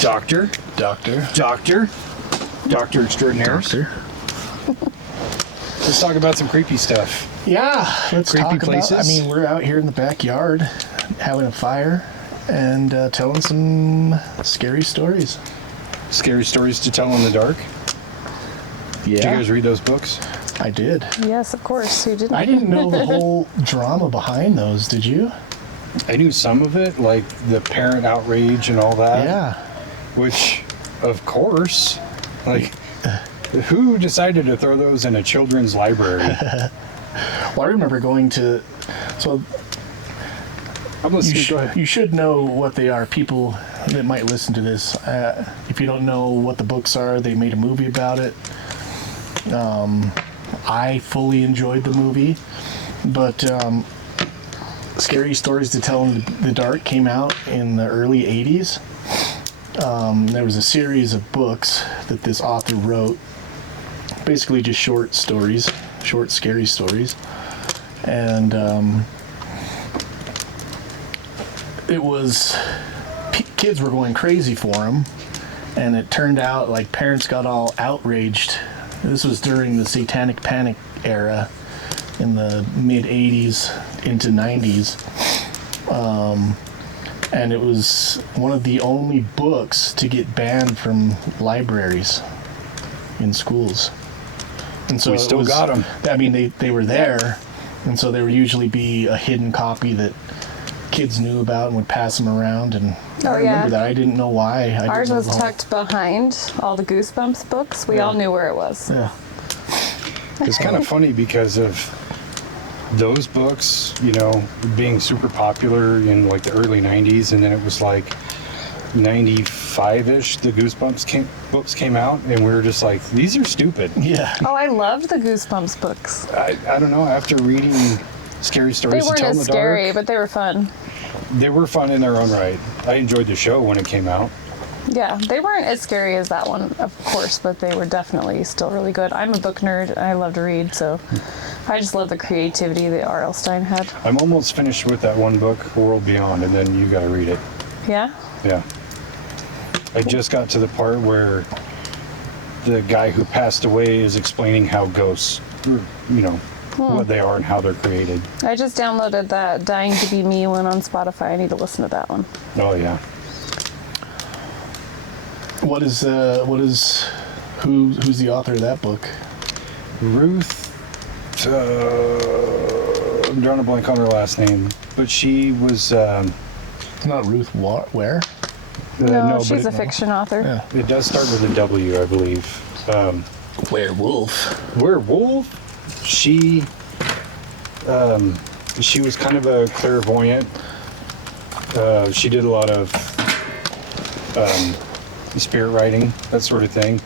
Doctor extraordinaires. Let's talk about some creepy stuff. Yeah, let's Creepy talk places? about. I mean, we're out here in the backyard having a fire and telling some scary stories. Scary stories to tell in the dark. Yeah, Did you guys read those books? I did. Yes, of course. Who didn't? I didn't know the whole drama behind those. Did you? I knew some of it, like the parent outrage and all that. Yeah. Which, of course, like, who decided to throw those in a children's library? Well, I remember going to. So I'm listening. Go ahead. you should know what they are. People that might listen to this, if you don't know what the books are, they made a movie about it. I fully enjoyed the movie, but Scary Stories to Tell in the Dark came out in the early 80s. There was a series of books that this author wrote, basically just short stories, short scary stories, and it was kids were going crazy for him, and it turned out like parents got all outraged. This was during the Satanic Panic era in the mid 80s into 90s, and it was one of the only books to get banned from libraries in schools. And so We still got 'em. I mean, they were there, and so there would usually be a hidden copy that kids knew about and would pass them around. And I remember that. I didn't know why. Ours was tucked behind all the Goosebumps books. We all knew where it was. Yeah. It's kind of funny because of those books, you know, being super popular in like the early 90s, and then it was like 95-ish, the Goosebumps books came out, and we were just like, these are stupid. Yeah. Oh, I loved the Goosebumps books. I don't know, after reading Scary They Stories to weren't Tell in the as scary, Dark, but they were fun. they were fun in their own right. I enjoyed the show when it came out. Yeah, they weren't as scary as that one, of course, but they were definitely still really good. I'm a book nerd, and I love to read, so I just love the creativity that R.L. Stein had. I'm almost finished with that one book, World Beyond, and then you gotta read it. Yeah? Yeah. I just got to the part where the guy who passed away is explaining how ghosts, you know, what they are and how they're created. I just downloaded that Dying to Be Me one on Spotify. I need to listen to that one. Oh, yeah. Who's the author of that book? Ruth, I'm drawing a blank on her last name, but she was... It's not Ruth Ware? No, but she's a fiction author. Yeah. It does start with a W, I believe. Werewolf. Werewolf. She was kind of a clairvoyant. She did a lot of spirit writing, that sort of thing.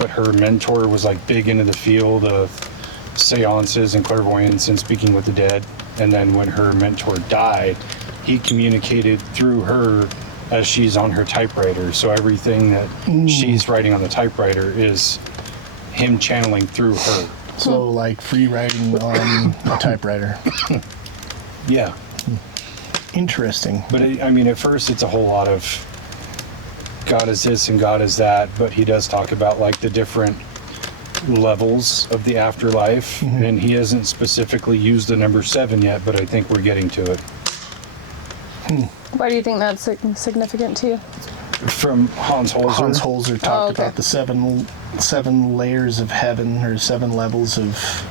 But her mentor was like big into the field of seances and clairvoyance and speaking with the dead. And then when her mentor died, he communicated through her as she's on her typewriter. So everything that she's writing on the typewriter is him channeling through her. So like free writing on a typewriter. Yeah. Interesting. But I mean, at first it's a whole lot of God is this and God is that, but he does talk about like the different levels of the afterlife, and he hasn't specifically used the number 7 yet, but I think we're getting to it. Why do you think that's significant to you? From Hans Holzer. Hans Holzer talked about the seven layers of heaven, or 7 levels of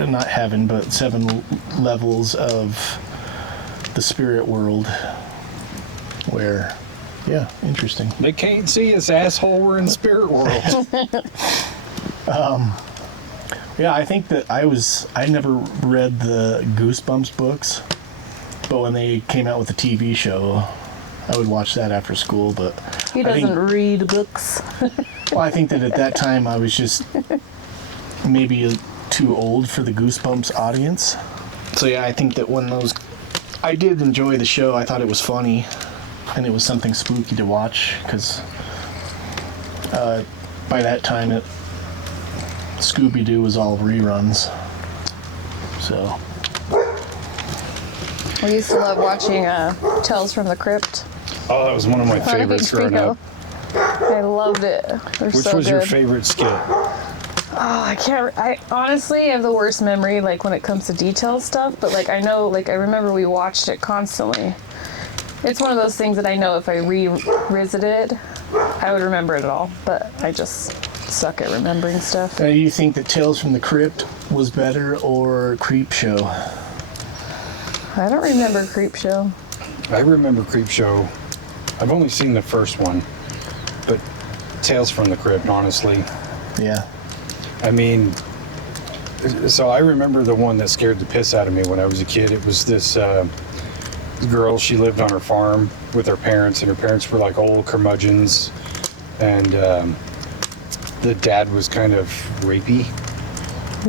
not heaven, but 7 levels of the spirit world. Where, yeah, interesting. They can't see us, asshole. We're in the spirit world. Yeah, I think that I never read the Goosebumps books, but when they came out with the TV show, I would watch that after school. But He doesn't read books. well, I think that at that time I was just maybe too old for the Goosebumps audience. So yeah, I think that I did enjoy the show. I thought it was funny, and it was something spooky to watch, because by that time Scooby-Doo was all reruns. So We used to love watching Tales from the Crypt. Oh, that was one of my favorites growing up. I loved it. They're Which so was good. your favorite skit? I honestly have the worst memory, like, when it comes to detail stuff, but, like, I know, like, I remember we watched it constantly. It's one of those things that I know if I revisited, I would remember it all, but I just suck at remembering stuff. Do you think that Tales from the Crypt was better or Creepshow? I don't remember Creepshow. I remember Creepshow. I've only seen the first one, but Tales from the Crypt, honestly. Yeah. I mean, so I remember the one that scared the piss out of me when I was a kid. It was this girl. She lived on her farm with her parents, and her parents were like old curmudgeons, and the dad was kind of rapey,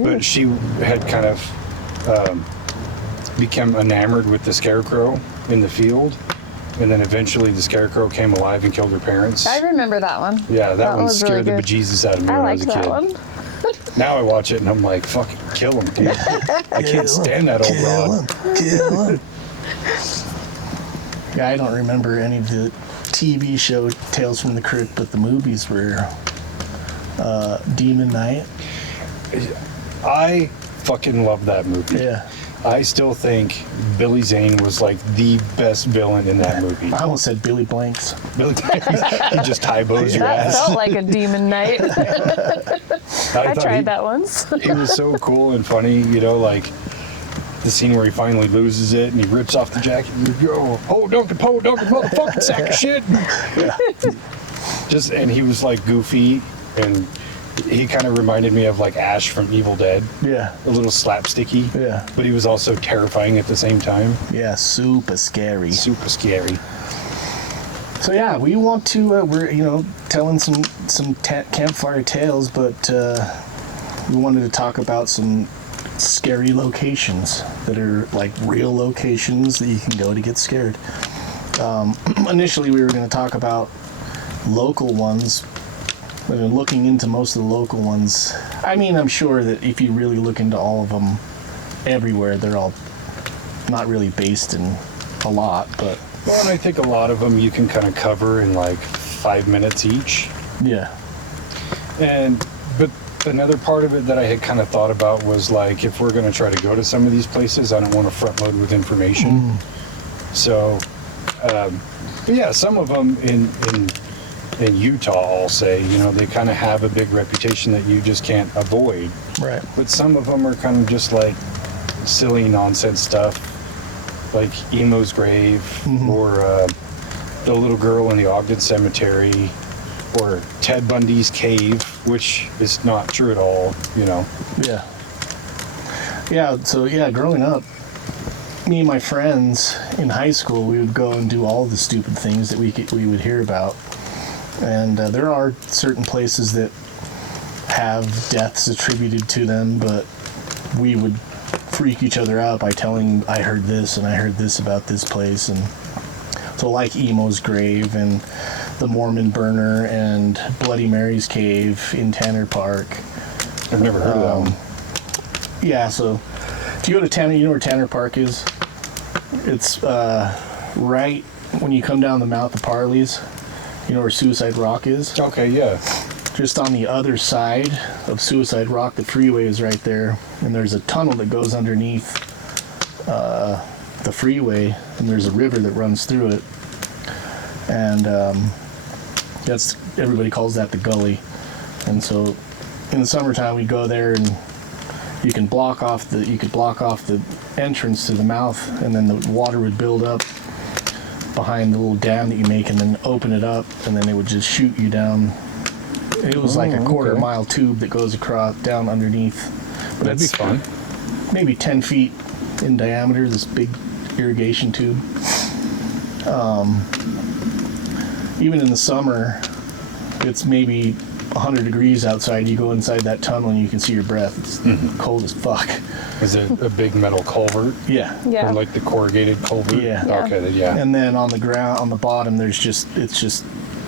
but she had kind of become enamored with the scarecrow in the field, and then eventually the scarecrow came alive and killed her parents. I remember that one. Yeah, that one was really scared the good. bejesus out of me when I was a kid. that one. Now I watch it and I'm like, fucking kill him, dude. I can't stand that old broad. Kill him. Yeah, I don't remember any of the TV show Tales from the Crypt, but the movies were Demon Knight. I fucking love that movie. Yeah. I still think Billy Zane was like the best villain in that movie. I almost said Billy Blanks. Billy, he just typos your That ass. felt like a demon night. I thought tried that once. He was so cool and funny, you know, like the scene where he finally loses it and he rips off the jacket and you go, oh, Duncan Poe, motherfucking sack of shit. Just, and he was like goofy, and he kind of reminded me of like Ash from Evil Dead. Yeah. A little slapsticky. Yeah. But he was also terrifying at the same time. Yeah, super scary. Super scary. So yeah, we want to, we're, telling some campfire tales, but we wanted to talk about some scary locations that are like real locations that you can go to get scared. Initially, we were going to talk about local ones. I've been looking into most of the local ones. I mean, I'm sure that if you really look into all of them everywhere, they're all not really based in a lot, but... Well, and I think a lot of them you can kind of cover in like 5 minutes each. Yeah. But another part of it that I had kind of thought about was like, if we're going to try to go to some of these places, I don't want to front load with information. So, but yeah, some of them in Utah, I'll say, they kind of have a big reputation that you just can't avoid. Right. But some of them are kind of just like silly nonsense stuff, like Emo's Grave, or the little girl in the Ogden Cemetery, or Ted Bundy's Cave, which is not true at all, Yeah. Yeah, so yeah, growing up, me and my friends in high school, we would go and do all the stupid things that we would hear about. And there are certain places that have deaths attributed to them, but we would freak each other out by telling, I heard this and I heard this about this place. And so like Emo's Grave and the Mormon Burner and Bloody Mary's Cave in Tanner Park. I've never heard of that one. Yeah, so if you go to Tanner, you know where Tanner Park is? It's right when you come down the mouth of Parley's. You know where Suicide Rock is? Okay, yeah. Just on the other side of Suicide Rock, the freeway is right there, and there's a tunnel that goes underneath the freeway, and there's a river that runs through it, and that's, everybody calls that the gully. And so in the summertime we go there, and you could block off the entrance to the mouth, and then the water would build up behind the little dam that you make, and then open it up, and then it would just shoot you down. It was like a quarter-mile tube that goes across down underneath. But That'd be fun. Maybe 10 feet in diameter, this big irrigation tube. Even in the summer, it's maybe 100 degrees outside. You go inside that tunnel and you can see your breath. It's cold as fuck. Is it a big metal culvert? Yeah. Yeah. Or like the corrugated culvert? Yeah. Yeah. Okay, yeah. And then on the ground, on the bottom, it's just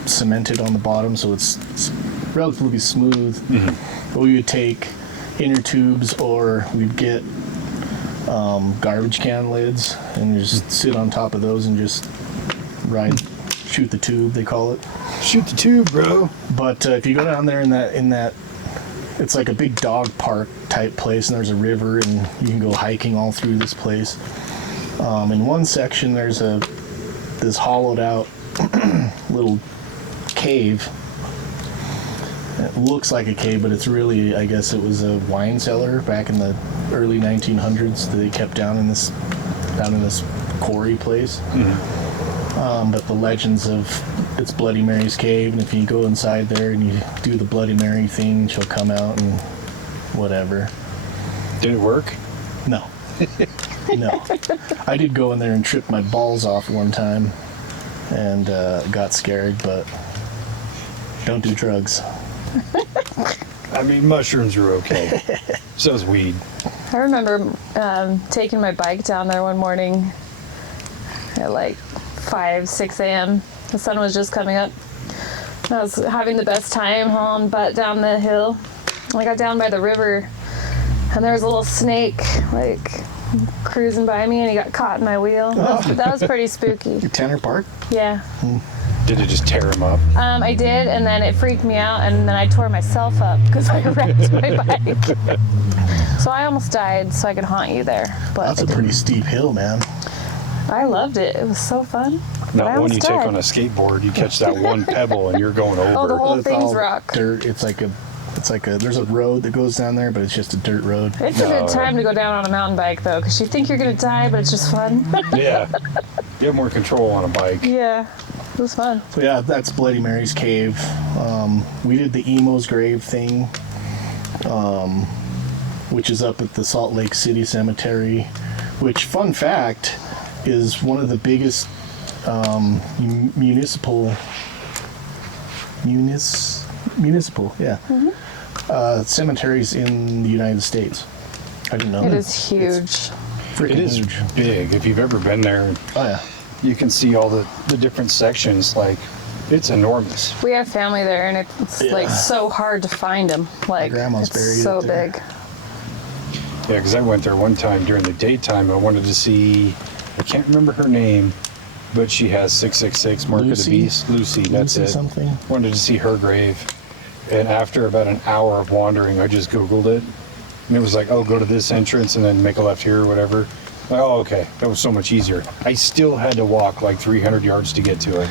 cemented on the bottom, so it's relatively smooth. But we would take inner tubes, or we'd get garbage can lids and just sit on top of those and just ride shoot the tube, they call it. Shoot the tube, bro. But if you go down there in that, it's like a big dog park type place, and there's a river, and you can go hiking all through this place. In one section, there's this hollowed out little cave. It looks like a cave, but it's really, I guess it was a wine cellar back in the early 1900s that they kept down in this quarry place. But the legends of it's Bloody Mary's cave, and if you go inside there and you do the Bloody Mary thing, she'll come out and whatever. Did it work? No. No. I did go in there and trip my balls off one time and got scared, but don't do drugs. I mean, mushrooms are okay. So is weed. I remember taking my bike down there one morning at like 5, 6 a.m. The sun was just coming up. I was having the best time hauling butt down the hill. I got down by the river, and there was a little snake like cruising by me, and he got caught in my wheel. That was pretty spooky. Tanner Park? Yeah. Did it just tear him up? I did, and then it freaked me out, and then I tore myself up because I wrecked my bike. So I almost died so I could haunt you there. But That's a pretty steep hill, man. I loved it. It was so fun. Not when you take on a skateboard, you catch that one pebble and you're going over. Oh, the whole It's thing's all rock. dirt. It's like a there's a road that goes down there, but it's just a dirt road. It's a good time to go down on a mountain bike, though, because you think you're going to die, but it's just fun. Yeah. You have more control on a bike. Yeah. It was fun. So yeah, that's Bloody Mary's cave. We did the Emo's grave thing, which is up at the Salt Lake City Cemetery, which, fun fact, is one of the biggest municipal, cemeteries in the United States. I didn't know It that. is huge. Freaking It is huge. big. If you've ever been there, Oh yeah. you can see all the different sections. Like, it's enormous. We have family there, and it's like so hard to find them. Like, grandma's it's buried so up there. big. Yeah, because I went there one time during the daytime. I wanted to see, I can't remember her name, but she has 666, Mark of Lucy? the Beast. Lucy, that's Lucy it. something? Wanted to see her grave. And after about an hour of wandering, I just Googled it. And it was like, oh, go to this entrance and then make a left here or whatever. Like, oh, okay. That was so much easier. I still had to walk like 300 yards to get to it.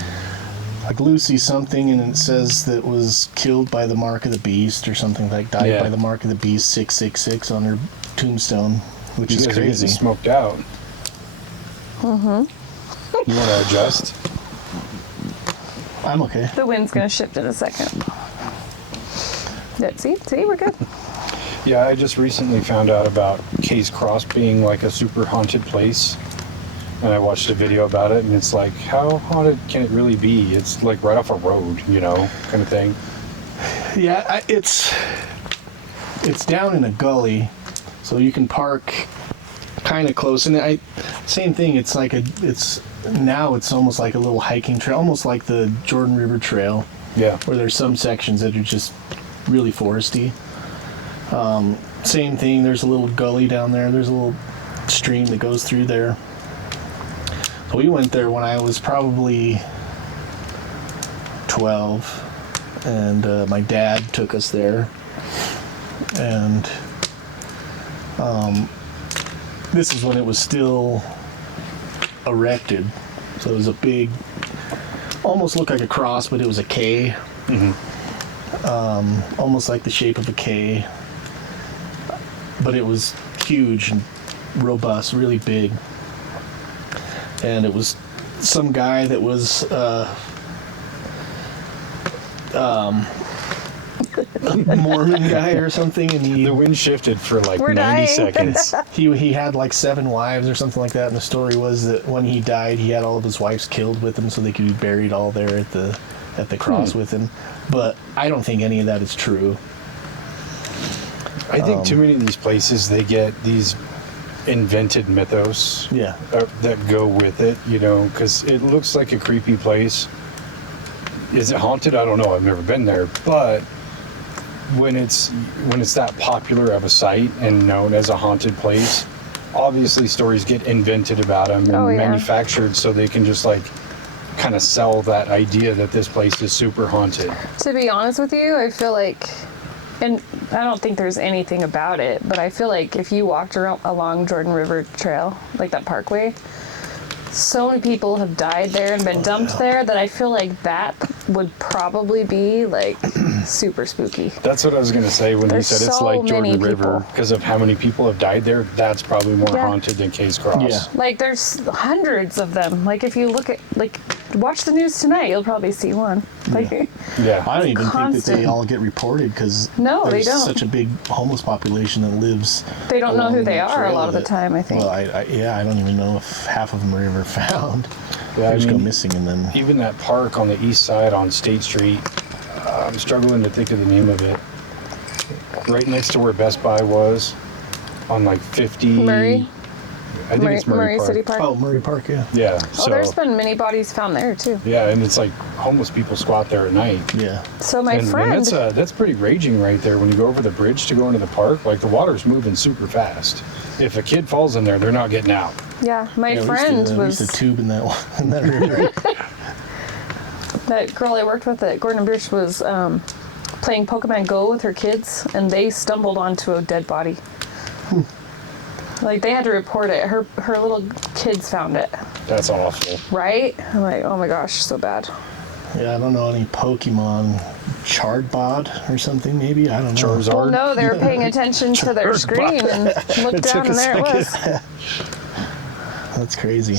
Like Lucy something, and it says that was killed by the Mark of the Beast or something, like died Yeah. by the Mark of the Beast 666 on her tombstone, which You is guys are getting crazy. smoked out. Mm-hmm. You want to adjust? I'm okay. The wind's going to shift in a second. Yeah, see, we're good. Yeah, I just recently found out about Case Cross being like a super haunted place. And I watched a video about it, and it's like, how haunted can it really be? It's like right off a road, you know, kind of thing. Yeah, it's down in a gully, so you can park kind of close. And same thing. It's almost like a little hiking trail, almost like the Jordan River Trail, Yeah. where there's some sections that are just really foresty. Same thing. There's a little gully down there. There's a little stream that goes through there. So we went there when I was probably 12, and my dad took us there. And this is when it was still erected. So it was a big, almost looked like a cross, but it was a K. Almost like the shape of a K. But it was huge and robust, really big. And it was some guy that was a Mormon guy or something, and The wind shifted for like We're 90 dying. seconds. he had like 7 wives or something like that, and the story was that when he died, he had all of his wives killed with him so they could be buried all there at the cross with him. But I don't think any of that is true. I think too many of these places, they get these invented mythos Yeah. that go with it, you know, because it looks like a creepy place. Is it haunted? I don't know. I've never been there. But when it's that popular of a site and known as a haunted place, obviously stories get invented about them and Oh, yeah. manufactured so they can just like kind of sell that idea that this place is super haunted. To be honest with you, I feel like, and I don't think there's anything about it, but I feel like if you walked along Jordan River Trail, like that parkway, so many people have died there and been dumped there that I feel like that would probably be like super spooky. That's what I was going to say when There's you said it's so like Jordan many River, people. because of how many people have died there. That's probably more Yeah. haunted than Case Cross. Yeah. Like there's hundreds of them. Like if you look at, like, watch the news tonight, you'll probably see one. Like, Yeah. I don't even think that constant. they all get reported because No, they there's don't. such a big homeless population that lives. they don't know along who they that are a trail lot of the that- time, I think. Well, I don't even know if half of them are ever found. Yeah, I They just go mean, missing and then. even that park on the east side on State Street, I'm struggling to think of the name of it. Right next to where Best Buy was, on like 50. Murray? I think it's Murray Park. City Park. Oh, Murray Park, yeah. Yeah. Oh, So, there's been many bodies found there too. yeah, and it's like homeless people squat there at night. Yeah. So my And friend, that's pretty raging right there. When you go over the bridge to go into the park, like the water's moving super fast. If a kid falls in there, they're not getting out. yeah, my Yeah, friend we used was to tube in that in that river. that girl I worked with at Gordon Biersch was playing Pokemon Go with her kids, and they stumbled onto a dead body. Like they had to report it. Her little kids found it. That's awful. Right? I'm like, oh my gosh, so bad. Yeah, I don't know any Pokemon Chardbod or something. Maybe I don't know. Charizard. Well, no, they were paying attention to their screen and looked down, and there it was. That's crazy.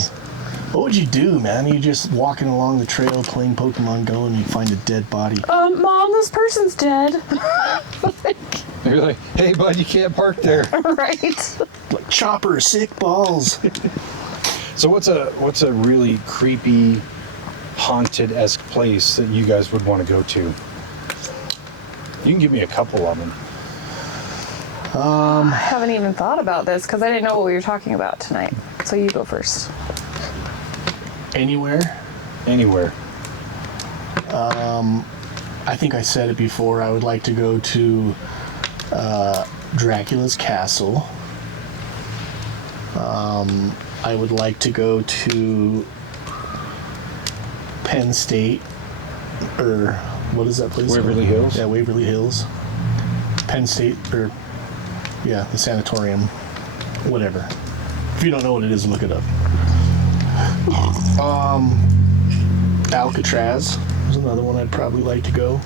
What would you do, man? You just walking along the trail playing Pokemon Go and you find a dead body. Mom, this person's dead. You're like, hey, bud, you can't park there. Right? Like Chopper, sick balls. So what's a really creepy, haunted-esque place that you guys would want to go to? You can give me a couple of them. I haven't even thought about this because I didn't know what we were talking about tonight. So you go first. Anywhere. Anywhere. I think I said it before. I would like to go to Dracula's castle. I would like to go to Penn State, or what is that place? Waverly called? Hills? Yeah, Waverly Hills. Penn State, or yeah, the sanatorium, whatever. If you don't know what it is, look it up. Alcatraz is another one I'd probably like to go.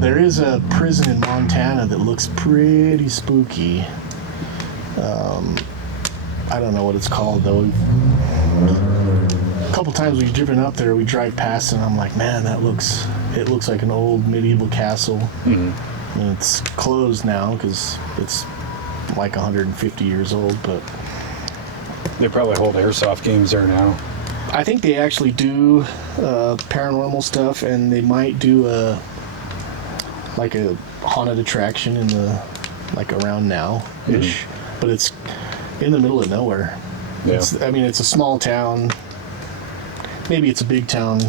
There is a prison in Montana that looks pretty spooky. I don't know what it's called though. A couple times we've driven up there, we drive past and I'm like, man, it looks like an old medieval castle. Mm-hmm. And it's closed now because it's like 150 years old, but They probably hold airsoft games there now. I think they actually do paranormal stuff, and they might do a haunted attraction in the around now ish, but it's in the middle of nowhere. Yeah. It's a small town. Maybe it's a big town,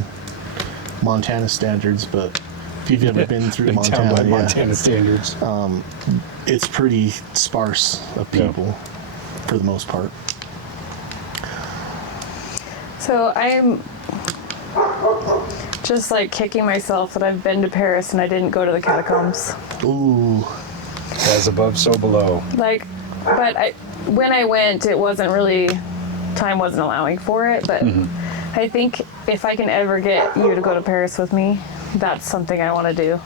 Montana standards, but if you've ever been through Big town Montana, by yeah, Montana standards. it's pretty sparse of Yeah. people for the most part. So I'm just like kicking myself that I've been to Paris and I didn't go to the catacombs. Ooh, As above, so below. Like, but when I went, it wasn't really, time wasn't allowing for it, but I think if I can ever get you to go to Paris with me, that's something I want to do.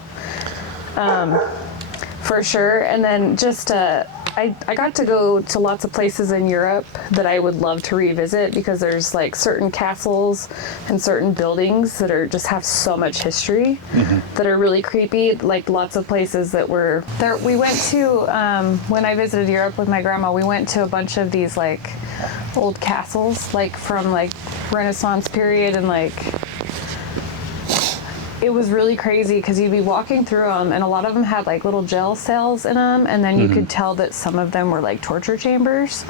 For sure. And then just, I got to go to lots of places in Europe that I would love to revisit because there's like certain castles and certain buildings that are just have so much history that are really creepy. Like lots of places that were there. We went to, when I visited Europe with my grandma, we went to a bunch of these like old castles, like from like Renaissance period, and like it was really crazy because you'd be walking through them and a lot of them had like little jail cells in them, and then you could tell that some of them were like torture chambers.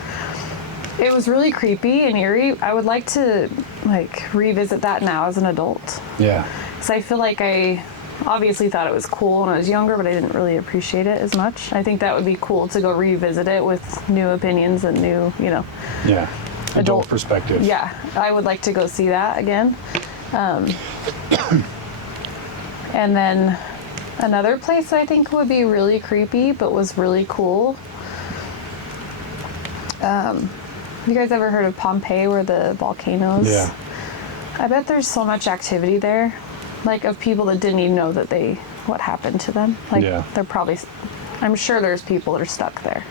It was really creepy and eerie. I would like to like revisit that now as an adult. Yeah. So I feel like I obviously thought it was cool when I was younger, but I didn't really appreciate it as much. I think that would be cool to go revisit it with new opinions and new, Yeah. adult perspective. Yeah, I would like to go see that again. And then another place I think would be really creepy, but was really cool. Have you guys ever heard of Pompeii, where the volcanoes? Yeah. I bet there's so much activity there, like of people that didn't even know that what happened to them. Like they're probably, I'm sure there's people that are stuck there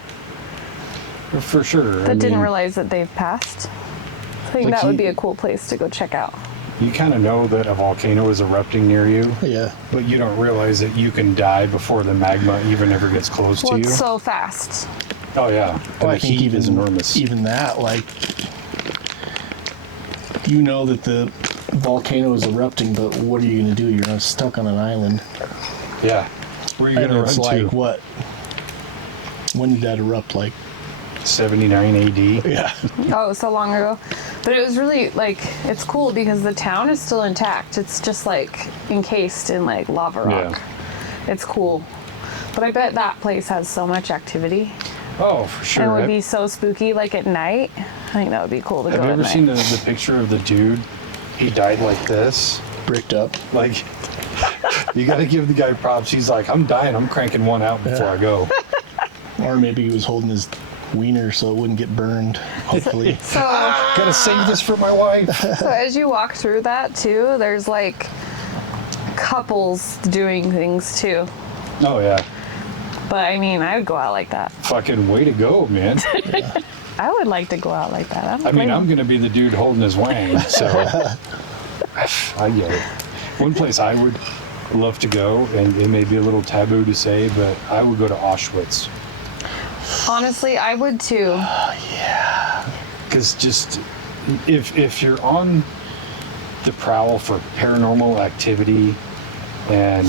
For sure. that didn't realize that they've passed. I think that would be a cool place to go check out. You kind of know that a volcano is erupting near you. Yeah. But you don't realize that you can die before the magma even ever gets close Well, to you. it's so fast. Oh yeah. And Well, the I think heat is enormous. Even that, like, you know that the volcano is erupting, but what are you going to do? You're stuck on an island. Yeah. Where are you And going to it's run like, to? what? When did that erupt? Like, 79 AD. yeah. Oh, so long ago. But it was really, like, it's cool because the town is still intact. It's just, like, encased in, like, lava rock. Yeah. It's cool. But I bet that place has so much activity. Oh, for sure. And it would be so spooky, like, at night. I think that would be cool to go Have you at ever night. seen the picture of the dude? He died like this. Bricked up. Like, you got to give the guy props. He's like, I'm dying. I'm cranking one out before I go. Or maybe he was holding his wiener so it wouldn't get burned, hopefully. So, Gotta save this for my wife. so as you walk through that, too, there's, like, couples doing things, too. Oh, yeah. But, I mean, I would go out like that. Fucking way to go, man. I would like to go out like that. I mean, I'm going to be the dude holding his wang, so I get it. One place I would love to go, and it may be a little taboo to say, but I would go to Auschwitz. Honestly, I would too. Because just, if you're on the prowl for paranormal activity, and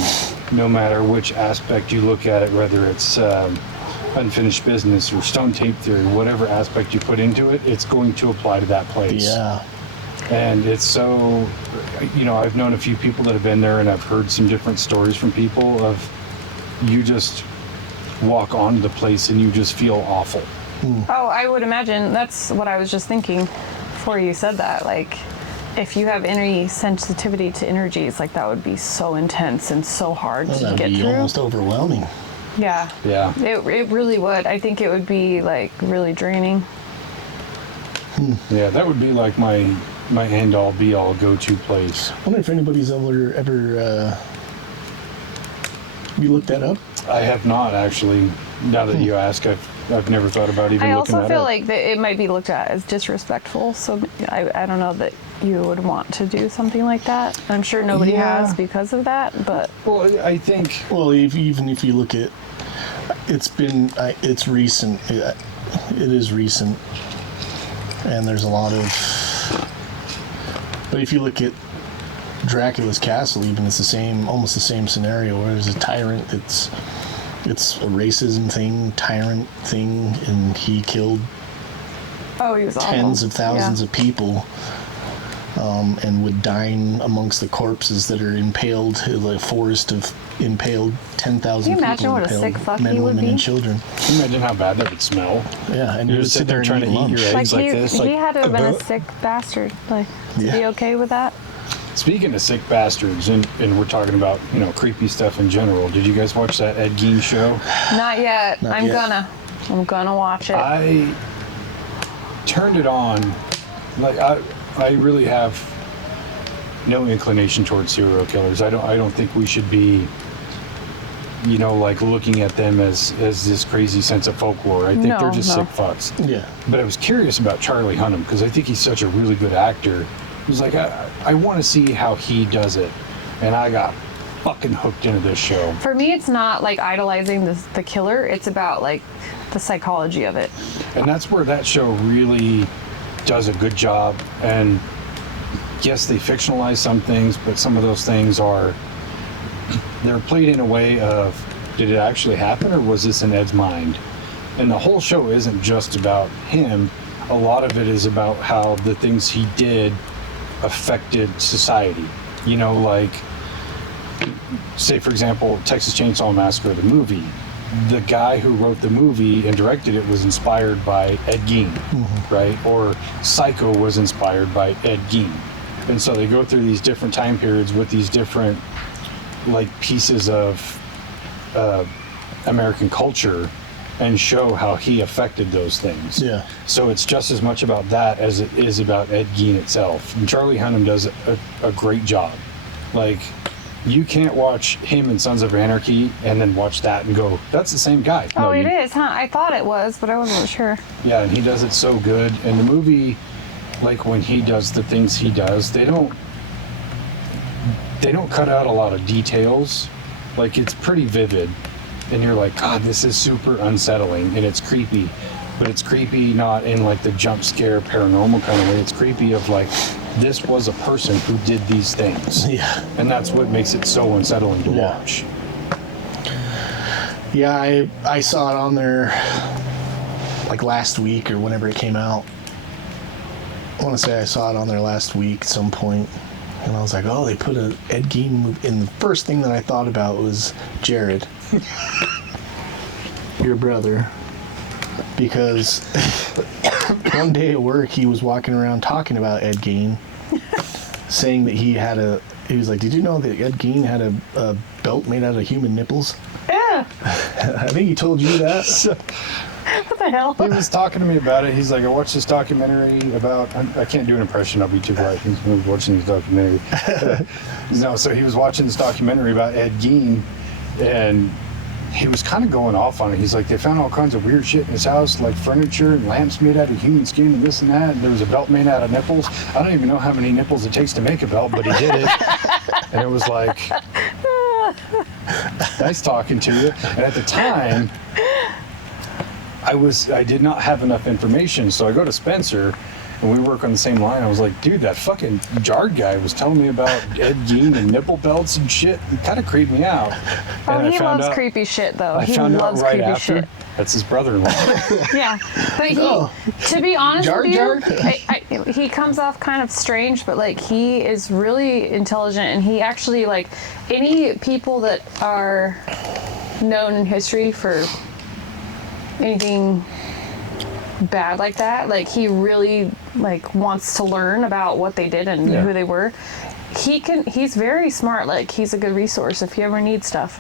no matter which aspect you look at it, whether it's unfinished business or stone tape theory, whatever aspect you put into it, it's going to apply to that place. Yeah. And it's so, I've known a few people that have been there, and I've heard some different stories from people of you just walk onto the place and you just feel awful. Oh, I would imagine. That's what I was just thinking before you said that. Like, if you have any sensitivity to energies, like that would be so intense and so hard to That'd get be through. almost overwhelming. Yeah. Yeah. It really would. I think it would be like really draining. Yeah, that would be like my end all be all go-to place. I wonder if anybody's ever you looked that up? I have not actually. Now that you ask, I've never thought about even I looking also that feel up. like that it might be looked at as disrespectful, so I don't know that you would want to do something like that. I'm sure nobody Yeah. has because of that, but Well, I think Well, even if you look at, it's recent. It is recent, and there's a lot of. But if you look at Dracula's castle, even it's almost the same scenario where there's a tyrant it's a racism thing, tyrant thing, and he killed oh, he was tens awful. of thousands of people, and would dine amongst the corpses that are impaled, like a forest of impaled 10,000 Can you people. imagine what a impaled sick fuck men, he would women, be? and children. Can you imagine how bad that would smell? Yeah, and You're you would just sit sitting there there and trying to eat your Like eggs like he, this. he Like, had to have been a sick bastard. Like, to be Yeah. okay with that. Speaking of sick bastards, and we're talking about, creepy stuff in general, did you guys watch that Ed Gein show? Not yet. Not I'm yet. gonna watch it. I turned it on. Like I really have no inclination towards serial killers. I don't think we should be, like looking at them as this crazy sense of folklore. I think they're just No. sick fucks. Yeah. But I was curious about Charlie Hunnam because I think he's such a really good actor. He was like, I want to see how he does it, and I got fucking hooked into this show. For me, it's not like idolizing the killer. It's about like the psychology of it. And that's where that show really does a good job. And yes, they fictionalize some things, but some of those things they're played in a way of, did it actually happen or was this in Ed's mind? And the whole show isn't just about him. A lot of it is about how the things he did affected society. Like, say for example, Texas Chainsaw Massacre, the movie. the guy who wrote the movie and directed it was inspired by Ed Gein, right? Or Psycho was inspired by Ed Gein. And so they go through these different time periods with these different like pieces of American culture and show how he affected those things. Yeah. So it's just as much about that as it is about Ed Gein itself. And Charlie Hunnam does a great job. Like, you can't watch him in Sons of Anarchy and then watch that and go, that's the same guy. Oh, it is, huh? I thought it was, but I wasn't sure. Yeah, and he does it so good. And the movie, like when he does the things he does, they don't cut out a lot of details. Like, it's pretty vivid. And you're like, God, this is super unsettling and it's creepy. But it's creepy not in like the jump scare paranormal kind of way. It's creepy of like, this was a person who did these things. Yeah. And that's what makes it so unsettling to watch. Yeah, I saw it on there like last week or whenever it came out. I want to say I saw it on there last week at some point. And I was like, oh, they put a Ed Gein movie. And the first thing that I thought about was Jared, your brother. Because one day at work, he was walking around talking about Ed Gein, saying that he was like, did you know that Ed Gein had a belt made out of human nipples? Yeah. I think he told you that. What the hell? He was talking to me about it. He's like, I watched this documentary about, I can't do an impression, I'll be too bright. He was watching this documentary. No, so he was watching this documentary about Ed Gein, and he was kind of going off on it. He's like, they found all kinds of weird shit in his house, like furniture and lamps made out of human skin and this and that. And there was a belt made out of nipples. I don't even know how many nipples it takes to make a belt, but he did it. And it was like, nice talking to you. And at the time, I did not have enough information, so I go to Spencer, and we work on the same line. I was like, dude, that fucking Jard guy was telling me about Ed Gein and nipple belts and shit. It kind of creeped me out. Oh, And he loves creepy shit, though. I found out right creepy after. shit. That's his brother-in-law. Yeah, but to be honest with you, he comes off kind of strange, but like he is really intelligent, and he actually, like, any people that are known in history for anything bad like that, like he really like wants to learn about what they did and who they were. He's very smart. Like, he's a good resource if you ever need stuff.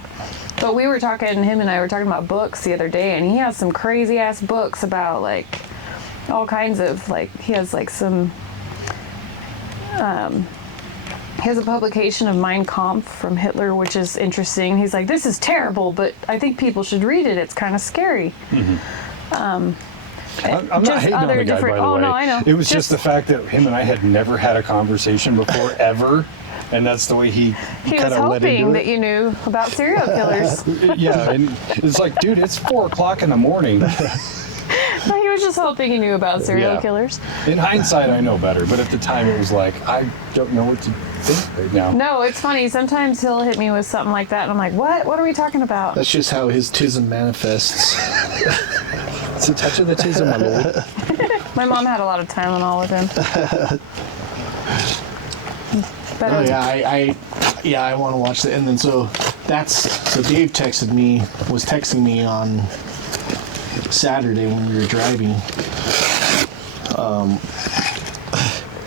But him and I were talking about books the other day, and he has some crazy ass books about like all kinds of, like, he has like some he has a publication of Mein Kampf from Hitler, which is interesting. He's like, this is terrible, but I think people should read it. It's kind of scary. I'm not hating on the guy, by the way. No, I know. It was just the fact that him and I had never had a conversation before, ever. And that's the way he was kind of let into hoping it. that you knew about serial killers. Yeah, and it's like, dude, it's 4:00 in the morning. He was just hoping he knew about serial killers. In hindsight, I know better, but at the time, it was like, I don't know what to think right now. No, it's funny. Sometimes he'll hit me with something like that, and I'm like, what? What are we talking about? That's just how his tism manifests. It's a touch of the tism, my lord. My mom had a lot of Tylenol with him. But Oh yeah, I want to watch that. And then so Dave was texting me on Saturday when we were driving.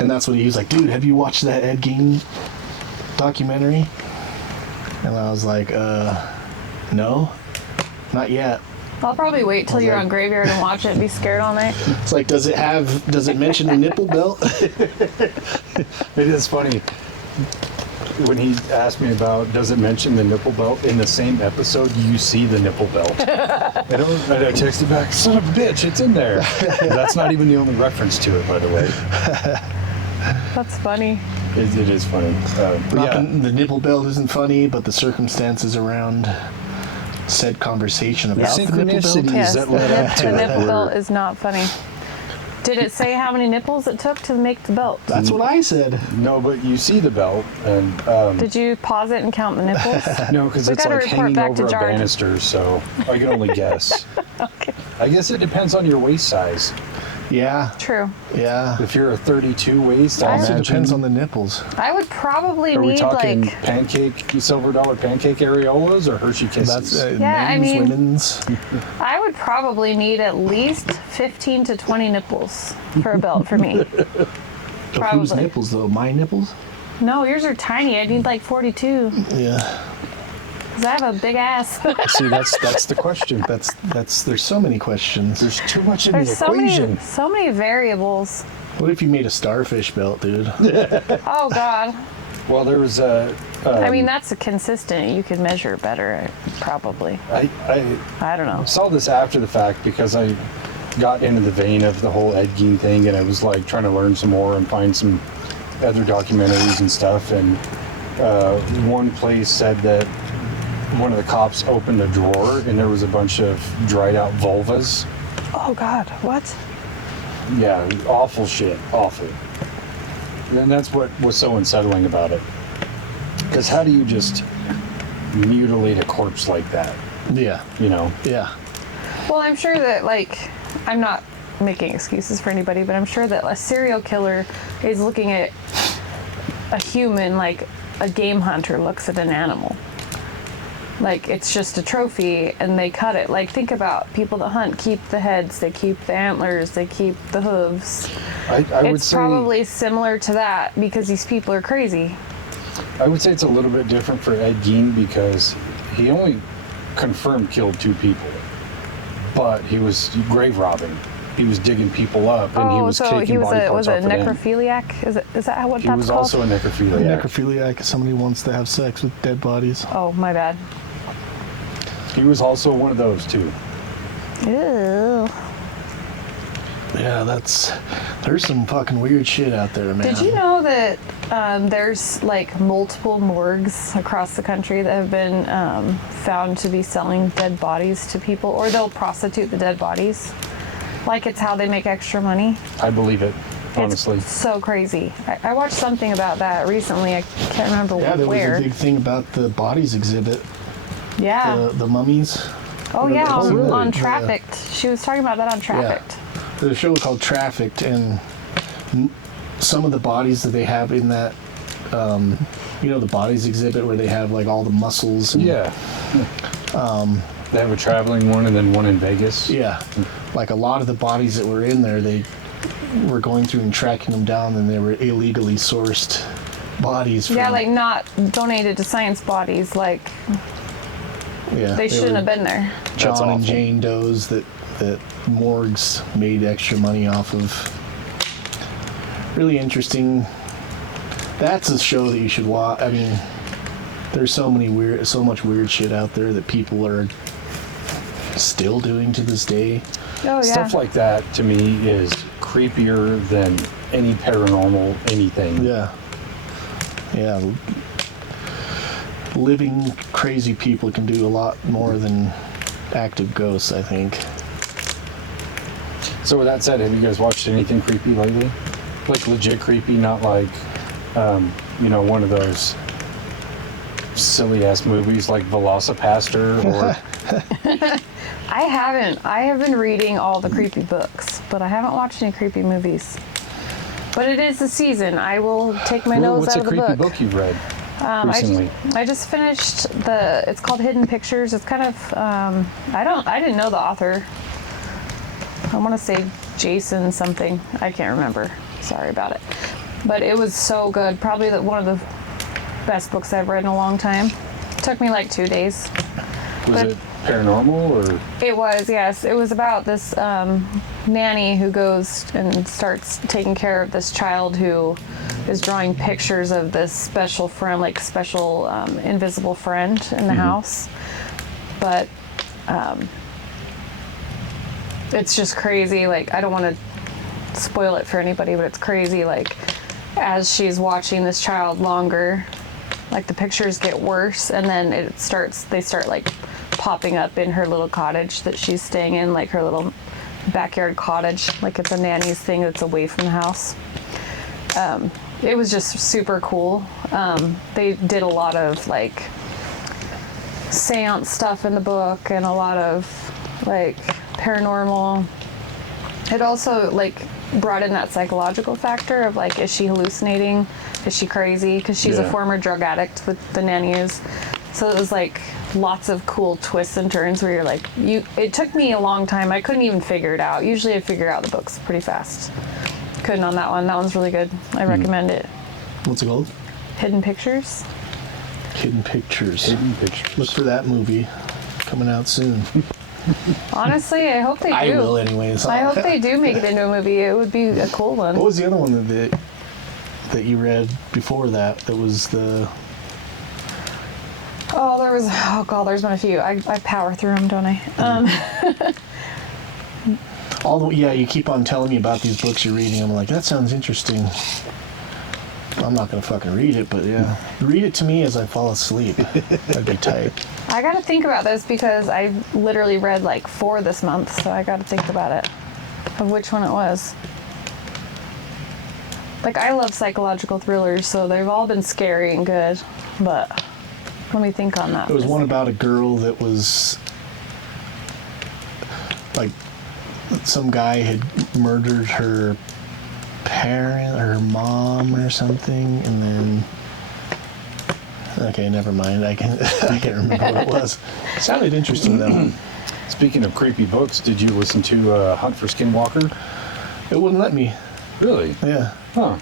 And that's what he was like, dude, have you watched that Ed Gein documentary? And I was like, no, not yet. I'll probably wait till you're on Graveyard and watch it and be scared all night. It's like, does it mention the nipple belt? It is funny. When he asked me about, does it mention the nipple belt, in the same episode, you see the nipple belt. And I texted back, son of a bitch, it's in there. That's not even the only reference to it, by the way. That's funny. It is funny. The nipple belt isn't funny, but the circumstances around said conversation about the nipple belt. Synchronicities Yes, that led up to the it. nipple belt is not funny. Did it say how many nipples it took to make the belt? That's what I said. No, but you see the belt, and Did you pause it and count the nipples? no, because We it's gotta like report hanging back over to a Jard. banister, so I can only guess. Okay. I guess it depends on your waist size. Yeah. True. Yeah. If you're a 32 waist, I Also imagine. depends on the nipples. I would probably Are we need talking like pancake, silver dollar pancake areolas or Hershey Kisses? That's Yeah, I men's, mean- women's. I would probably need at least 15 to 20 nipples for a belt for me. Of whose Probably. nipples though? My nipples? No, yours are tiny. I need like 42 Yeah. because I have a big ass. See, that's the question. That's there's so many questions. There's too much in There's the so equation. many variables. What if you made a starfish belt, dude? Oh God. Well, there was a. I mean, that's a consistent. You could measure better, probably. I I don't know. saw this after the fact because I got into the vein of the whole Ed Gein thing, and I was like trying to learn some more and find some other documentaries and stuff. And one place said that one of the cops opened a drawer and there was a bunch of dried out vulvas. Oh God, what? Yeah, awful shit, awful. And that's what was so unsettling about it. Because how do you just mutilate a corpse like that? Yeah. You know? Yeah. Well, I'm sure that I'm not making excuses for anybody, but I'm sure that a serial killer is looking at a human like a game hunter looks at an animal. Like it's just a trophy and they cut it. Like think about people that hunt keep the heads, they keep the antlers, they keep the hooves. I would It's say probably similar to that because these people are crazy. I would say it's a little bit different for Ed Gein because he only confirmed killed 2 people. But he was grave robbing. He was digging people up and he was so taking he was body a parts was a off of them. necrophiliac? Is that what He that's was called? also a necrophiliac. Necrophiliac is somebody who wants to have sex with dead bodies. Oh, my bad. He was also one of those too. Ew. Yeah, there's some fucking weird shit out there, man. Did you know that there's like multiple morgues across the country that have been found to be selling dead bodies to people, or they'll prostitute the dead bodies? Like it's how they make extra money. I believe it, honestly. It's so crazy. I watched something about that recently. I can't remember Yeah, there where. was a big thing about the bodies exhibit, Yeah. the mummies. Oh yeah, Oh, on, really? on Trafficked. She was talking about that on Trafficked. There's a show called Trafficked, and some of the bodies that they have in that, the bodies exhibit where they have like all the muscles. And, Yeah. They have a traveling one and then one in Vegas. Yeah. Like a lot of the bodies that were in there, they were going through and tracking them down, and they were illegally sourced bodies. Yeah, from, like not donated to science bodies. Like yeah, they shouldn't were have been there. John That's and awful. Jane Does that morgues made extra money off of. Really interesting. That's a show that you should watch. I mean, there's so much weird shit out there that people are still doing to this day. Oh yeah. Stuff like that to me is creepier than any paranormal anything. Yeah. Yeah. Living crazy people can do a lot more than active ghosts, I think. So with that said, have you guys watched anything creepy lately? Like legit creepy, not like, one of those silly ass movies like Velocipaster or I haven't. I have been reading all the creepy books, but I haven't watched any creepy movies. But it is the season. I will take my nose what's out a of the creepy book. book you've read recently? I just finished it's called Hidden Pictures. It's kind of I didn't know the author. I want to say Jason something. I can't remember. Sorry about it. But it was so good. Probably one of the best books I've read in a long time. Took me like 2 days. Was it paranormal or? It was, yes. It was about this nanny who goes and starts taking care of this child who is drawing pictures of this special friend, like special invisible friend in the house. But it's just crazy. Like, I don't want to spoil it for anybody, but it's crazy. Like, as she's watching this child longer, like the pictures get worse, and then they start like popping up in her little cottage that she's staying in, like her little backyard cottage, like it's a nanny's thing that's away from the house. It was just super cool. They did a lot of like seance stuff in the book and a lot of like paranormal. It also like brought in that psychological factor of like, is she hallucinating? Is she crazy? Because she's a former drug addict, the nanny is. So it was like lots of cool twists and turns where you're like, it took me a long time. I couldn't even figure it out. Usually I figure out the books pretty fast. Couldn't on that one. That one's really good. I recommend it. What's it called? Hidden Pictures. Hidden Pictures. Hidden Pictures. Look for that movie coming out soon. Honestly, I hope they do. I will anyways. I hope they do make it into a movie. It would be a cool one. What was the other one that you read before that? That was the... There's been a few. I power through them, don't I? You keep on telling me about these books you're reading. I'm like, that sounds interesting. I'm not gonna fucking read it, but yeah, read it to me as I fall asleep. That'd be tight. I gotta think about this because I literally read like 4 this month, so I gotta think about it, of which one it was. Like, I love psychological thrillers, so they've all been scary and good, but let me think on that. There was one about a girl that was like, some guy had murdered her parent or her mom or something, and then okay, never mind. I can't remember what it was. It sounded interesting though. Speaking of creepy books, did you listen to Hunt for Skinwalker? It wouldn't let me. Really? Yeah. Huh.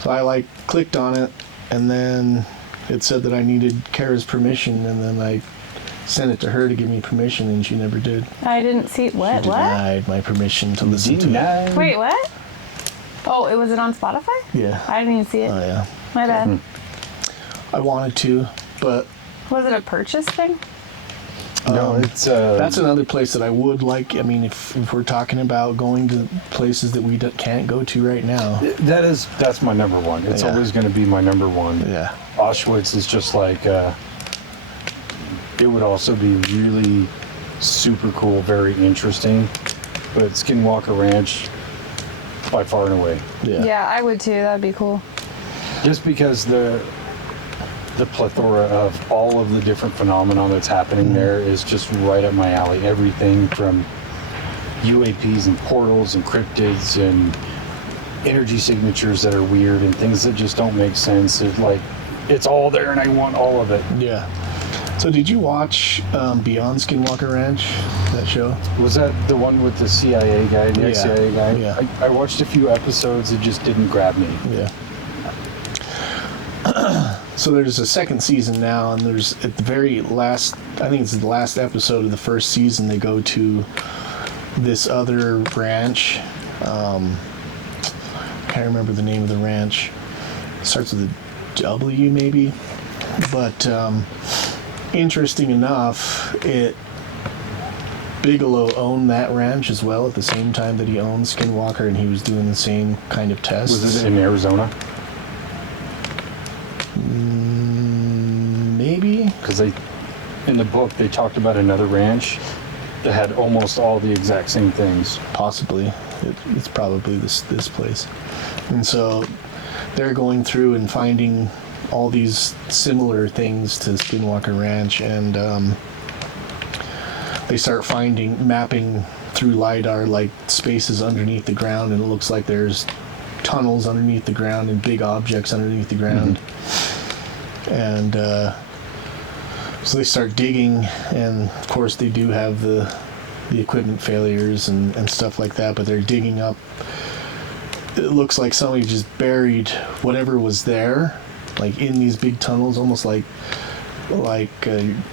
So I clicked on it, and then it said that I needed Kara's permission, and then I sent it to her to give me permission, and she never did. I didn't see what. She denied my permission to listen to it. Wait, what? Oh, was it on Spotify? Yeah. I didn't even see it. Oh yeah. My bad. I wanted to, but Was it a purchase thing? No, it's that's another place that I would like. I mean, if we're talking about going to places that we can't go to right now. that's my number one. It's always going to be my number one. Yeah. Auschwitz is just like it would also be really super cool, very interesting. But Skinwalker Ranch, by far and away. Yeah, I would too. That'd be cool. Just because the plethora of all of the different phenomena that's happening there is just right up my alley. Everything from UAPs and portals and cryptids and energy signatures that are weird and things that just don't make sense. It's all there and I want all of it. Yeah. So did you watch Beyond Skinwalker Ranch, that show? Was that the one with the CIA guy, the ex-CIA guy? Yeah. I watched a few episodes. It just didn't grab me. Yeah. So there's a second season now, and there's at the very last, I think it's the last episode of the first season, they go to this other ranch. Can't remember the name of the ranch. It starts with a W maybe. But interesting enough, Bigelow owned that ranch as well at the same time that he owned Skinwalker, and he was doing the same kind of tests. Was it in Arizona? Maybe. Because in the book, they talked about another ranch that had almost all the exact same things. Possibly. It's probably this place. And so they're going through and finding all these similar things to Skinwalker Ranch, and they start mapping through LiDAR like spaces underneath the ground, and it looks like there's tunnels underneath the ground and big objects underneath the ground. And so they start digging, and of course they do have the equipment failures and stuff like that, but they're digging up. It looks like somebody just buried whatever was there, like in these big tunnels, almost like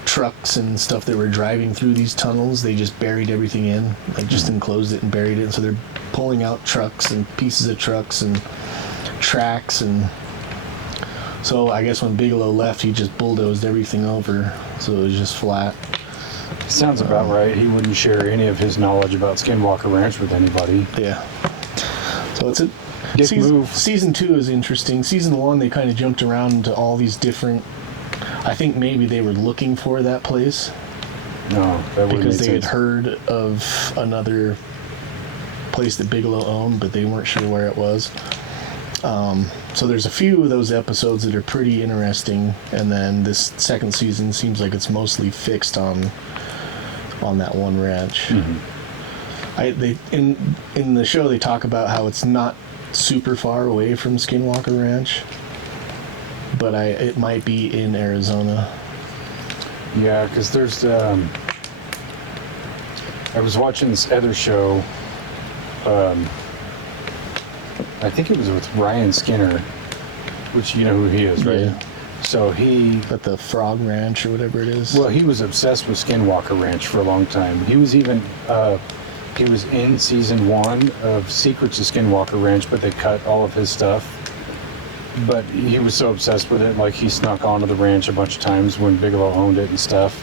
trucks and stuff that were driving through these tunnels. They just buried everything in, like just enclosed it and buried it. And so they're pulling out trucks and pieces of trucks and tracks, and so I guess when Bigelow left, he just bulldozed everything over, so it was just flat. Sounds about right. He wouldn't share any of his knowledge about Skinwalker Ranch with anybody. Yeah. So it's a Dick move. Season 2 is interesting. Season 1, they kind of jumped around to all these different. I think maybe they were looking for that place. No, that wouldn't because make they had sense. heard of another place that Bigelow owned, but they weren't sure where it was. So there's a few of those episodes that are pretty interesting, and then this second season seems like it's mostly fixed on that one ranch. They in the show they talk about how it's not super far away from Skinwalker Ranch, but it might be in Arizona. Yeah, because there's I was watching this other show. I think it was with Ryan Skinner, which you know who he is, right? Yeah. So he, At the Frog Ranch or whatever it is. well, he was obsessed with Skinwalker Ranch for a long time. He was even, he was in season 1 of Secrets of Skinwalker Ranch, but they cut all of his stuff. But he was so obsessed with it, like he snuck onto the ranch a bunch of times when Bigelow owned it and stuff.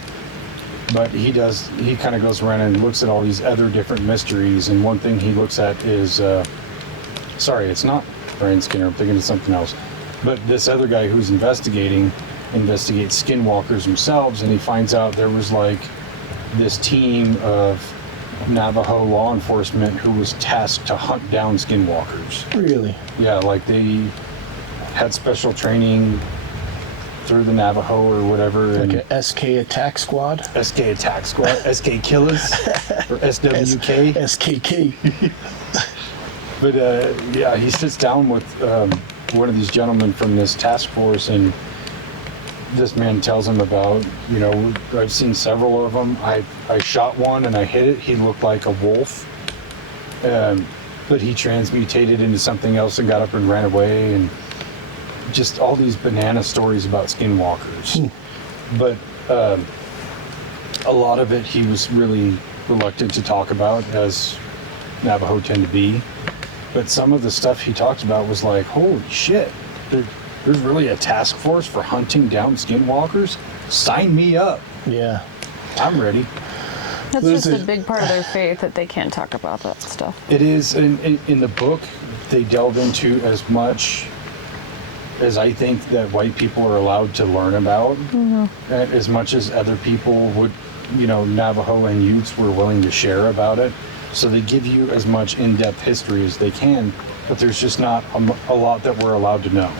But he kind of goes around and looks at all these other different mysteries, and one thing he looks at is, sorry, it's not Ryan Skinner, I'm thinking of something else. But this other guy who's investigates skinwalkers themselves, and he finds out there was like this team of Navajo law enforcement who was tasked to hunt down skinwalkers. Really? Yeah, like they had special training through the Navajo or whatever. Like a SK Attack Squad? SK Attack Squad, SK Killers, or SWK. SKK. But yeah, he sits down with one of these gentlemen from this task force, and this man tells him about, you know, I've seen several of them. I shot one and I hit it. He looked like a wolf, but he transmutated into something else and got up and ran away, and just all these banana stories about skinwalkers. But a lot of it he was really reluctant to talk about, as Navajo tend to be. But some of the stuff he talked about was like, holy shit, there's really a task force for hunting down skinwalkers? Sign me up. Yeah. I'm ready. That's There's just a a- big part of their faith that they can't talk about that stuff. It is, in the book, they delve into as much as I think that white people are allowed to learn about, and as much as other people would, you know, Navajo and Utes were willing to share about it. So they give you as much in-depth history as they can, but there's just not a lot that we're allowed to know.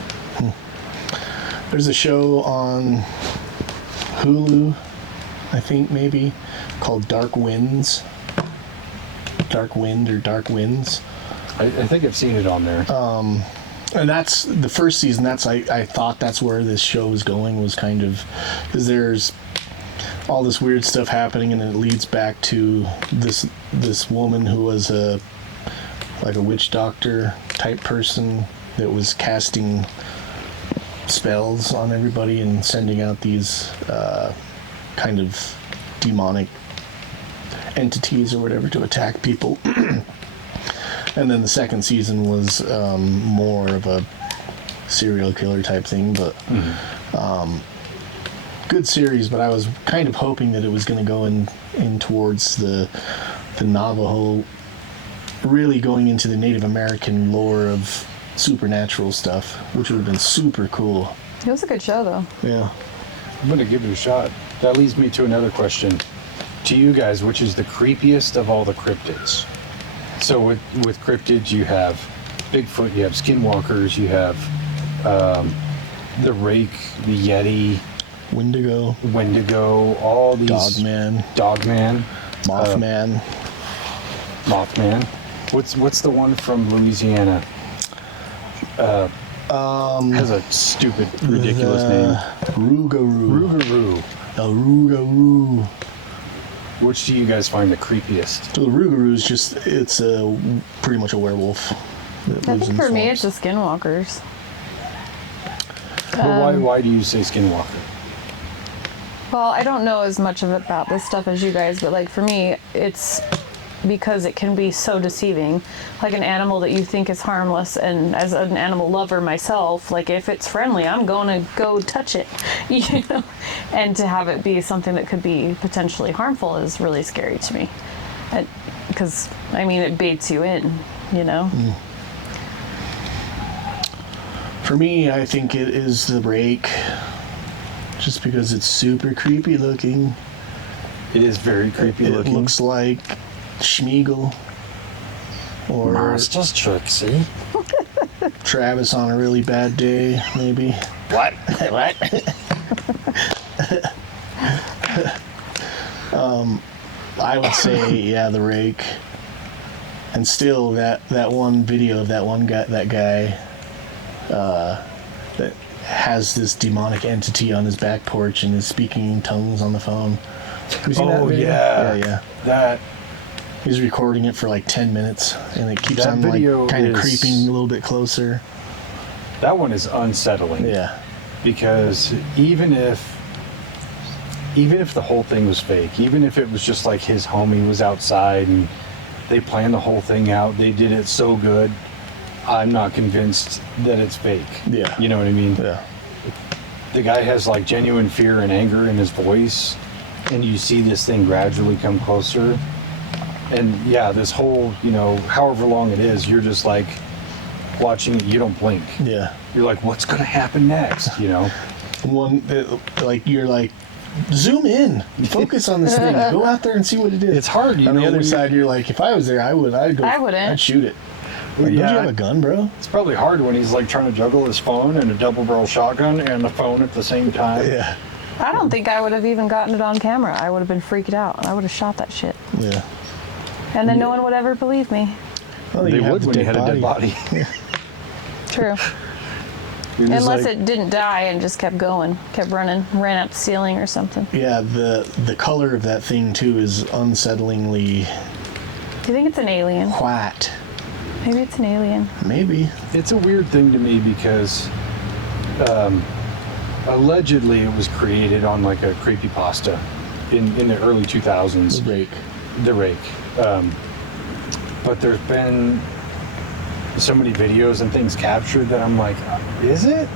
There's a show on Hulu, I think maybe, called Dark Winds. Dark Wind or Dark Winds. I think I've seen it on there. And that's the first season. I thought that's where this show was going, was kind of, because there's all this weird stuff happening, and it leads back to this woman who was like a witch doctor type person that was casting spells on everybody and sending out these kind of demonic entities or whatever to attack people. And then the second season was more of a serial killer type thing, but good series. But I was kind of hoping that it was going to go in towards the Navajo, really going into the Native American lore of supernatural stuff, which would have been super cool. It was a good show, though. Yeah. I'm going to give it a shot. That leads me to another question. To you guys, which is the creepiest of all the cryptids? So with cryptids, you have Bigfoot, you have skinwalkers, you have the rake, the yeti, Wendigo, all these... Dogman, Mothman. Mothman. What's the one from Louisiana? Has a stupid, ridiculous name. Rougarou. The Rougarou. Which do you guys find the creepiest? So the Rougarou is just, it's pretty much a werewolf. That I lives think in for me, it's swamps. the skinwalkers. But why do you say skinwalker? Well, I don't know as much about this stuff as you guys, but like for me, it's because it can be so deceiving. Like an animal that you think is harmless, and as an animal lover myself, like if it's friendly, I'm going to go touch it, you know? And to have it be something that could be potentially harmful is really scary to me. Because, I mean, it baits you in, you know? For me, I think it is the rake. Just because it's super creepy looking. It is very creepy It looking. looks like Schmeagol. Or Master's Trixie. Travis on a really bad day, maybe. What? What? I would say, yeah, the rake. And still, that one video of that guy that has this demonic entity on his back porch and is speaking in tongues on the phone. Have you seen that video? Yeah. That He's recording it for like 10 minutes, and it keeps That on like video kind of is- creeping a little bit closer. that one is unsettling. Yeah. Because even if the whole thing was fake, even if it was just like his homie was outside and they planned the whole thing out, they did it so good, I'm not convinced that it's fake. Yeah. You know what I mean? Yeah. The guy has like genuine fear and anger in his voice, and you see this thing gradually come closer. And yeah, this whole, however long it is, you're just like watching it, you don't blink. Yeah. You're like, what's going to happen next, One, like, you're like, zoom in, focus on this thing, go out there and see what it is. It's hard, On the other side, you're like, if I was there, I'd go. I wouldn't. I'd shoot it. Like, Yeah. Don't you have a gun, bro? It's probably hard when he's like trying to juggle his phone and a double barrel shotgun and the phone at the same time. Yeah. I don't think I would have even gotten it on camera. I would have been freaked out. I would have shot that shit. Yeah. And then no one would ever believe me. Well, They you have would the when you had a dead body. True. You're just Unless like- it didn't die and just kept going, kept running, ran up the ceiling or something. Yeah, the color of that thing too is unsettlingly Do you think it's an alien? white. Maybe it's an alien. Maybe. It's a weird thing to me because allegedly it was created on like a creepypasta in the early 2000s. The Rake. But there's been so many videos and things captured that I'm like, is it?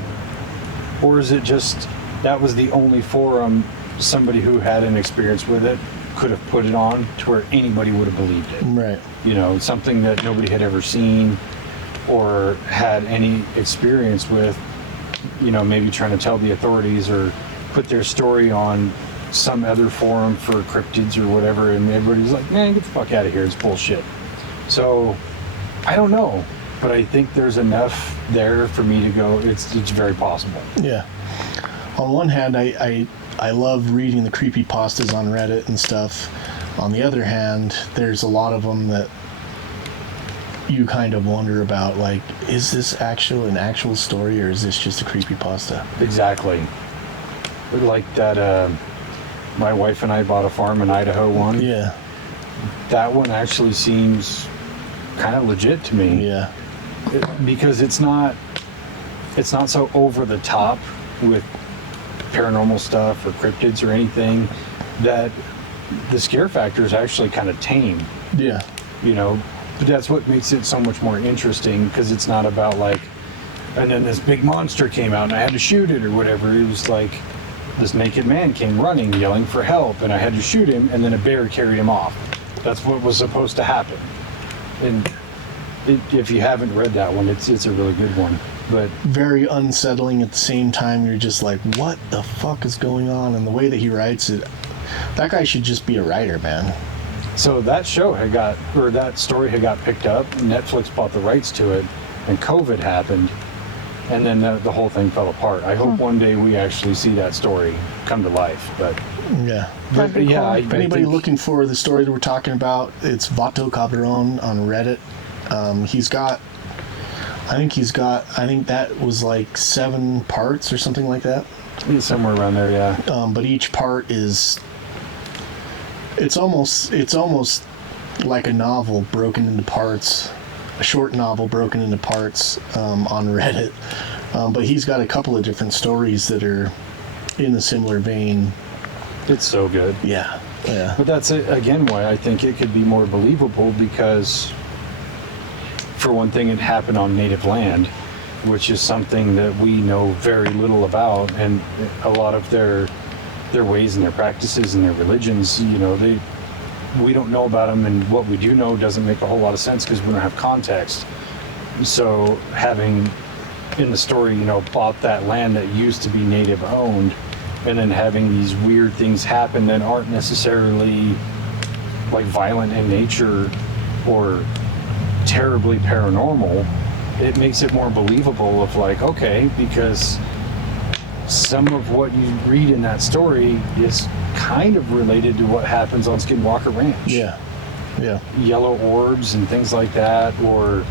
Or is it just that was the only forum somebody who had an experience with it could have put it on to where anybody would have believed it? Right. Something that nobody had ever seen or had any experience with, maybe trying to tell the authorities or put their story on some other forum for cryptids or whatever, and everybody's like, man, get the fuck out of here, it's bullshit. So, I don't know, but I think there's enough there for me to go, it's very possible. Yeah. On one hand, I love reading the creepypastas on Reddit and stuff. On the other hand, there's a lot of them that you kind of wonder about, like, is this an actual story, or is this just a creepypasta? Exactly. Like that, my wife and I bought a farm in Idaho one. Yeah. That one actually seems kind of legit to me. Yeah. Because it's not so over the top with paranormal stuff or cryptids or anything, that the scare factor is actually kind of tame. Yeah. But that's what makes it so much more interesting, because it's not about like, and then this big monster came out and I had to shoot it or whatever. It was like this naked man came running yelling for help and I had to shoot him, and then a bear carried him off. That's what was supposed to happen. And if you haven't read that one, it's a really good one. But very unsettling at the same time. You're just like, what the fuck is going on? And the way that he writes it, that guy should just be a writer, man. so that story had got picked up. Netflix bought the rights to it, and COVID happened, and then the whole thing fell apart. I hope one day we actually see that story come to life. But Yeah. That'd be cool. If anybody looking for the story that we're talking about, it's Vato Cabron on Reddit. I think that was like 7 parts or something like that. it's somewhere around there, yeah. But each part it's almost like a novel broken into parts, a short novel broken into parts on Reddit. But he's got a couple of different stories that are in a similar vein. It's so good. Yeah. But that's again why I think it could be more believable, because for one thing, it happened on native land, which is something that we know very little about, and a lot of their ways and their practices and their religions, we don't know about them, and what we do know doesn't make a whole lot of sense because we don't have context. So having in the story, bought that land that used to be native owned, and then having these weird things happen that aren't necessarily like violent in nature or terribly paranormal, it makes it more believable of like, okay, because some of what you read in that story is kind of related to what happens on Skinwalker Ranch. Yeah. Yeah. yellow orbs and things like that, or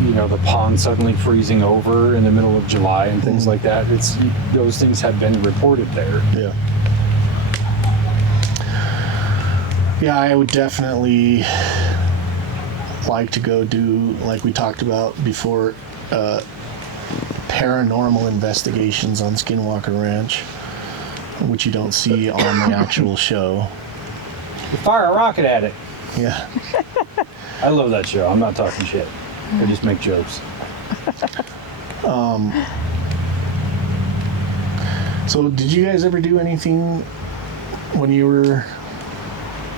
the pond suddenly freezing over in the middle of July and things like that. Those things have been reported there. Yeah. Yeah, I would definitely like to go do, like we talked about before, paranormal investigations on Skinwalker Ranch, which you don't see on the actual show. You fire a rocket at it. Yeah. I love that show. I'm not talking shit. I just make jokes. So did you guys ever do anything when you were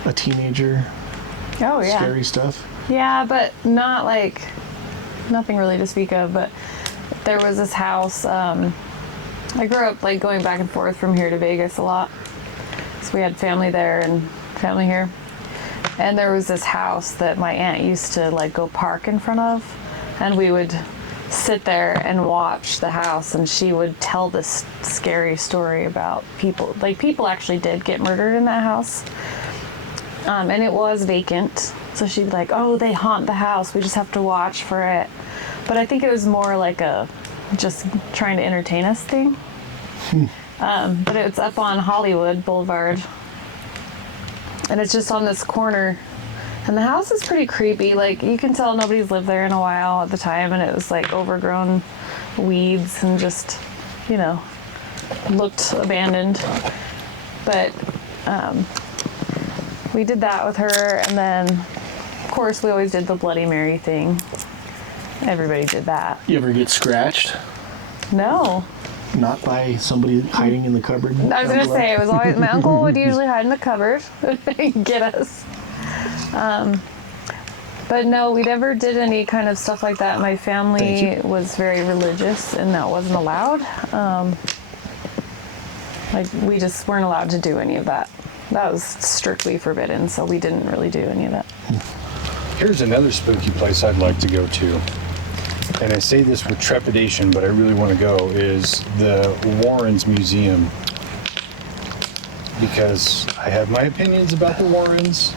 a teenager? Oh, yeah. Scary stuff? Yeah, but not like, nothing really to speak of, but there was this house, I grew up like going back and forth from here to Vegas a lot. So we had family there and family here. And there was this house that my aunt used to like go park in front of, and we would sit there and watch the house, and she would tell this scary story about people. Like, people actually did get murdered in that house. And it was vacant. So she'd be like, oh, they haunt the house. We just have to watch for it. But I think it was more like a just trying to entertain us thing. But it's up on Hollywood Boulevard. And it's just on this corner. And the house is pretty creepy. Like, you can tell nobody's lived there in a while at the time. And it was like overgrown weeds and just, looked abandoned. But we did that with her. And then, of course, we always did the Bloody Mary thing. Everybody did that. You ever get scratched? No. Not by somebody hiding in the cupboard? I was going to say, it was always, my uncle would usually hide in the cupboard and get us. But no, we never did any kind of stuff like that. My family was very religious, and that wasn't allowed. We just weren't allowed to do any of that. That was strictly forbidden, so we didn't really do any of that. Here's another spooky place I'd like to go to. And I say this with trepidation, but I really want to go, is the Warrens Museum. Because I have my opinions about the Warrens,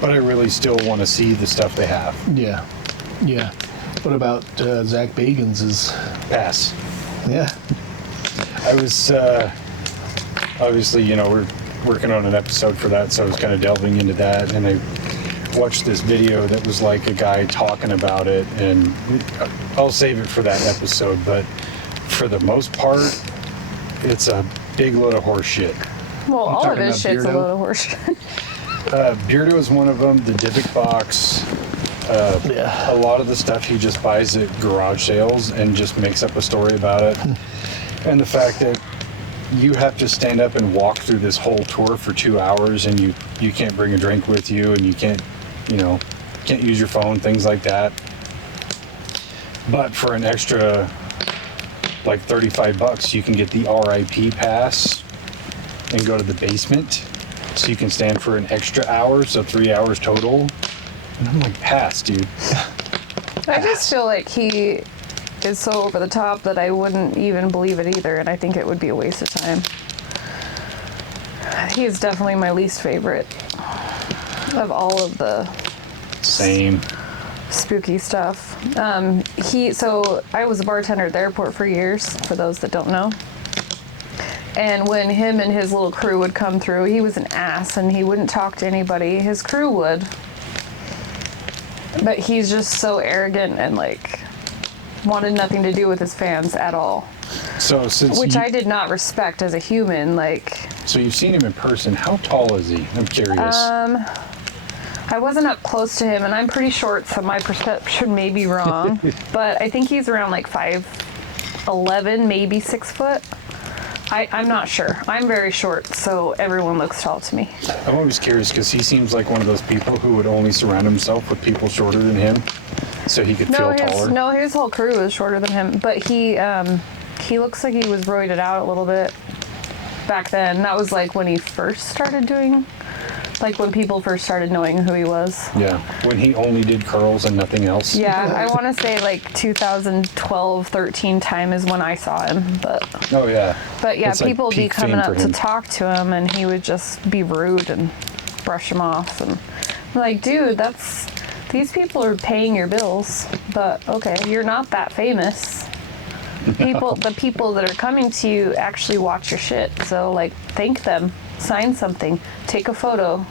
but I really still want to see the stuff they have. Yeah. Yeah. What about Zach Bagans' Pass. Yeah. I was, obviously, we're working on an episode for that, so I was kind of delving into that, and I watched this video that was like a guy talking about it, and I'll save it for that episode, but for the most part, it's a big load of horse shit. Well, all of talking his about shit's a Beardo? load of horse shit. Beardo is one of them, the Dybbuk box. Yeah. A lot of the stuff he just buys at garage sales and just makes up a story about it. And the fact that you have to stand up and walk through this whole tour for 2 hours, and you can't bring a drink with you, and you can't use your phone, things like that. But for an extra like $35, you can get the RIP pass and go to the basement, so you can stand for an extra hour, so 3 hours total. And I'm like, pass, dude. I just feel like he is so over the top that I wouldn't even believe it either, and I think it would be a waste of time. He is definitely my least favorite of all of the Same. spooky stuff. So I was a bartender at the airport for years, for those that don't know. And when him and his little crew would come through, he was an ass and he wouldn't talk to anybody. His crew would. But he's just so arrogant and like wanted nothing to do with his fans at all. So Which I did not respect as a human. So you've seen him in person. How tall is he? I'm curious. I wasn't up close to him, and I'm pretty short, so my perception may be wrong. But I think he's around like 5'11", maybe 6 foot. I'm not sure. I'm very short, so everyone looks tall to me. I'm always curious because he seems like one of those people who would only surround himself with people shorter than him, so he could feel taller. His whole crew is shorter than him, but he looks like he was roided out a little bit back then. That was like when he first started doing, like when people first started knowing who he was. Yeah, when he only did curls and nothing else. Yeah, I want to say like 2012-13 time is when I saw him, but. Oh yeah. But yeah, That's like people would be peak coming fame for up to him. talk to him, and he would just be rude and brush him off, and Like, dude, these people are paying your bills, but okay, you're not that famous. The people that are coming to you actually watch your shit. So, like, thank them, sign something, take a photo.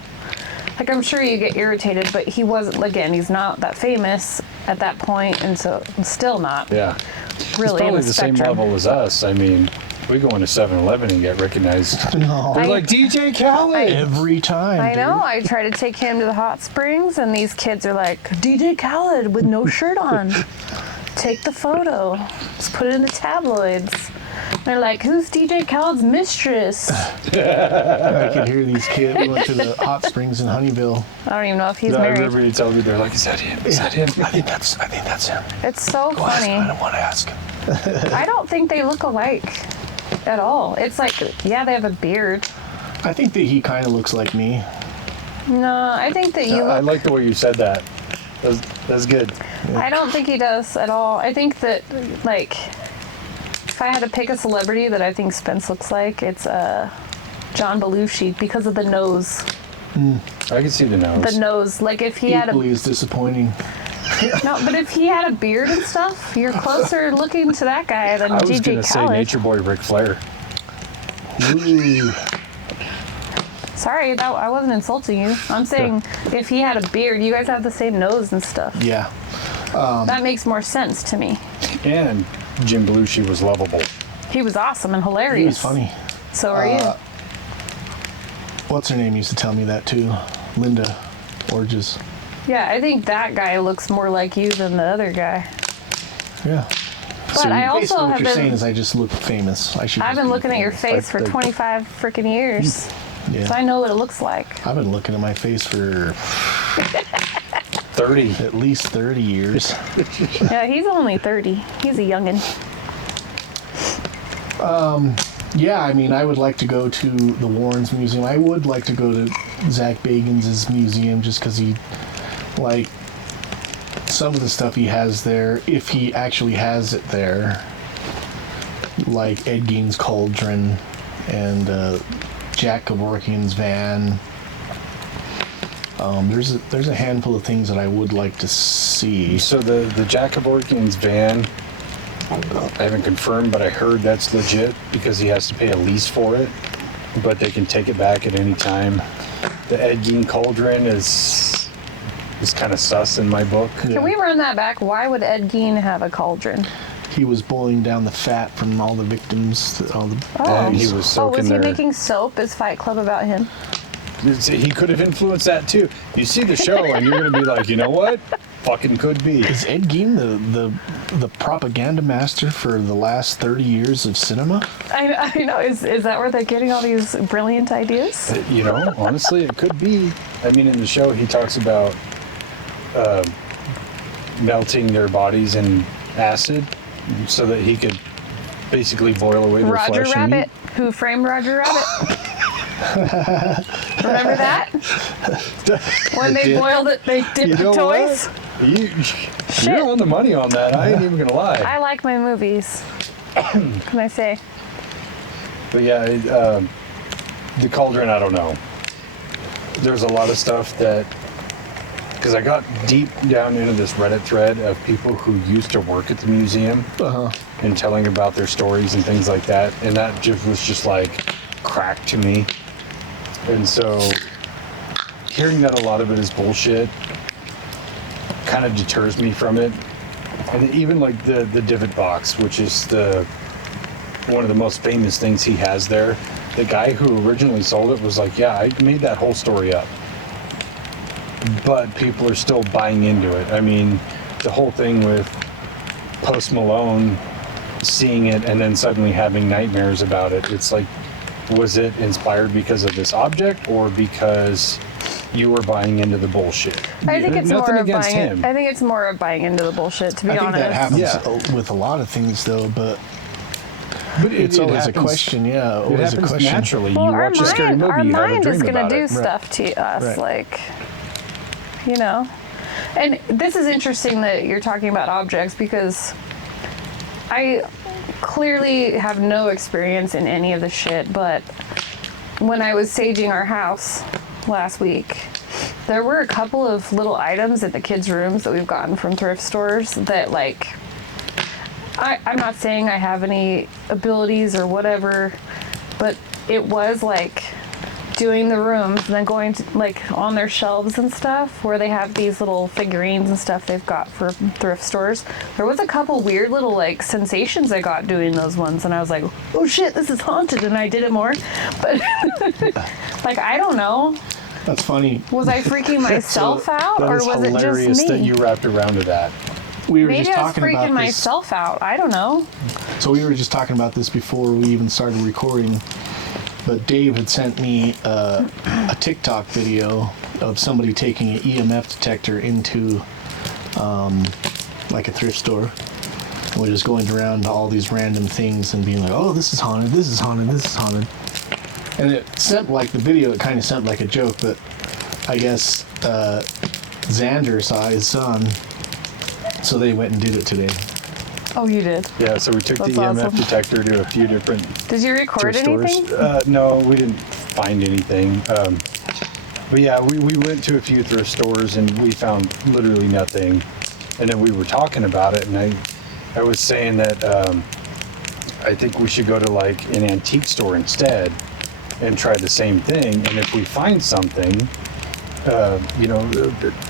Like, I'm sure you get irritated, but he wasn't, again, he's not that famous at that point, and so still not. Yeah. Really, it's probably in the same spectrum. level as us. I mean, we go into 7-Eleven and get recognized. No. They're like, DJ Khaled! Every time. I know. dude. I try to take him to the hot springs, and these kids are like, DJ Khaled with no shirt on. Take the photo. Just put it in the tabloids. They're like, who's DJ Khaled's mistress? I could hear these kids. We went to the hot springs in Honeyville. I don't even know if he's No, I married. remember you telling me, they're like, is that him? Is that him? I think that's him. It's so Go ask him. I funny. don't want to ask him. I don't think they look alike at all. It's like, yeah, they have a beard. I think that he kind of looks like me. No, I think that you I look. like the way you said that. That's good. I don't think he does at all. I think that, like, if I had to pick a celebrity that I think Spence looks like, it's John Belushi because of the nose. I can see the nose. The nose. Like, if he had Equally as disappointing. No, but if he had a beard and stuff, you're closer looking to that guy than I was DJ going to say Khaled. Nature Boy Ric Flair. Ooh. Sorry, I wasn't insulting you. I'm saying if he had a beard, you guys have the same nose and stuff. Yeah. That makes more sense to me. And Jim Belushi was lovable. He was awesome and hilarious. He was funny. So are you. What's her name used to tell me that too? Linda Orges. Yeah, I think that guy looks more like you than the other guy. Yeah. But I also Basically, what have you're saying been. is I just look famous. I should. I've just been be looking at your famous. face for Like- 25 freaking years. Yeah. So I know what it looks like. I've been looking at my face for 30. at least 30 years. Yeah, he's only 30. He's a youngin'. Yeah, I mean, I would like to go to the Warrens Museum. I would like to go to Zach Bagans' museum just because he, like, some of the stuff he has there, if he actually has it there, like Ed Gein's cauldron and Jack Kevorkian's van. There's a handful of things that I would like to see. So the Jack Kevorkian's van, I haven't confirmed, but I heard that's legit because he has to pay a lease for it, but they can take it back at any time. The Ed Gein cauldron is kind of sus in my book. Yeah. Can we run that back? Why would Ed Gein have a cauldron? He was boiling down the fat from all the victims, all the And he was Oh, soaking was he their... making soap? Is Fight Club about him? He could have influenced that too. You see the show and you're going to be like, you know what? Fucking could be. Is Ed Gein the propaganda master for the last 30 years of cinema? I know. Is that where they're getting all these brilliant ideas? You know, honestly, it could be. I mean, in the show, he talks about melting their bodies in acid so that he could basically boil away their Roger flesh and Rabbit. Who framed Roger Rabbit? Remember that? When they did. boiled it, they dipped You the know toys. what? You're on the money on that. I ain't even gonna lie. I like my movies. Can I say? But yeah, the cauldron, I don't know. There's a lot of stuff that, because I got deep down into this Reddit thread of people who used to work at the museum and telling about their stories and things like that, and that just was just like crack to me. And so hearing that a lot of it is bullshit kind of deters me from it. And even like the divot box, which is one of the most famous things he has there, the guy who originally sold it was like, yeah, I made that whole story up, but people are still buying into it. I mean, the whole thing with Post Malone seeing it and then suddenly having nightmares about it, it's like, was it inspired because of this object or because you were buying into the bullshit? I think it's Nothing more of against buying. him. I think it's more of buying into the bullshit. To be I think honest. that happens Yeah. with a lot of things, though, but But it's always happens- a question. Yeah, It always a happens question. naturally. Well, You watch a scary movie, our you have a mind dream is going about to do it. stuff to us, Right. like, you know. And this is interesting that you're talking about objects because I clearly have no experience in any of the shit, but when I was saging our house last week, there were a couple of little items in the kids' rooms that we've gotten from thrift stores that, like, I'm not saying I have any abilities or whatever, but it was like doing the rooms and then going to, like, on their shelves and stuff where they have these little figurines and stuff they've got for thrift stores. There was a couple weird little, like, sensations I got doing those ones, and I was like, oh shit, this is haunted, and I did it more. But like, I don't know. That's funny. Was I freaking myself out, That or is was it hilarious just that me? you wrapped around to that. We were Maybe just I was talking about freaking this. myself out. I don't know. So we were just talking about this before we even started recording. But Dave had sent me a TikTok video of somebody taking an EMF detector into like a thrift store. And we're just going around to all these random things and being like, oh, this is haunted, this is haunted, this is haunted. And it sent, like, the video, it kind of sent like a joke, but I guess Xander saw his son, so they went and did it today. Oh, you did? Yeah, so we took the That's EMF awesome. detector to a few different Did you record thrift anything? stores. No, we didn't find anything. But yeah, we went to a few thrift stores and we found literally nothing. And then we were talking about it, and I was saying that I think we should go to, like, an antique store instead and try the same thing. And if we find something, you know,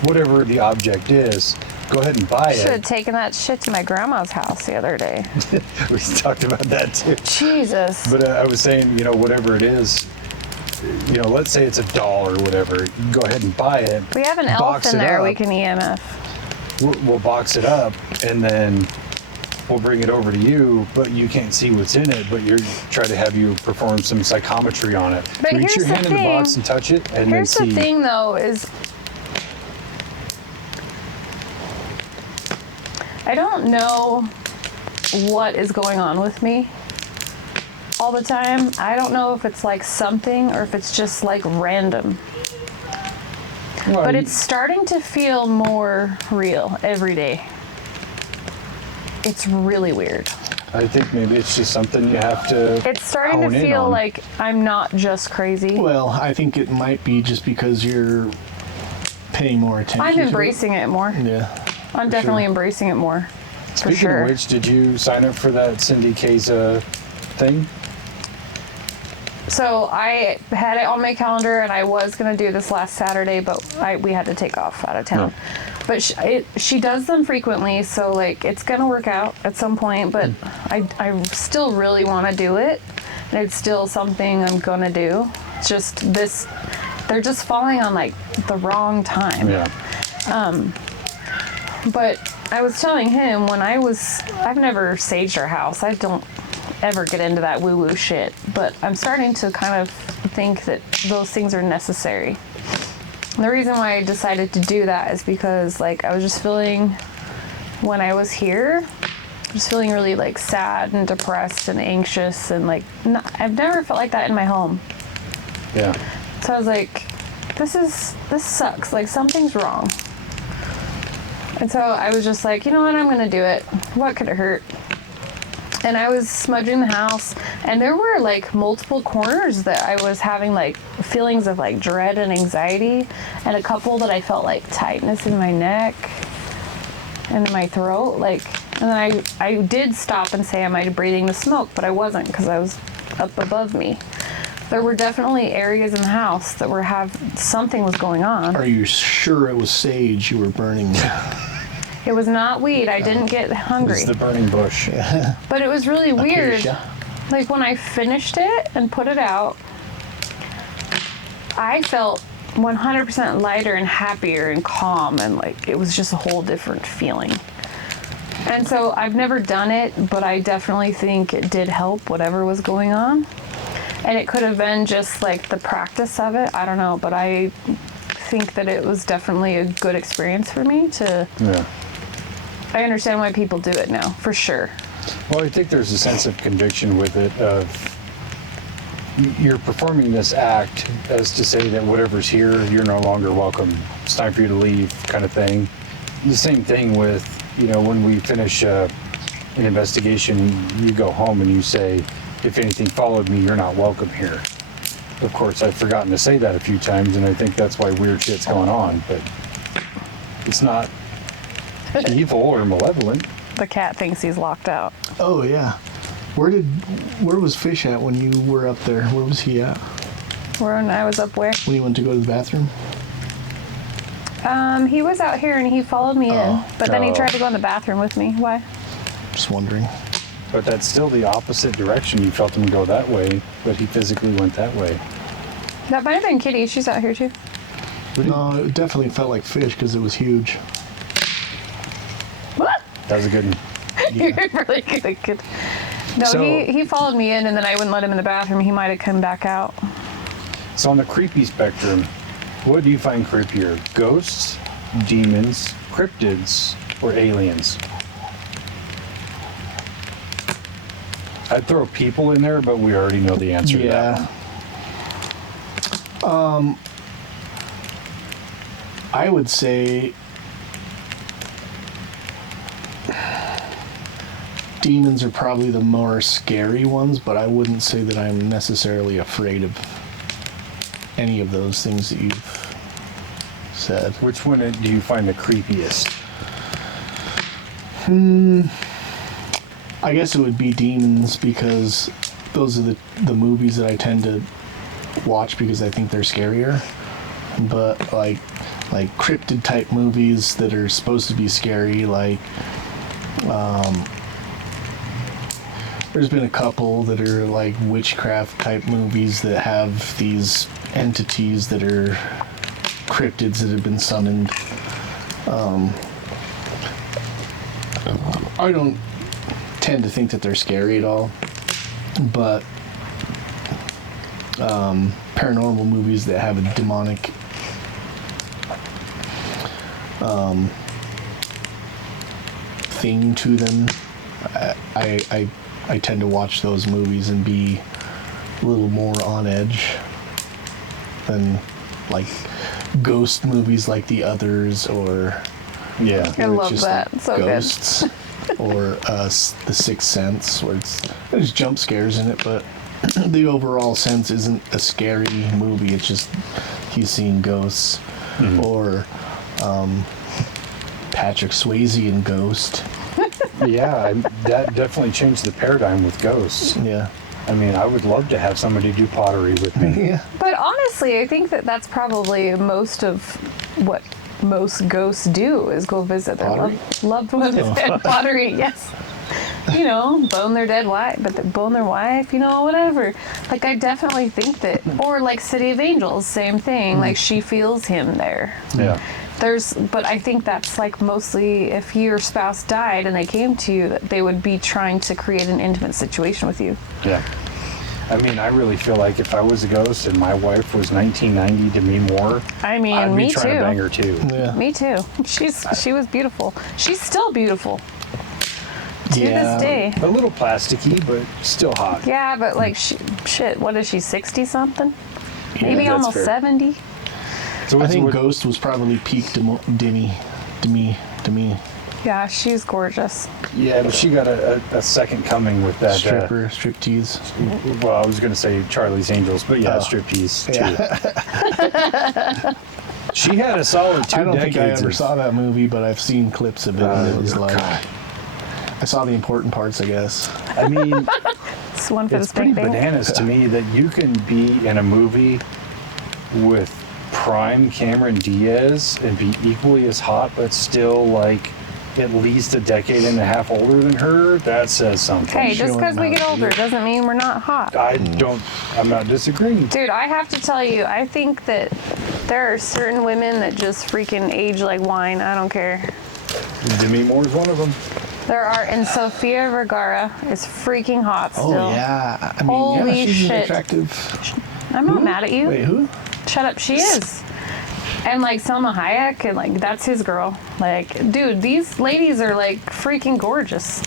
whatever the object is, go ahead and buy Should have it. taken that shit to my grandma's house the other day. We talked about that too. Jesus. But I was saying, you know, whatever it is, you know, let's say it's a doll or whatever, go ahead and buy it. We have an elf box in it there up. we can EMF. We'll box it up and then we'll bring it over to you, but you can't see what's in it, but you're try to have you perform some psychometry on it. But Reach here's your the hand in the thing. box and touch it and Here's then the see. thing, though, is I don't know what is going on with me all the time. I don't know if it's like something or if it's just like random. Well, But it's starting to feel more real every day. It's really weird. I think maybe it's just something you have to It's starting hone to in feel on. like I'm not just crazy. Well, I think it might be just because you're paying more attention I'm to it. embracing it more. Yeah. I'm definitely embracing it more. For Speaking sure. of which, did you sign up for that Cindy Kay's thing? So I had it on my calendar, and I was gonna do this last Saturday, but we had to take off out of town. No. But she does them frequently, so like it's gonna work out at some point. But I still really want to do it, and it's still something I'm gonna do. It's just this, they're just falling on like the wrong time. Yeah. But I was telling him I've never saged our house. I don't ever get into that woo-woo shit. But I'm starting to kind of think that those things are necessary. And the reason why I decided to do that is because, like, I was just feeling, when I was here, just feeling really, like, sad and depressed and anxious. And, like, I've never felt like that in my home. Yeah. So I was like, this sucks. Like, something's wrong. And so I was just like, you know what, I'm gonna do it. What could it hurt? And I was smudging the house, and there were like multiple corners that I was having like feelings of like dread and anxiety, and a couple that I felt like tightness in my neck and in my throat. Like, and then I did stop and say, am I breathing the smoke? But I wasn't, because I was up above me. There were definitely areas in the house that were something was going on. Are you sure it was sage you were burning? It was not weed. I didn't get hungry. It's the burning bush. But it was really weird. Acacia. Like, when I finished it and put it out, I felt 100% lighter and happier and calm, and like it was just a whole different feeling. And so I've never done it, but I definitely think it did help whatever was going on. And it could have been just like the practice of it. I don't know, but I think that it was definitely a good experience for me to. Yeah. I understand why people do it now, for sure. Well, I think there's a sense of conviction with it of you're performing this act as to say that whatever's here, you're no longer welcome. It's time for you to leave, kind of thing. The same thing with, you know, when we finish an investigation, you go home and you say, if anything followed me, you're not welcome here. Of course, I've forgotten to say that a few times, and I think that's why weird shit's going on, but it's not evil or malevolent. The cat thinks he's locked out. Oh yeah. Where was Fish at when you were up there? Where was he at? When I was up where? When you went to go to the bathroom? He was out here and he followed me in, but then he Oh. tried to go in the bathroom with me. Why? Just wondering. But that's still the opposite direction. You felt him go that way, but he physically went that way. That might have been Kitty. She's out here too. No, it definitely felt like Fish because it was huge. What? That was a good one. You're really good. No, So- he followed me in and then I wouldn't let him in the bathroom. He might have come back out. So on the creepy spectrum, what do you find creepier? Ghosts, demons, cryptids, or aliens? I'd throw people in there, but we already know the answer to that one. I would say demons are probably the more scary ones, but I wouldn't say that I'm necessarily afraid of any of those things that you've said. Which one do you find the creepiest? I guess it would be demons because those are the movies that I tend to watch because I think they're scarier. But like cryptid type movies that are supposed to be scary, like there's been a couple that are like witchcraft type movies that have these entities that are cryptids that have been summoned. I don't tend to think that they're scary at all, but paranormal movies that have a demonic thing to them, I tend to watch those movies and be a little more on edge than like ghost movies like The Others or Yeah. I where it's love just that. like So good. ghosts or The Sixth Sense, where there's jump scares in it, but the overall sense isn't a scary movie. It's just he's seeing ghosts. Or Patrick Swayze in Ghost. Yeah, that definitely changed the paradigm with ghosts. Yeah. I mean, I would love to have somebody do pottery with me. Yeah. But honestly, I think that that's probably most of what most ghosts do is go visit their Pottery? loved ones and pottery. Yes, you know, bone their dead wife, but they bone their wife. You know, whatever. Like I definitely think that, or like City of Angels, same thing. Like she feels him there. Yeah. But I think that's like mostly if your spouse died and they came to you, that they would be trying to create an intimate situation with you. Yeah. I mean, I really feel like if I was a ghost and my wife was 1990 Demi Moore, I mean, I'd be me trying too. to bang her too. Yeah. Me too. She was beautiful. She's still beautiful to Yeah. this day. A little plasticky, but still hot. Yeah, but like shit, what is she, 60 something? Maybe that's almost fair. 70. So I what's think what- Ghost was probably peak Demi. Yeah, she's gorgeous. Yeah, but she got a second coming with that. Striptease. Well, I was going to say Charlie's Angels, but yeah, striptease too. She had a solid 2 I don't decades. think I ever of- saw that movie, but I've seen clips of it, and it was like God. I saw the important parts, I guess. I mean, It's one for it's the pretty spank bank. bananas to me that you can be in a movie with prime Cameron Diaz and be equally as hot, but still like at least a decade and a half older than her. That says something. Hey, just showing because we get out. older doesn't mean we're not hot. I'm not disagreeing. Dude, I have to tell you, I think that there are certain women that just freaking age like wine. I don't care. Demi Moore's one of them. There are, and Sofia Vergara is freaking hot still. Oh yeah, I mean, Holy yeah, she's an shit. attractive. I'm not mad at you. Wait, who? Shut up, she is. And like Selma Hayek, and like that's his girl. Like, dude, these ladies are like freaking gorgeous.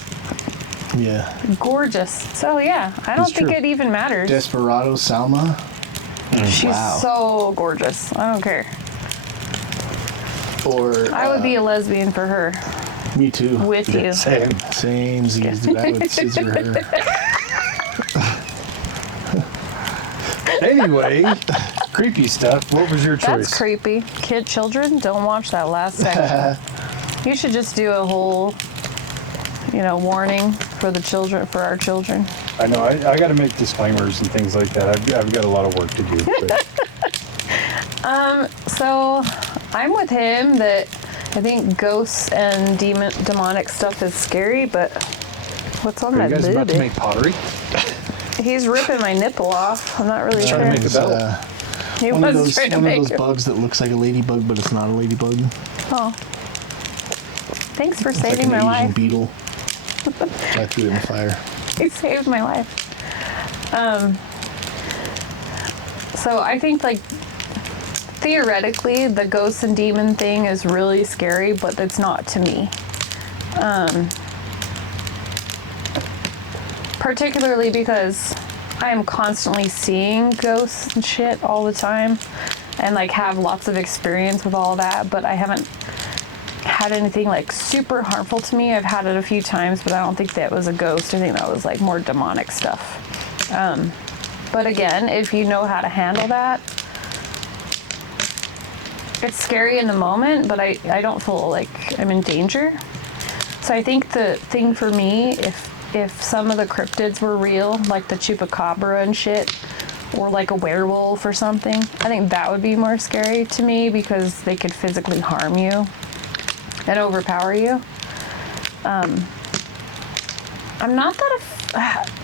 Yeah, Gorgeous. So yeah, I don't It's think true. it even matters. Desperado Salma. She's wow. so gorgeous. I don't care. Or I would be a lesbian for her. me too. With you. Same. Same Z's, dude. I would scissor her. Anyway, creepy stuff. What was your choice? That's creepy. Children, don't watch that last section. You should just do a whole, warning for the children, for our children. I know. I got to make disclaimers and things like that. I've got a lot of work to do. But. So I'm with him that I think ghosts and demonic stuff is scary, but what's on my Are you guys about to booty? make pottery? He's ripping my nipple off. I'm not really Trying sure. to make a bell. He One of was those, trying to one of make those it. bugs that looks like a ladybug, but it's not a ladybug. Oh. Thanks for It's like saving an my Asian life. beetle. I threw it in the fire. He saved my life. So I think, like, theoretically, the ghost and demon thing is really scary, but it's not to me. Particularly because I am constantly seeing ghosts and shit all the time, and like have lots of experience with all that, but I haven't had anything like super harmful to me. I've had it a few times, but I don't think that was a ghost. I think that was like more demonic stuff. But again, if you know how to handle that, it's scary in the moment, but I don't feel like I'm in danger. So I think the thing for me, if some of the cryptids were real, like the chupacabra and shit, or like a werewolf or something, I think that would be more scary to me because they could physically harm you and overpower you. I'm not that,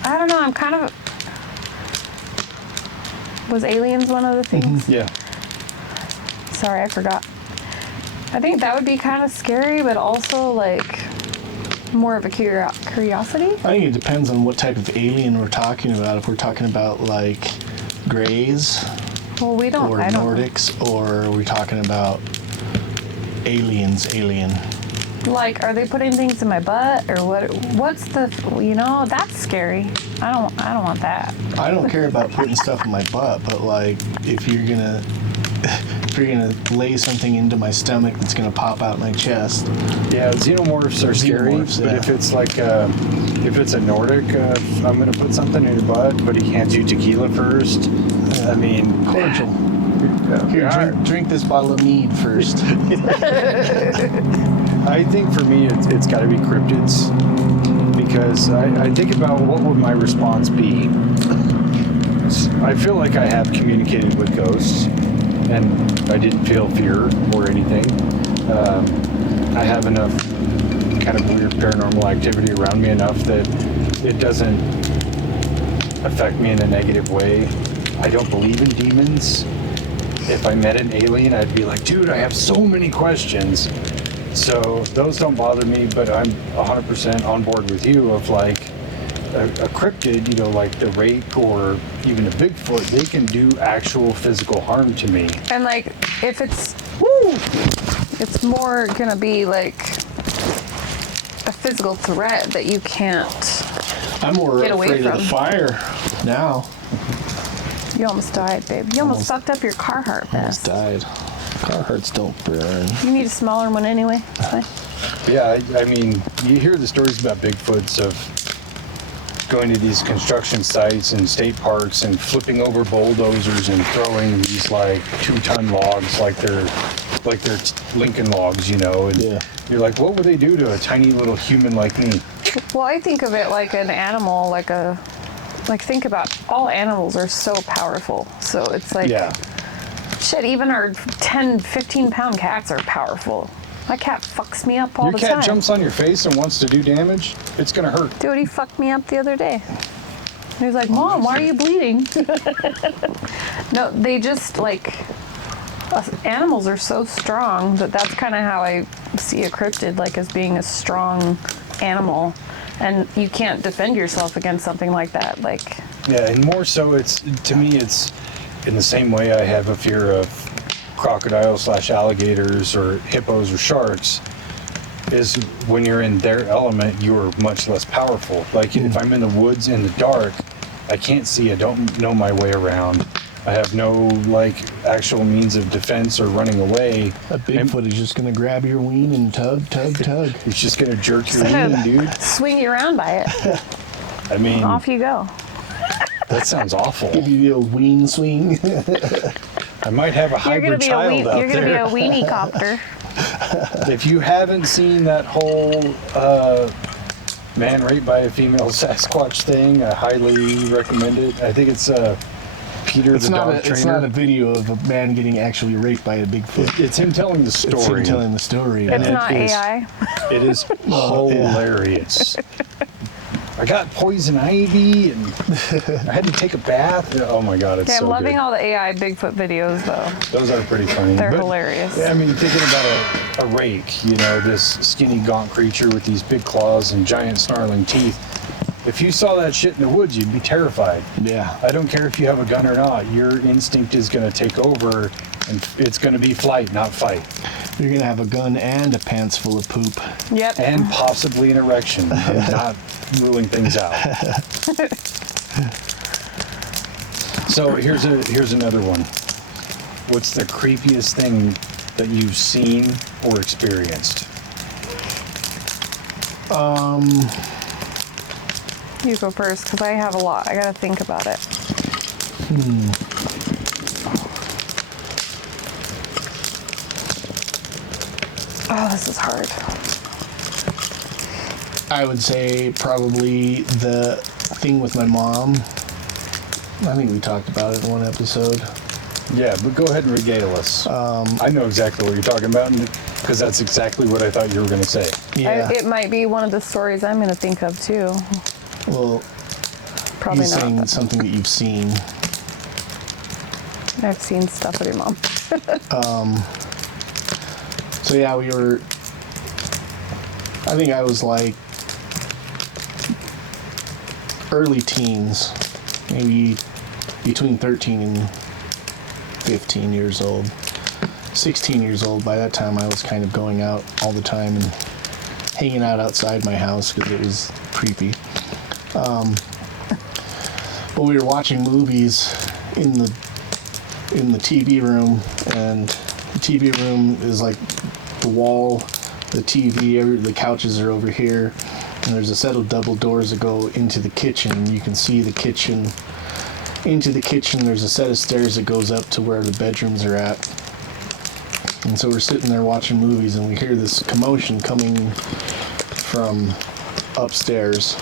I don't know, I'm kind of, was aliens one of the things? Yeah. Sorry, I forgot. I think that would be kind of scary, but also like more of a curiosity. I think it depends on what type of alien we're talking about. If we're talking about like Greys Well, we don't. or I don't Nordics, or are we talking about alien? Like, are they putting things in my butt or what? What's the? That's scary. I don't want that. I don't care about putting stuff in my butt, but like if you're gonna lay something into my stomach that's gonna pop out my chest. Yeah, xenomorphs are scary, Xenomorphs, but yeah. if it's like if it's a Nordic, I'm gonna put something in your butt, but he hands you tequila first. I mean, Cordial. yeah. Here, drink this bottle of mead first. I think for me, it's got to be cryptids because I think about what would my response be. I feel like I have communicated with ghosts, and I didn't feel fear or anything. I have enough kind of weird paranormal activity around me enough that it doesn't affect me in a negative way. I don't believe in demons. If I met an alien, I'd be like, dude, I have so many questions. So those don't bother me, but I'm 100% on board with you of like a cryptid, like the rake or even a Bigfoot, they can do actual physical harm to me. And like, if it's more gonna be like a physical threat that you can't. I'm more Get away afraid of the from. fire now. You almost died, babe. You almost sucked up your Carhartt Almost vest. died. Carhartts don't burn. You need a smaller one anyway. It's fine. Yeah, I mean, you hear the stories about Bigfoots of going to these construction sites and state parks and flipping over bulldozers and throwing these like 2-ton logs like they're Lincoln logs, and Yeah. you're like, what would they do to a tiny little human like me? Well, I think of it like an animal, think about all animals are so powerful. So it's like, Yeah. shit, even our 10, 15-pound cats are powerful. My cat fucks me up all Your the cat time. jumps on your face and wants to do damage, it's gonna hurt. Dude, he fucked me up the other day. He was like, Mom, why are you bleeding? No, they just animals are so strong that's kind of how I see a cryptid, like as being a strong animal. And you can't defend yourself against something like that. Like, Yeah, and more so, to me, it's in the same way I have a fear of crocodiles/alligators or hippos or sharks. Is when you're in their element, you're much less powerful. Like if I'm in the woods in the dark, I can't see. I don't know my way around. I have no actual means of defense or running away. A Bigfoot is just gonna grab your ween and tug. He's just gonna jerk your It's gonna wing, dude. swing you around by it. I mean, Off you go. That sounds awful. Give you the old ween swing. I might have a You're gonna hybrid be child out you're gonna there. be a weenie copter. If you haven't seen that whole man raped by a female Sasquatch thing, I highly recommend it. I think it's Peter the dog trainer. It's not a video of a man getting actually raped by a Bigfoot. It's him telling the story. It's him telling the story. It's it not is- AI. It is hilarious. I got poison ivy and I had to take a bath. Oh my god, it's Okay, so I'm loving good. all the AI Bigfoot videos though. Those are pretty funny. They're But, hilarious. I mean, thinking about a rake, you know, this skinny, gaunt creature with these big claws and giant snarling teeth. If you saw that shit in the woods, you'd be terrified. Yeah. I don't care if you have a gun or not. Your instinct is going to take over, and it's going to be flight, not fight. You're going to have a gun and a pants full of poop. Yep. And possibly an erection. I'm not ruling things out. So here's another one. What's the creepiest thing that you've seen or experienced? You go first, because I have a lot. I gotta think about it. Oh, this is hard. I would say probably the thing with my mom. I think we talked about it in one episode. Yeah, but go ahead and regale us. I know exactly what you're talking about, because that's exactly what I thought you were going to say. Yeah. It might be one of the stories I'm gonna think of too. Well, Probably you're saying not. something that you've seen. I've seen stuff with your mom. So yeah, we were. I think I was like early teens, maybe between 13 and 15 years old. 16 years old. By that time, I was kind of going out all the time and hanging out outside my house because it was creepy. But we were watching movies in the TV room, and the TV room is like the wall, the TV, the couches are over here, and there's a set of double doors that go into the kitchen. You can see the kitchen. Into the kitchen, there's a set of stairs that goes up to where the bedrooms are at. And so we're sitting there watching movies, and we hear this commotion coming from upstairs,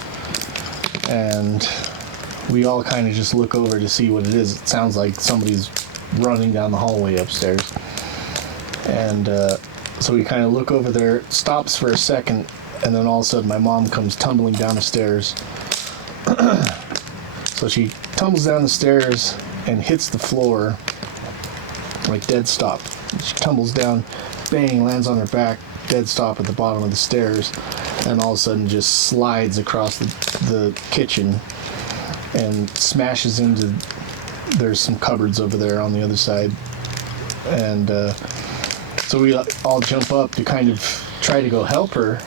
and we all kind of just look over to see what it is. It sounds like somebody's running down the hallway upstairs. And so we kind of look over there, it stops for a second, and then all of a sudden my mom comes tumbling down the stairs. So she tumbles down the stairs and hits the floor, like dead stop. She tumbles down, bang, lands on her back, dead stop at the bottom of the stairs, and all of a sudden just slides across the kitchen and smashes into, there's some cupboards over there on the other side. And so we all jump up to kind of try to go help her,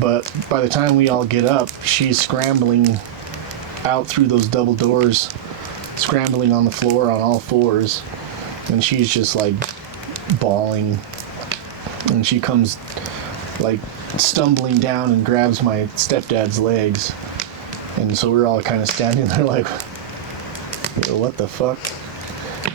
but by the time we all get up, she's scrambling out through those double doors, scrambling on the floor on all fours, and she's just like bawling, and she comes like stumbling down and grabs my stepdad's legs, and so we're all kind of standing there like, what the fuck?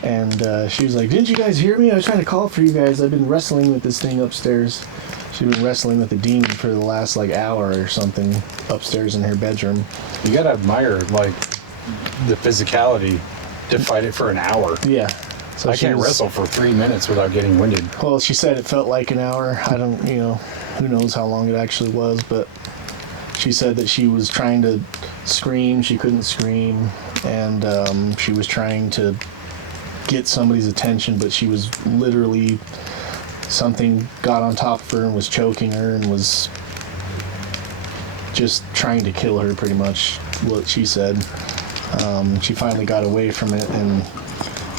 And she was like, didn't you guys hear me? I was trying to call for you guys. I've been wrestling with this thing upstairs. She'd been wrestling with the demon for the last like hour or something upstairs in her bedroom. You gotta admire, like, the physicality to fight it for an hour. Yeah. So I she can't was- wrestle for 3 minutes without getting winded. Well, she said it felt like an hour. I don't, who knows how long it actually was, but she said that she was trying to scream, she couldn't scream, and she was trying to get somebody's attention, but she was literally, something got on top of her and was choking her and was just trying to kill her, pretty much, what she said. She finally got away from it, and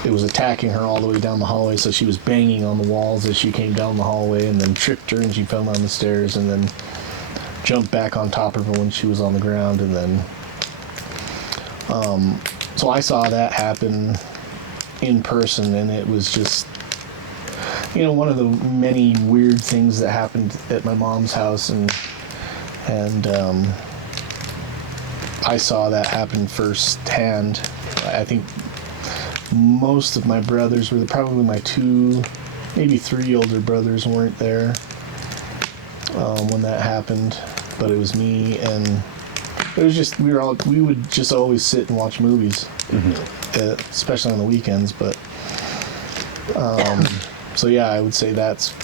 it was attacking her all the way down the hallway, so she was banging on the walls as she came down the hallway, and then tripped her and she fell down the stairs, and then jumped back on top of her when she was on the ground, and then so I saw that happen in person, and it was just one of the many weird things that happened at my mom's house, and I saw that happen firsthand. I think most of my brothers were probably my 2, maybe 3 older brothers weren't there when that happened, but it was me, and it was just we would just always sit and watch movies, especially on the weekends. But so yeah, I would say that's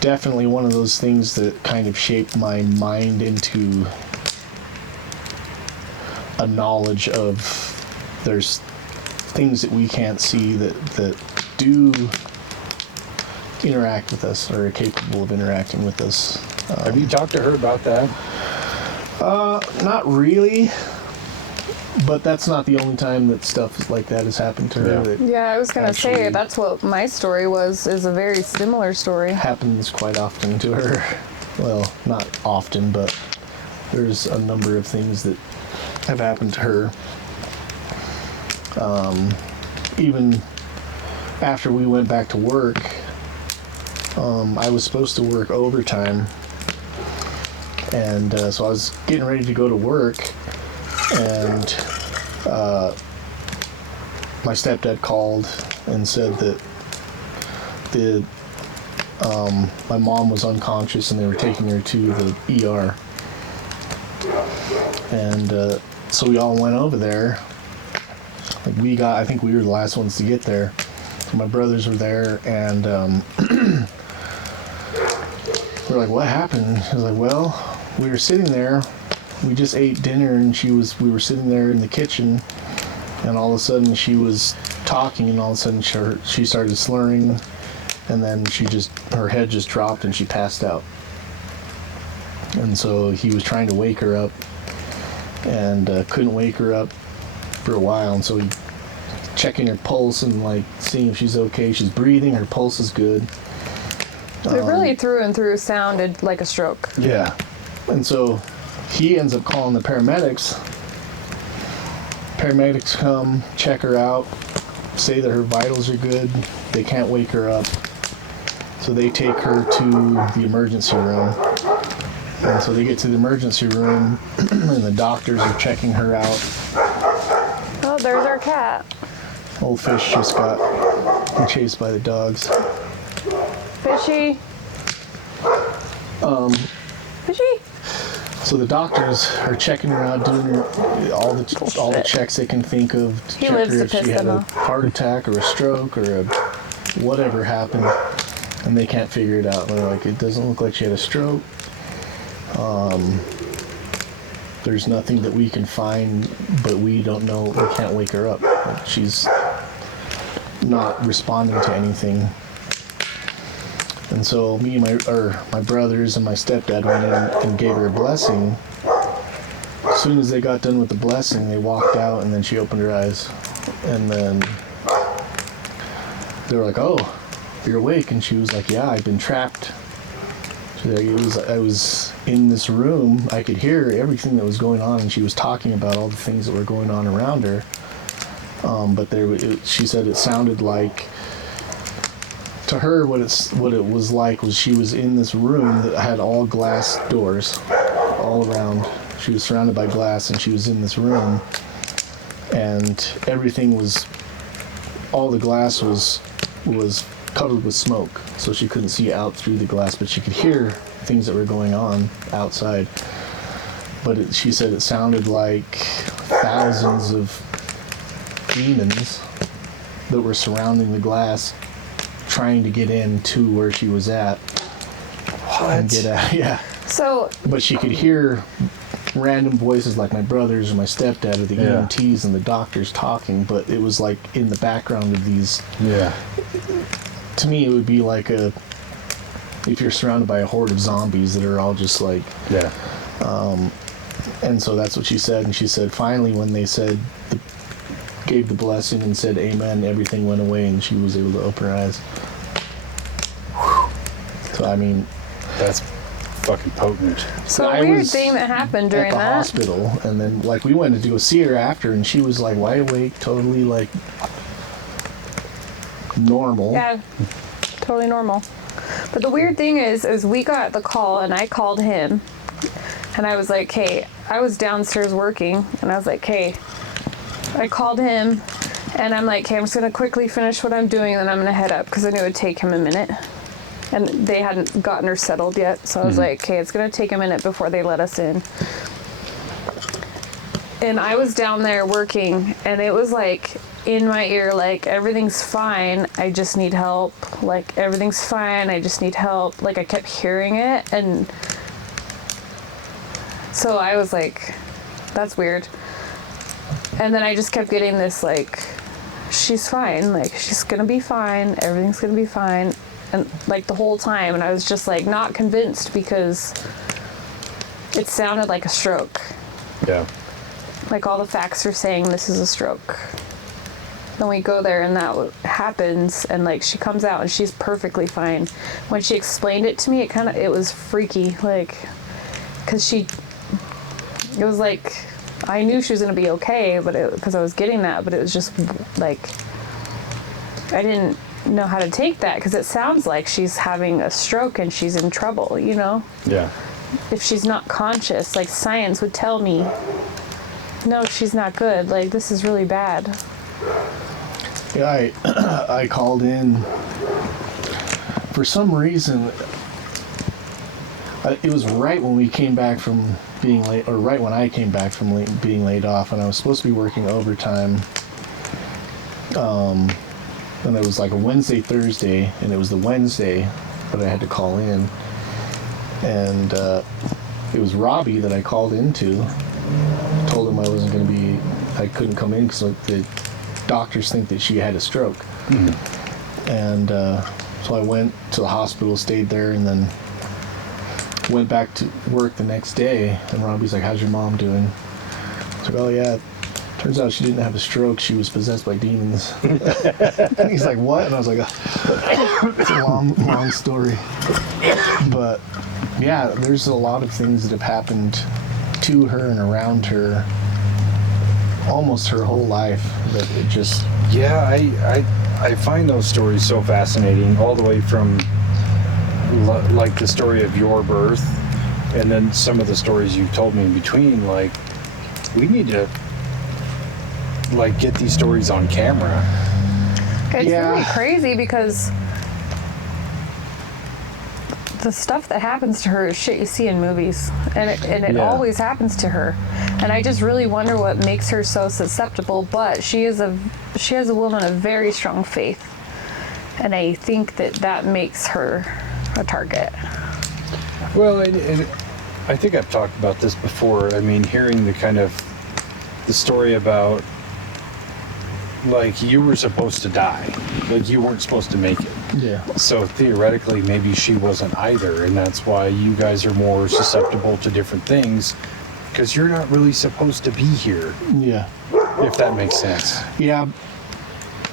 definitely one of those things that kind of shaped my mind into a knowledge of there's things that we can't see that do interact with us or are capable of interacting with us. Have you talked to her about that? Not really, but that's not the only time that stuff like that has happened to her. Yeah. That Yeah, I was gonna say actually that's what my story was. Is a very similar story. happens quite often to her. Well, not often, but there's a number of things that have happened to her. Even after we went back to work, I was supposed to work overtime, and so I was getting ready to go to work, and my stepdad called and said that my mom was unconscious and they were taking her to the ER. And so we all went over there. I think we were the last ones to get there. So my brothers were there, and we're like, what happened? I was like, well, we were sitting there. We just ate dinner, and we were sitting there in the kitchen, and all of a sudden she was talking, and all of a sudden she started slurring, and then her head just dropped and she passed out. And so he was trying to wake her up and couldn't wake her up for a while, and so he checking her pulse and like seeing if she's okay. She's breathing, her pulse is good. It really through and through sounded like a stroke. Yeah. And so he ends up calling the paramedics. Paramedics come, check her out, say that her vitals are good. They can't wake her up. So they take her to the emergency room. And so they get to the emergency room, and the doctors are checking her out. Oh, there's our cat. Old Fish just got chased by the dogs. Fishy. Fishy. So the doctors are checking her out, doing all the checks they can think of to He check lives her to if piss she had them a off. heart attack or a stroke or whatever happened, and they can't figure it out. They're like, it doesn't look like she had a stroke. There's nothing that we can find, but we don't know. We can't wake her up. Like, she's not responding to anything. And so me and my brothers and my stepdad went in and gave her a blessing. As soon as they got done with the blessing, they walked out, and then she opened her eyes. And then they were like, "Oh, you're awake." And she was like, "Yeah, I've been trapped." I was in this room. I could hear everything that was going on, and she was talking about all the things that were going on around her. But she said it sounded like, to her, what it was like was she was in this room that had all glass doors all around. She was surrounded by glass, and she was in this room, and everything was, all the glass was covered with smoke, so she couldn't see out through the glass, but she could hear things that were going on outside. But she said it sounded like thousands of demons that were surrounding the glass, trying to get into where she was at. And get out. Yeah. So, But she could hear random voices like my brothers or my stepdad or the EMTs and the doctors talking, but it was like in the background of these. Yeah. To me, it would be like if you're surrounded by a horde of zombies that are all just like. Yeah. And so that's what she said. And she said finally, when they gave the blessing and said amen, everything went away, and she was able to open her eyes. So I mean, That's fucking potent. so I a weird was thing that happened during at the that. hospital, and then like we went to go see her after, and she was like wide awake, totally like normal. Yeah, totally normal. But the weird thing is we got the call, and I called him, and I was like, "Hey, I was downstairs working, and I was like, hey, I called him, and I'm like, hey, I'm just going to quickly finish what I'm doing, and then I'm going to head up, because I knew it would take him a minute. And they hadn't gotten her settled yet, so I was like, okay, it's going to take a minute before they let us in. And I was down there working, and it was like in my ear, like, everything's fine, I just need help. Like, everything's fine, I just need help. Like, I kept hearing it, and so I was like, that's weird. And then I just kept getting this, like, she's fine, like, she's gonna be fine, everything's gonna be fine. And like the whole time, and I was just like not convinced because it sounded like a stroke. Yeah. Like all the facts are saying this is a stroke. Then we go there and that happens, and like she comes out and she's perfectly fine. When she explained it to me, it was freaky, like, because it was like, I knew she was gonna be okay, but because I was getting that, but it was just like, I didn't know how to take that, because it sounds like she's having a stroke and she's in trouble, you know? Yeah. If she's not conscious, like science would tell me, no, she's not good, like this is really bad. Yeah, I called in for some reason. It was right when we came back from being late, or right when I came back from being laid off, and I was supposed to be working overtime. And it was like a Wednesday, Thursday, and it was the Wednesday that I had to call in. And it was Robbie that I called into. Told him I couldn't come in because the doctors think that she had a stroke. Mm-hmm. And so I went to the hospital, stayed there, and then went back to work the next day. And Robbie's like, how's your mom doing? I was like, oh yeah, turns out she didn't have a stroke, she was possessed by demons. And he's like, what? And I was like, it's a long story. But yeah, there's a lot of things that have happened to her and around her almost her whole life that it just... Yeah, I find those stories so fascinating, all the way from like the story of your birth, and then some of the stories you've told me in between. Like, we need to like get these stories on camera. It's really crazy, because the stuff that happens to her is shit you see in movies, and it always happens to her. And I just really wonder what makes her so susceptible. But she is a woman of very strong faith, and I think that makes her a target. Well, and I think I've talked about this before. I mean, hearing the story about, like, you were supposed to die, like you weren't supposed to make it. Yeah. So theoretically, maybe she wasn't either, and that's why you guys are more susceptible to different things, because you're not really supposed to be here. Yeah. If that makes sense. Yeah.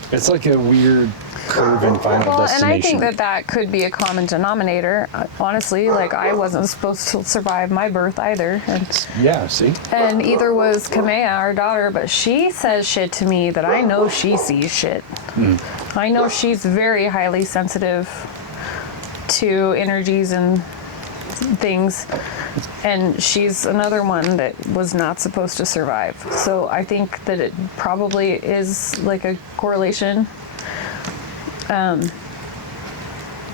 It's like a weird curve in Final Destination. And I think that could be a common denominator. Honestly, like, I wasn't supposed to survive my birth either. Yeah, see? And either was Kamea, our daughter, but she says shit to me that I know she sees shit. I know she's very highly sensitive to energies and things, and she's another one that was not supposed to survive. So I think that it probably is like a correlation. But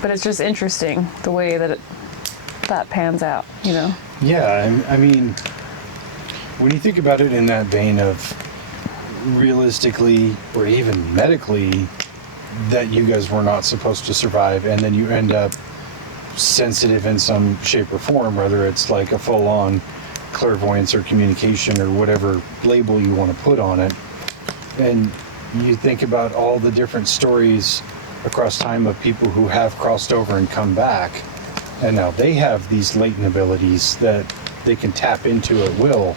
it's just interesting the way that that pans out, you know? Yeah, I mean, when you think about it in that vein of realistically or even medically that you guys were not supposed to survive, and then you end up sensitive in some shape or form, whether it's like a full-on clairvoyance or communication or whatever label you want to put on it, and you think about all the different stories across time of people who have crossed over and come back, and now they have these latent abilities that they can tap into at will.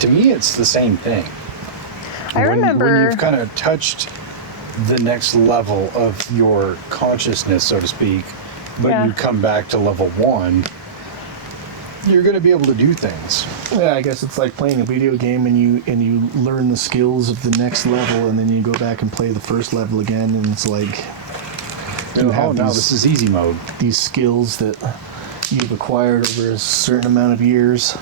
To me, it's the same thing. I remember when you've kind of touched the next level of your consciousness, so to speak, but you come back to level 1, you're going to be able to do things. Yeah, I guess it's like playing a video game, and you learn the skills of the next level, and then you go back and play the first level again, and it's like now this is easy mode. These skills that you've acquired over a certain amount of years.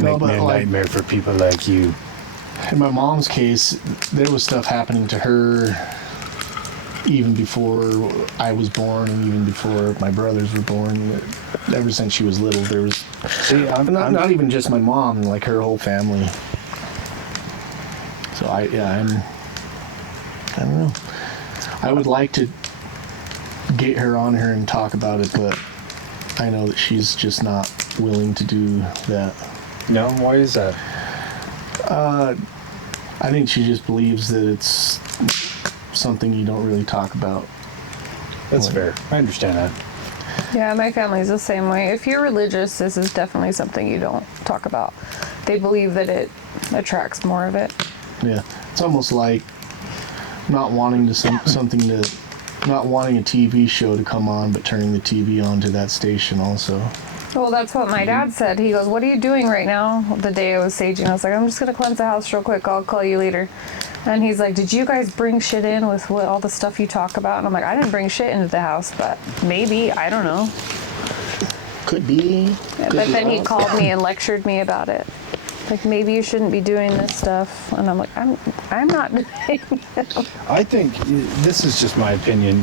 Make me a nightmare for people like you. In my mom's case, there was stuff happening to her even before I was born and even before my brothers were born. Ever since she was little, there was... See, I'm not even just my mom, like her whole family. So I don't know. I would like to get her on here and talk about it, but I know that she's just not willing to do that. No? Why is that? I think she just believes that it's something you don't really talk about. That's fair. I understand that. Yeah, my family's the same way. If you're religious, this is definitely something you don't talk about. They believe that it attracts more of it. Yeah, it's almost like not wanting to not wanting a TV show to come on, but turning the TV on to that station also. Well, that's what my dad said. He goes, "What are you doing right now?" The day I was saging, I was like, "I'm just gonna cleanse the house real quick. I'll call you later." And he's like, "Did you guys bring shit in with what all the stuff you talk about?" And I'm like, "I didn't bring shit into the house, but maybe, I don't know." Could be. But then he called me and lectured me about it. Like, maybe you shouldn't be doing this stuff. And I'm like, I'm not doing it. I think this is just my opinion.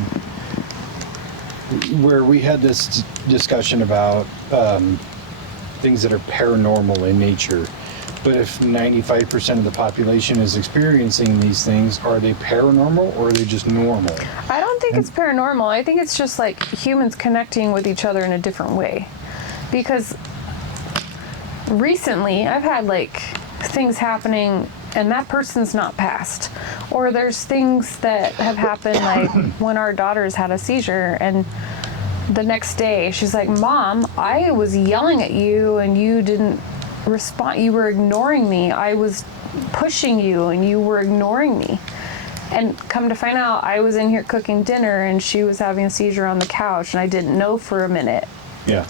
Where we had this discussion about things that are paranormal in nature. But if 95% of the population is experiencing these things, are they paranormal or are they just normal? I don't think it's paranormal. I think it's just like humans connecting with each other in a different way. Because recently I've had like things happening and that person's not passed. Or there's things that have happened like when our daughter's had a seizure and the next day she's like, "Mom, I was yelling at you and you didn't respond. You were ignoring me. I was pushing you and you were ignoring me." And come to find out, I was in here cooking dinner and she was having a seizure on the couch and I didn't know for a minute. Yeah.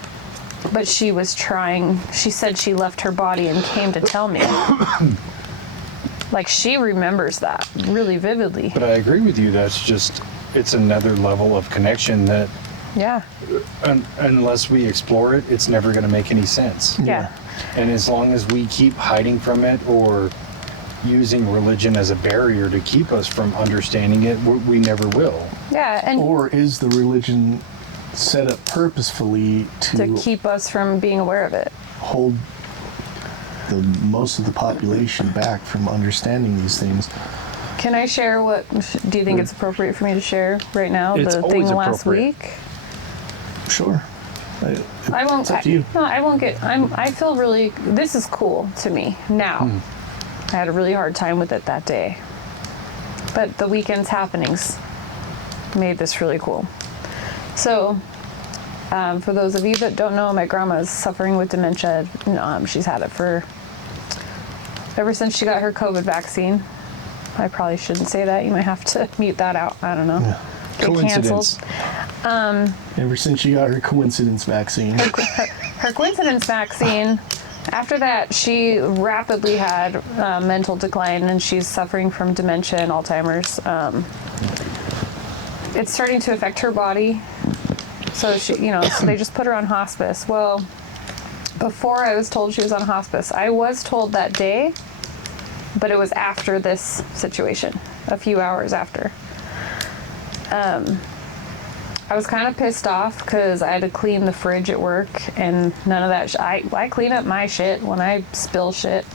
But she was trying. She said she left her body and came to tell me. Like, she remembers that really vividly. But I agree with you. That's just, it's another level of connection that Yeah. Unless we explore it, it's never going to make any sense. Yeah. And as long as we keep hiding from it or using religion as a barrier to keep us from understanding it, we never will. Yeah. And Or is the religion set up purposefully to keep us from being aware of it. hold most of the population back from understanding these things? Can I share what, do you think it's appropriate for me to share right now? It's the always thing last appropriate. week? Sure. I won't. It's up to you. No, I won't get. I feel really. This is cool to me now. I had a really hard time with it that day, but the weekend's happenings made this really cool. So, for those of you that don't know, my grandma is suffering with dementia. She's had it for ever since she got her COVID vaccine. I probably shouldn't say that. You might have to mute that out. I don't know. Yeah. Get Coincidence. canceled. Ever since she got her coincidence vaccine. Her coincidence vaccine, after that, she rapidly had mental decline, and she's suffering from dementia and Alzheimer's. It's starting to affect her body. So she, so they just put her on hospice. Well, before I was told she was on hospice, I was told that day, but it was after this situation, a few hours after. I was kind of pissed off because I had to clean the fridge at work, and none of that. I clean up my shit when I spill shit.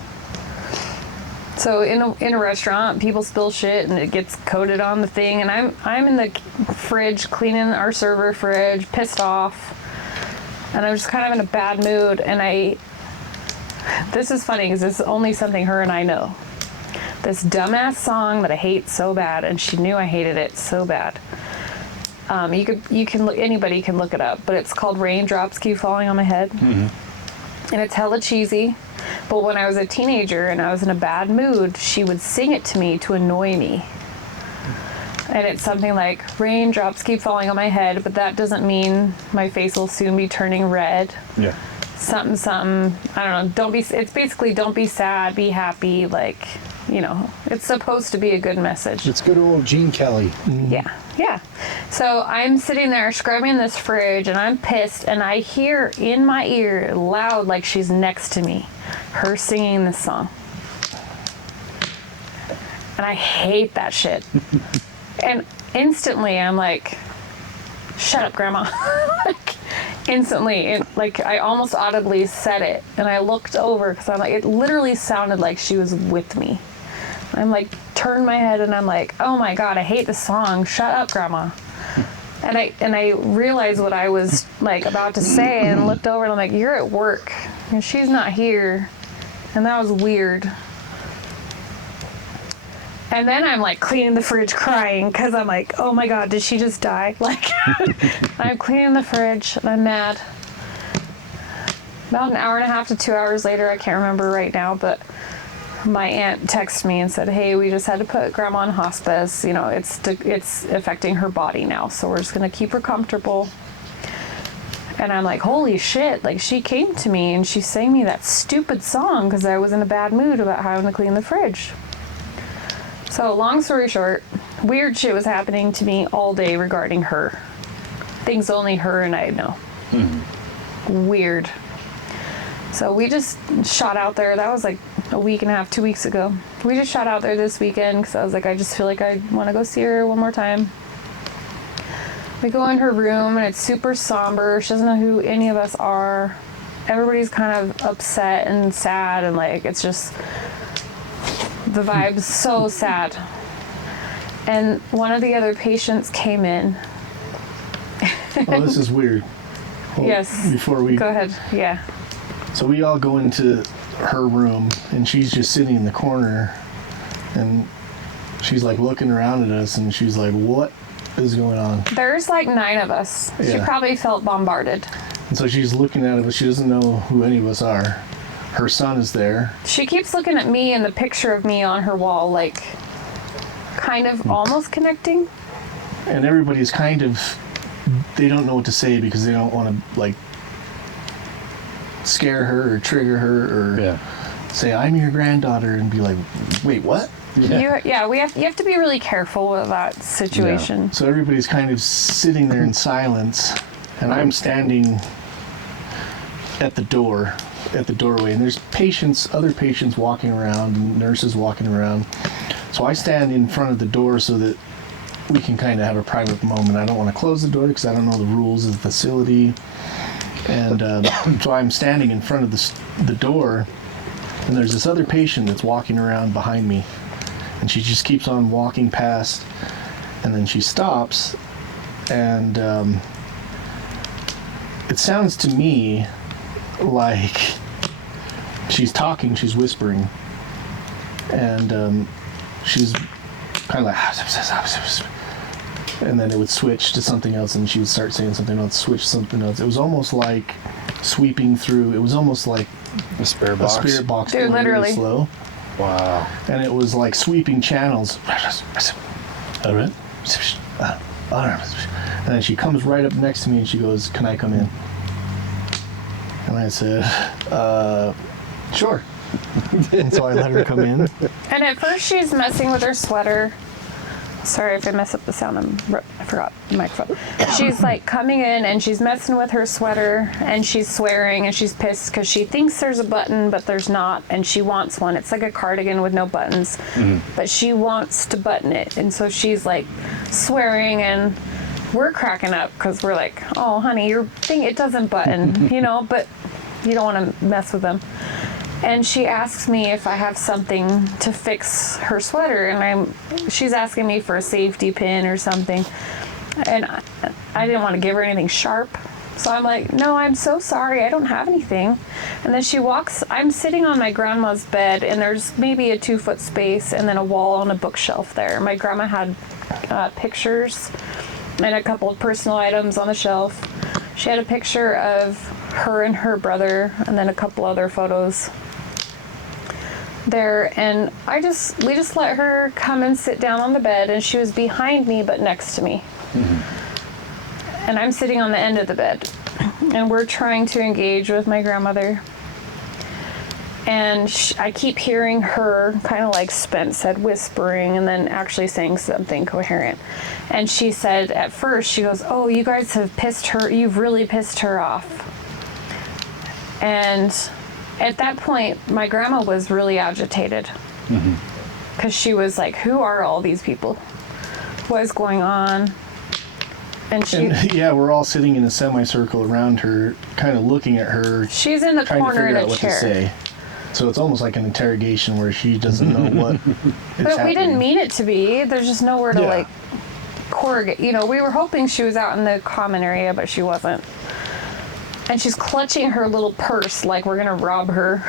So in a restaurant, people spill shit and it gets coated on the thing, and I'm in the fridge cleaning our server fridge, pissed off, and I was just kind of in a bad mood. And this is funny because this is only something her and I know. This dumbass song that I hate so bad, and she knew I hated it so bad. Anybody can look it up, but it's called Raindrops Keep Falling on My Head. Mm-hmm. And it's hella cheesy. But when I was a teenager and I was in a bad mood, she would sing it to me to annoy me. And it's something like, raindrops keep falling on my head, but that doesn't mean my face will soon be turning red. Yeah. Something, I don't know, it's basically don't be sad, be happy, like, it's supposed to be a good message. It's good old Gene Kelly. Yeah. So I'm sitting there scrubbing this fridge and I'm pissed, and I hear in my ear loud, like she's next to me, her singing this song. And I hate that shit. And instantly I'm like, shut up, Grandma. Like, instantly, I almost audibly said it. And I looked over because I'm like, it literally sounded like she was with me. I'm like, turned my head and I'm like, oh my God, I hate this song. Shut up, Grandma. And I realized what I was like about to say and looked over and I'm like, you're at work and she's not here. And that was weird. And then I'm like cleaning the fridge crying because I'm like, oh my God, did she just die? Like, I'm cleaning the fridge and I'm mad. About an hour and a half to 2 hours later, I can't remember right now, but my aunt texted me and said, hey, we just had to put Grandma in hospice. You know, it's affecting her body now, so we're just going to keep her comfortable. And I'm like, holy shit, like she came to me and she sang me that stupid song because I was in a bad mood about having to clean the fridge. So long story short, weird shit was happening to me all day regarding her. Things only her and I know. Weird. So we just shot out there. That was like a week and a half, 2 weeks ago. We just shot out there this weekend because I was like, I just feel like I want to go see her one more time. We go in her room and it's super somber. She doesn't know who any of us are. Everybody's kind of upset and sad and like it's just the vibe's so sad. And one of the other patients came in. Oh, this is weird. Well, yes. Before we go ahead. Yeah. So we all go into her room and she's just sitting in the corner and she's like looking around at us and she's like, what is going on? There's like 9 of us. Yeah. She probably felt bombarded. And so she's looking at us. She doesn't know who any of us are. Her son is there. She keeps looking at me and the picture of me on her wall, like kind of almost connecting. And everybody's kind of, they don't know what to say because they don't want to like scare her or trigger her or say, I'm your granddaughter and be like, wait, what? Yeah. You have to be really careful with that situation. Yeah. So everybody's kind of sitting there in silence and I'm standing at the doorway, and there's other patients walking around and nurses walking around. So I stand in front of the door so that we can kind of have a private moment. I don't want to close the door because I don't know the rules of the facility. And so I'm standing in front of the door, and there's this other patient that's walking around behind me. And she just keeps on walking past, and then she stops, and it sounds to me like she's talking, she's whispering, and she's kind of like, and then it would switch to something else and she would start saying something else, switch to something else. It was almost like sweeping through, it was almost like a spirit box. Dude, literally. Really slow. Wow. And it was like sweeping channels. And then she comes right up next to me and she goes, can I come in? And I said, sure. And so I let her come in. And at first she's messing with her sweater. Sorry if I mess up the sound. I forgot the microphone. She's like coming in and she's messing with her sweater and she's swearing and she's pissed because she thinks there's a button but there's not and she wants one. It's like a cardigan with no buttons, but she wants to button it. And so she's like swearing and we're cracking up because we're like, oh honey, your thing, it doesn't button, you know, but you don't want to mess with them. And she asks me if I have something to fix her sweater, and she's asking me for a safety pin or something, and I didn't want to give her anything sharp, so I'm like, no, I'm so sorry, I don't have anything. And then she walks, I'm sitting on my grandma's bed, and there's maybe a 2-foot space and then a wall and a bookshelf there. My grandma had pictures and a couple of personal items on the shelf. She had a picture of her and her brother and then a couple other photos there, and we just let her come and sit down on the bed, and she was behind me but next to me. And I'm sitting on the end of the bed and we're trying to engage with my grandmother, and I keep hearing her kind of like Spence said, whispering and then actually saying something coherent. And she said at first, she goes, oh, you guys have pissed her, you've really pissed her off. And At that point, my grandma was really agitated. Because she was like, who are all these people? What is going on? And yeah, we're all sitting in a semicircle around her, kind of looking at her. She's in the trying to corner figure in out a what chair. to say. So it's almost like an interrogation where she doesn't know what is But happening. we didn't mean it to be. There's just nowhere to like corrugate. You know, we were hoping she was out in the common area, but she wasn't. And she's clutching her little purse like we're gonna rob her.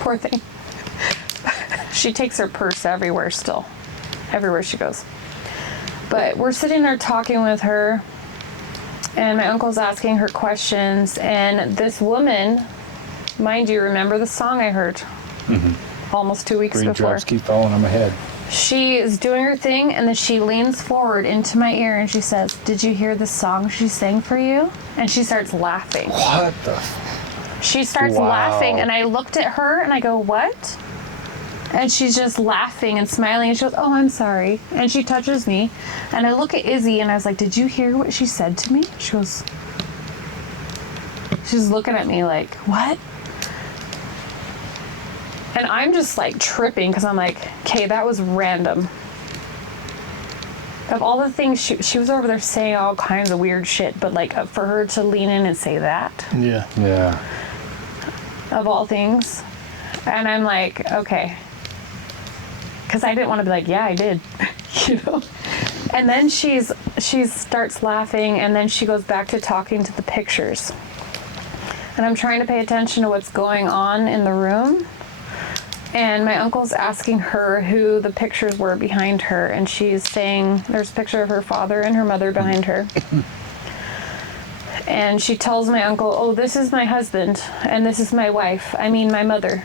Poor thing. She takes her purse everywhere still. Everywhere she goes. But we're sitting there talking with her, and my uncle's asking her questions, and this woman, mind you, remember the song I heard almost 2 weeks Green before. drops keep falling on my head. She is doing her thing, and then she leans forward into my ear and she says, "Did you hear the song she sang for you?" And she starts laughing. What the? She starts Wow. laughing, and I looked at her and I go, "What?" And she's just laughing and smiling, and she goes, "Oh, I'm sorry." And she touches me, and I look at Izzy and I was like, "Did you hear what she said to me?" She goes, she's looking at me like, "What?" And I'm just like tripping because I'm like, okay, that was random. Of all the things, she was over there saying all kinds of weird shit, but like for her to lean in and say that, Yeah. Yeah. of all things. And I'm like, okay. Because I didn't want to be like, yeah, I did. You know? And then she starts laughing, and then she goes back to talking to the pictures. And I'm trying to pay attention to what's going on in the room. And my uncle's asking her who the pictures were behind her, and she's saying there's a picture of her father and her mother behind her. And she tells my uncle, "Oh, this is my husband, and this is my wife. I mean, my mother."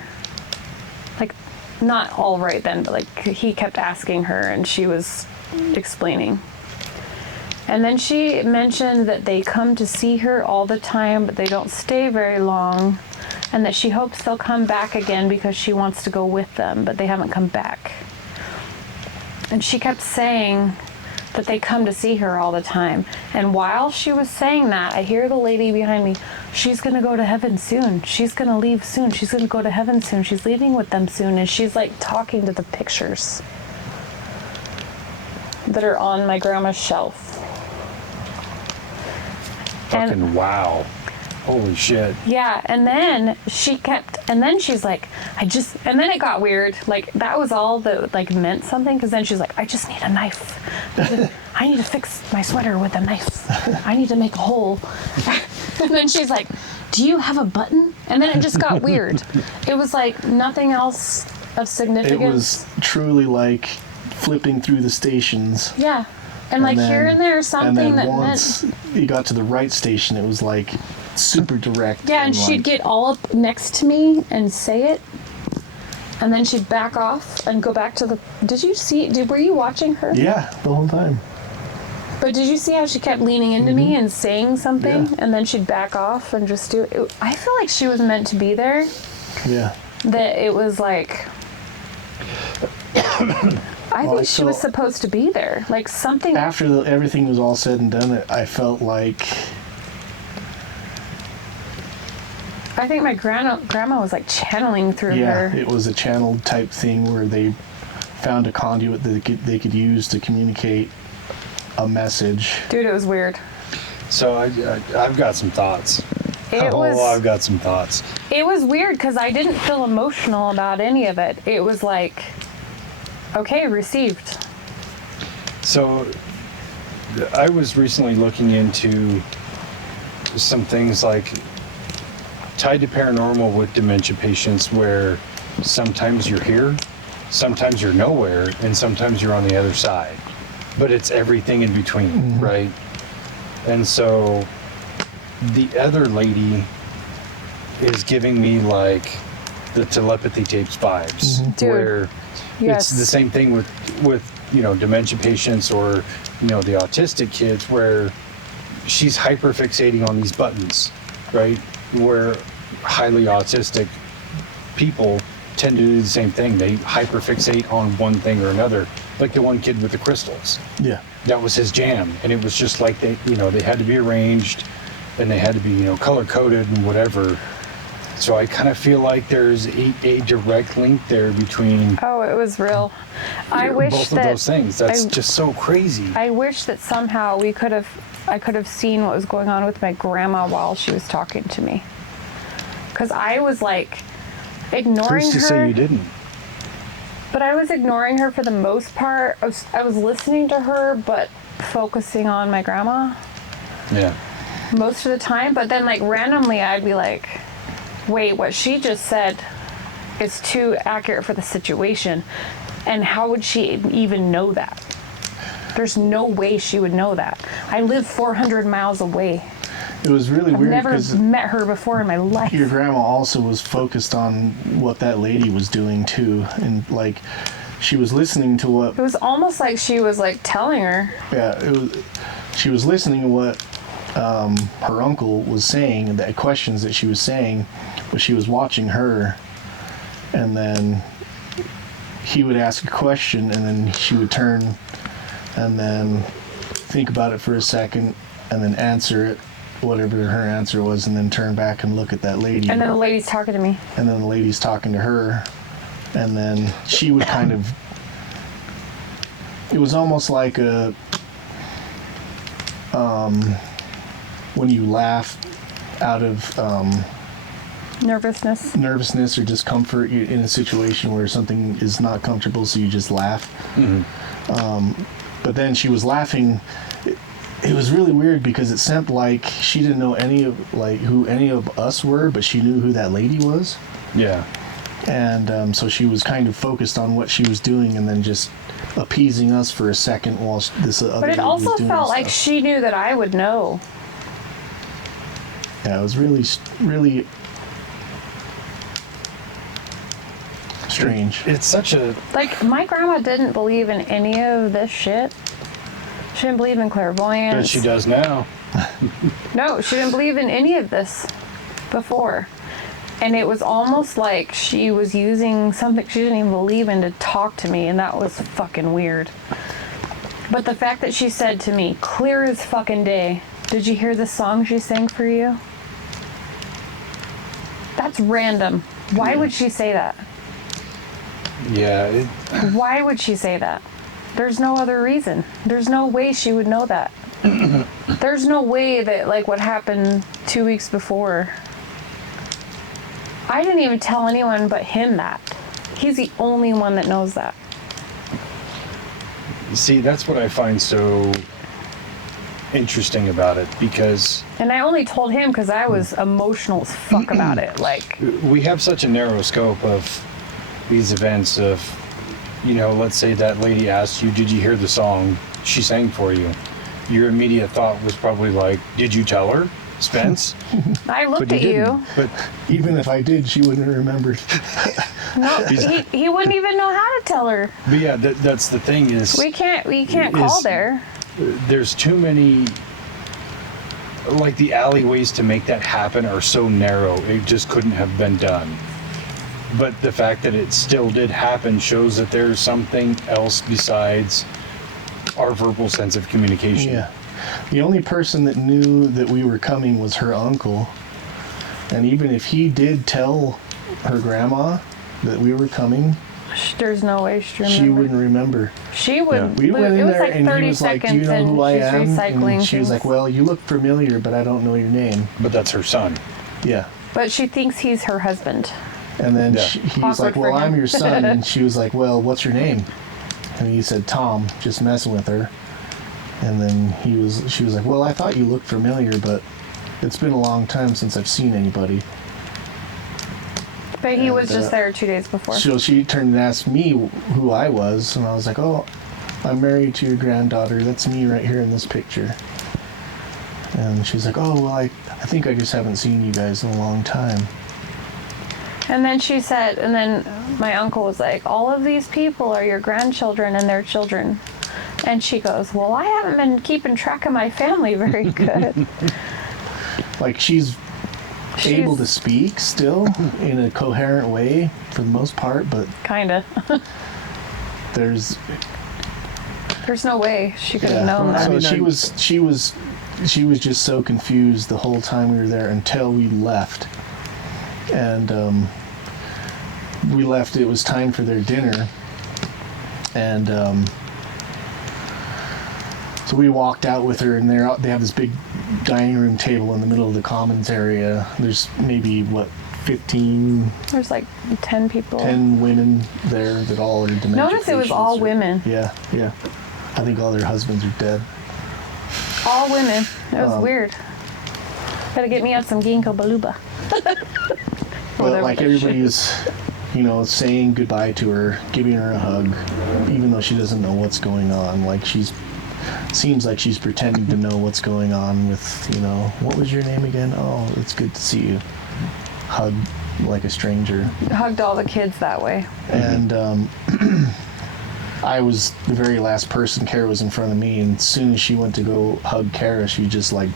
Like, not all right then, but like he kept asking her, and she was explaining. And then she mentioned that they come to see her all the time, but they don't stay very long. And that she hopes they'll come back again because she wants to go with them, but they haven't come back. And she kept saying that they come to see her all the time. And while she was saying that, I hear the lady behind me, "She's going to go to heaven soon. She's going to leave soon. She's going to go to heaven soon. She's leaving with them soon." And she's like talking to the pictures that are on my grandma's shelf. Fucking wow. Holy shit. Yeah, and then she's like, and then it got weird. Like, that was all that, like, meant something, because then she's like, "I just need a knife. I need to fix my sweater with a knife. I need to make a hole." And then she's like, "Do you have a button?" And then it just got weird. It was like nothing else of significance. It was truly like flipping through the stations. Yeah. And like then, here and there, something and then that once meant... you got to the right station, it was like super direct. Yeah, and she'd like, get all up next to me and say it, and then she'd back off and go back to the... Were you watching her? Yeah, the whole time. But did you see how she kept leaning into me and saying something, Yeah. and then she'd back off and just do it? I feel like she was meant to be there. Yeah. That it was like... I think she was supposed to be there. Like something... After everything was all said and done, I felt like... I think my grandma was like channeling through Yeah, her. it was a channel type thing where they found a conduit that they could use to communicate a message. Dude, it was weird. So I've got some thoughts. I've got some thoughts. It was weird because I didn't feel emotional about any of it. It was like, okay, received. So I was recently looking into some things like tied to paranormal with dementia patients, where sometimes you're here, sometimes you're nowhere, and sometimes you're on the other side. But it's everything in between, right? And so the other lady is giving me like the telepathy tapes vibes, Dude, where yes. it's the same thing with dementia patients, or the autistic kids, where she's hyper fixating on these buttons, right? Where highly autistic people tend to do the same thing. They hyper fixate on one thing or another, like the one kid with the crystals. Yeah. That was his jam, and it was just like they had to be arranged, and they had to be color coded and whatever. So I kind of feel like there's a direct link there between Oh, it was real. I wish both that of those things. That's I- just so crazy. I wish that somehow I could have seen what was going on with my grandma while she was talking to me. Because I was like ignoring Who's to her. say you didn't? But I was ignoring her for the most part. I was listening to her, but focusing on my grandma Yeah. most of the time. But then, like, randomly, I'd be like, wait, what she just said is too accurate for the situation. And how would she even know that? There's no way she would know that. I live 400 miles away. It was really I've weird never because met her before in my life. your grandma also was focused on what that lady was doing too, and like she was listening to what. It was almost like she was like telling her. Yeah, it was. She was listening to what her uncle was saying and the questions that she was saying, but she was watching her, and then he would ask a question, and then she would turn, and then think about it for a second, and then answer it, whatever her answer was, and then turn back and look at that lady. And then the lady's talking to me. And then the lady's talking to her, and then she would kind of. It was almost like a. When you laugh out of Nervousness. or discomfort in a situation where something is not comfortable, so you just laugh. But then she was laughing. It was really weird because it seemed like she didn't know who any of us were, but she knew who that lady was. Yeah. And so she was kind of focused on what she was doing, and then just appeasing us for a second while this other But it lady also was doing felt like stuff. she knew that I would know. Yeah, it was really, really strange. It's such a. Like, my grandma didn't believe in any of this shit. She didn't believe in clairvoyance. But she does now. No, she didn't believe in any of this before. And it was almost like she was using something she didn't even believe in to talk to me, and that was fucking weird. But the fact that she said to me, clear as fucking day, did you hear the song she sang for you? That's random. Why would she say that? Yeah. Why would she say that? There's no other reason. There's no way she would know that. There's no way that, like, what happened 2 weeks before. I didn't even tell anyone but him that. He's the only one that knows that. See, that's what I find so interesting about it, because And I only told him because I was emotional as fuck about it. Like, we have such a narrow scope of these events of, let's say that lady asked you, did you hear the song she sang for you? Your immediate thought was probably like, did you tell her, Spence? I looked But at you. didn't. But Even if I did, she wouldn't have remembered. No, he wouldn't even know how to tell her. yeah, that's the thing is, We can't call there. there's too many, like, the alleyways to make that happen are so narrow, it just couldn't have been done. But the fact that it still did happen shows that there's something else besides our verbal sense of communication. Yeah. The only person that knew that we were coming was her uncle. And even if he did tell her grandma that we were coming, There's no way she she wouldn't remember. She would. Yeah. We went it in was there like and 30 he was like, seconds do you know and who I she's am? recycling And she was things. like, well, you look familiar, but I don't know your name. But that's her son. Yeah. But she thinks he's her husband. And then Yeah. he Awkward was like, well, for him. I'm your son. And she was like, well, what's your name? And he said, Tom, just messing with her. And then she was like, well, I thought you looked familiar, but it's been a long time since I've seen anybody. But he was And, just there 2 days before. So she turned and asked me who I was, and I was like, oh, I'm married to your granddaughter. That's me right here in this picture. And she's like, oh, well, I think I just haven't seen you guys in a long time. And then she said, and then my uncle was like, all of these people are your grandchildren and their children. And she goes, well, I haven't been keeping track of my family very good. Like, she's able to speak still in a coherent way for the most part, but Kinda. there's There's no way she could have known So that. she was just so confused the whole time we were there until we left. And we left. It was time for their dinner. And so we walked out with her, and they have this big dining room table in the middle of the commons area. There's maybe, 15... There's like 10 people. 10 women there that all are dementia Notice it was all women. Yeah. I think all their husbands are dead. All women. It was weird. Gotta get me out some ginkgo biloba. But like everybody was, saying goodbye to her, giving her a hug, even though she doesn't know what's going on. Like seems like she's pretending to know what's going on with, what was your name again? Oh, it's good to see you. Hug like a stranger. Hugged all the kids that way. And I was the very last person. Kara was in front of me, and as soon as she went to go hug Kara, she just like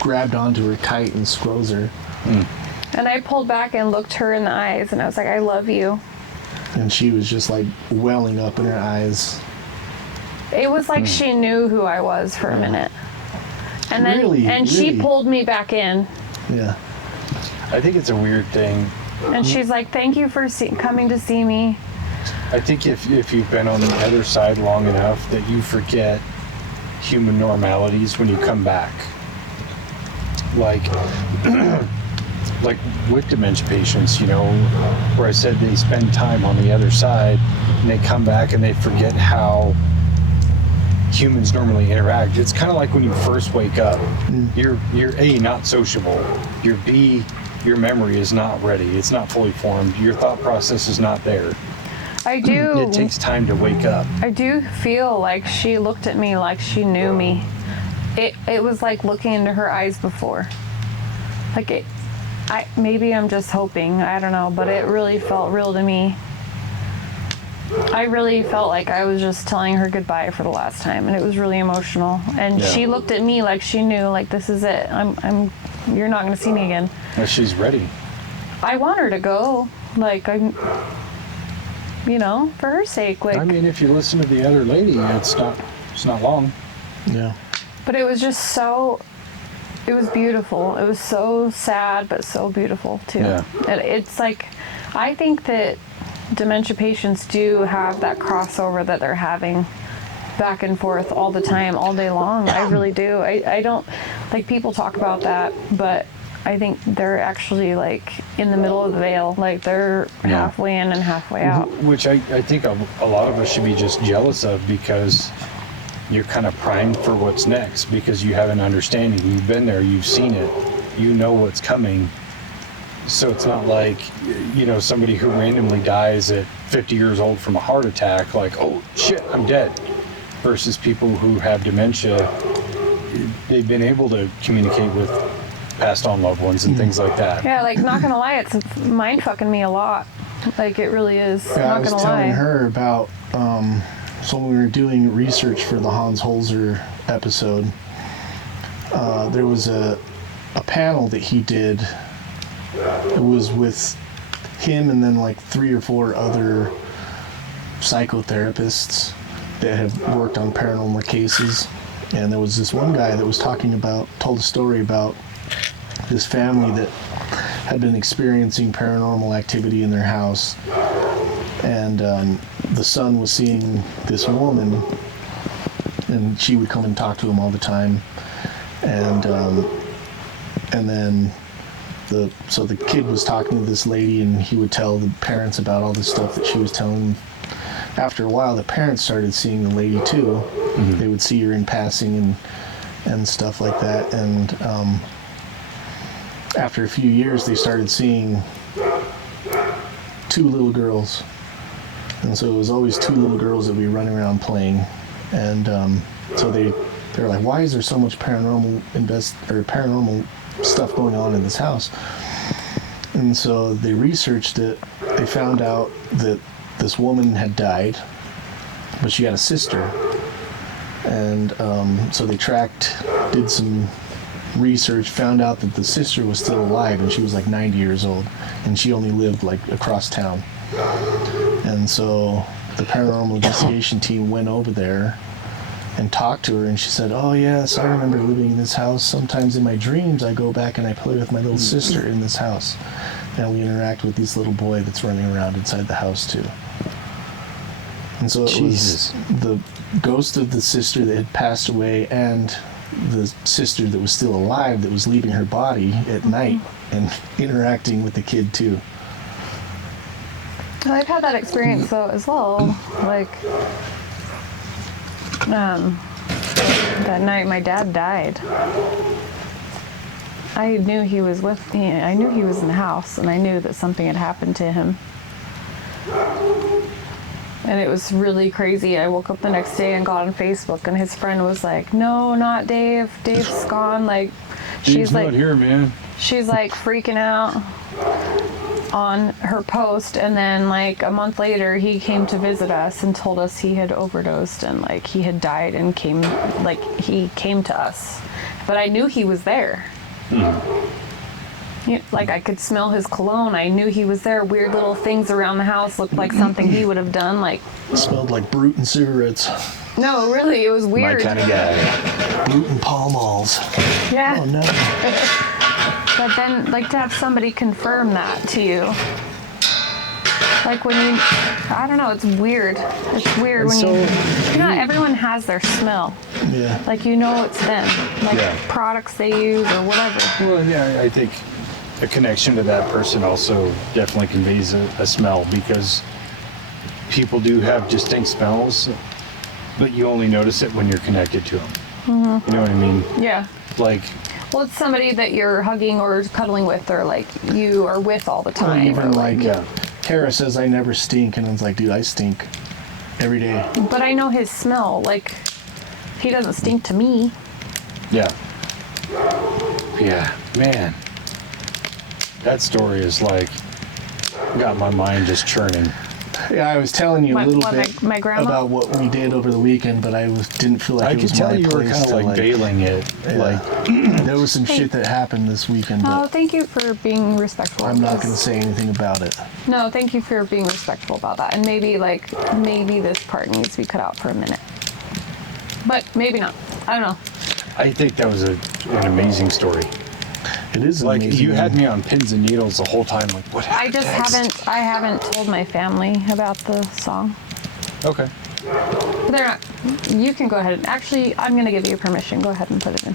grabbed onto her tight and squoze her. And I pulled back and looked her in the eyes, and I was like, I love you. And she was just like welling up in her eyes. It was like she knew who I was for a minute. And then Really? she pulled me back in. Yeah. I think it's a weird thing. And she's like, thank you for coming to see me. I think if you've been on the other side long enough that you forget human normalities when you come back. Like with dementia patients, where I said they spend time on the other side and they come back and they forget how humans normally interact. It's kind of like when you first wake up. You're A, not sociable. You're B, your memory is not ready. It's not fully formed. Your thought process is not there. I do. It takes time to wake up. I do feel like she looked at me like she knew me. It was like looking into her eyes before. Like maybe I'm just hoping, I don't know, but it really felt real to me. I really felt like I was just telling her goodbye for the last time, and it was really emotional. And she looked at me like she knew, like, this is it. You're not going to see me again. Well, she's ready. I want her to go, like, for her sake. Like, I mean, if you listen to the other lady, it's not long. Yeah. But it was just it was beautiful. It was so sad, but so beautiful too. Yeah. It's like, I think that dementia patients do have that crossover that they're having back and forth all the time, all day long. I really do. I don't, like, people talk about that, but I think they're actually like in the middle of the veil. Like they're halfway in and halfway out. Which I think a lot of us should be just jealous of, because you're kind of primed for what's next, because you have an understanding. You've been there, you've seen it, you know what's coming. So it's not like, somebody who randomly dies at 50 years old from a heart attack, like, oh shit, I'm dead. Versus people who have dementia, they've been able to communicate with passed on loved ones and things like that. Yeah, like, not gonna lie, it's mind fucking me a lot. Like, it really is. Yeah, Not I was gonna telling lie. her about, so when we were doing research for the Hans Holzer episode, there was a panel that he did. It was with him and then like 3 or 4 other psychotherapists that have worked on paranormal cases. And there was this one guy that was told a story about this family that had been experiencing paranormal activity in their house. And the son was seeing this woman, and she would come and talk to him all the time. And then the kid was talking to this lady, and he would tell the parents about all the stuff that she was telling him. After a while, the parents started seeing the lady too. Mm-hmm. They would see her in passing and stuff like that. And after a few years, they started seeing 2 little girls. And so it was always 2 little girls that would be running around playing. And so they were like, why is there so much paranormal stuff going on in this house? And so they researched it. They found out that this woman had died, but she had a sister. And so they did some research, found out that the sister was still alive, and she was like 90 years old, and she only lived like across town. And so the paranormal investigation team went over there and talked to her, and she said, oh yes, I remember living in this house. Sometimes in my dreams I go back and I play with my little sister in this house. and we interact with this little boy that's running around inside the house too. And so it Jesus. was the ghost of the sister that had passed away and the sister that was still alive that was leaving her body at night and interacting with the kid too. I've had that experience though as well. Like, that night my dad died. I knew he was with me. I knew he was in the house, and I knew that something had happened to him. And it was really crazy. I woke up the next day and got on Facebook, and his friend was like, "No, not Dave. Dave's gone." Like, Dave's not here, man. she's like freaking out on her post, and then like a month later he came to visit us and told us he had overdosed and like he had died, and he came to us, but I knew he was there. Like I could smell his cologne. I knew he was there. Weird little things around the house looked like something he would have done. Like, It smelled like Brute and cigarettes. no, really, it was My weird. kind of guy. Brute and Pall Malls. Yeah. Oh no. But then, like, to have somebody confirm that to you, like when you, I don't know, it's weird. It's weird when everyone has their smell. Yeah. Like, you know it's them. Like, Yeah. products they use or whatever. Well, yeah, I think a connection to that person also definitely conveys a smell, because people do have distinct smells, but you only notice it when you're connected to them. You know what I mean? Yeah. Like, Well, it's somebody that you're hugging or cuddling with, or like you are with all the time. Even or, like yeah. Kara says, I never stink, and I was like, dude, I stink every day. But I know his smell. Like, he doesn't stink to me. yeah. Yeah, man. That story is like, got my mind just churning. Yeah, I was telling you a little bit my grandma? about what we did over the weekend, but didn't feel like I it could was tell my you were place kind of to, like bailing it. Yeah. Like, There was some shit that happened this weekend, Oh, but thank you for being respectful. I'm not going to say anything about it. No, thank you for being respectful about that. And maybe this part needs to be cut out for a minute. But maybe not. I don't know. I think that was an amazing story. It is Like, amazing. you had me on pins and needles the whole time. Like, what I happened just next? I haven't told my family about the song. Okay. But they're not. You can go ahead and actually, I'm gonna give you permission. Go ahead and put it in.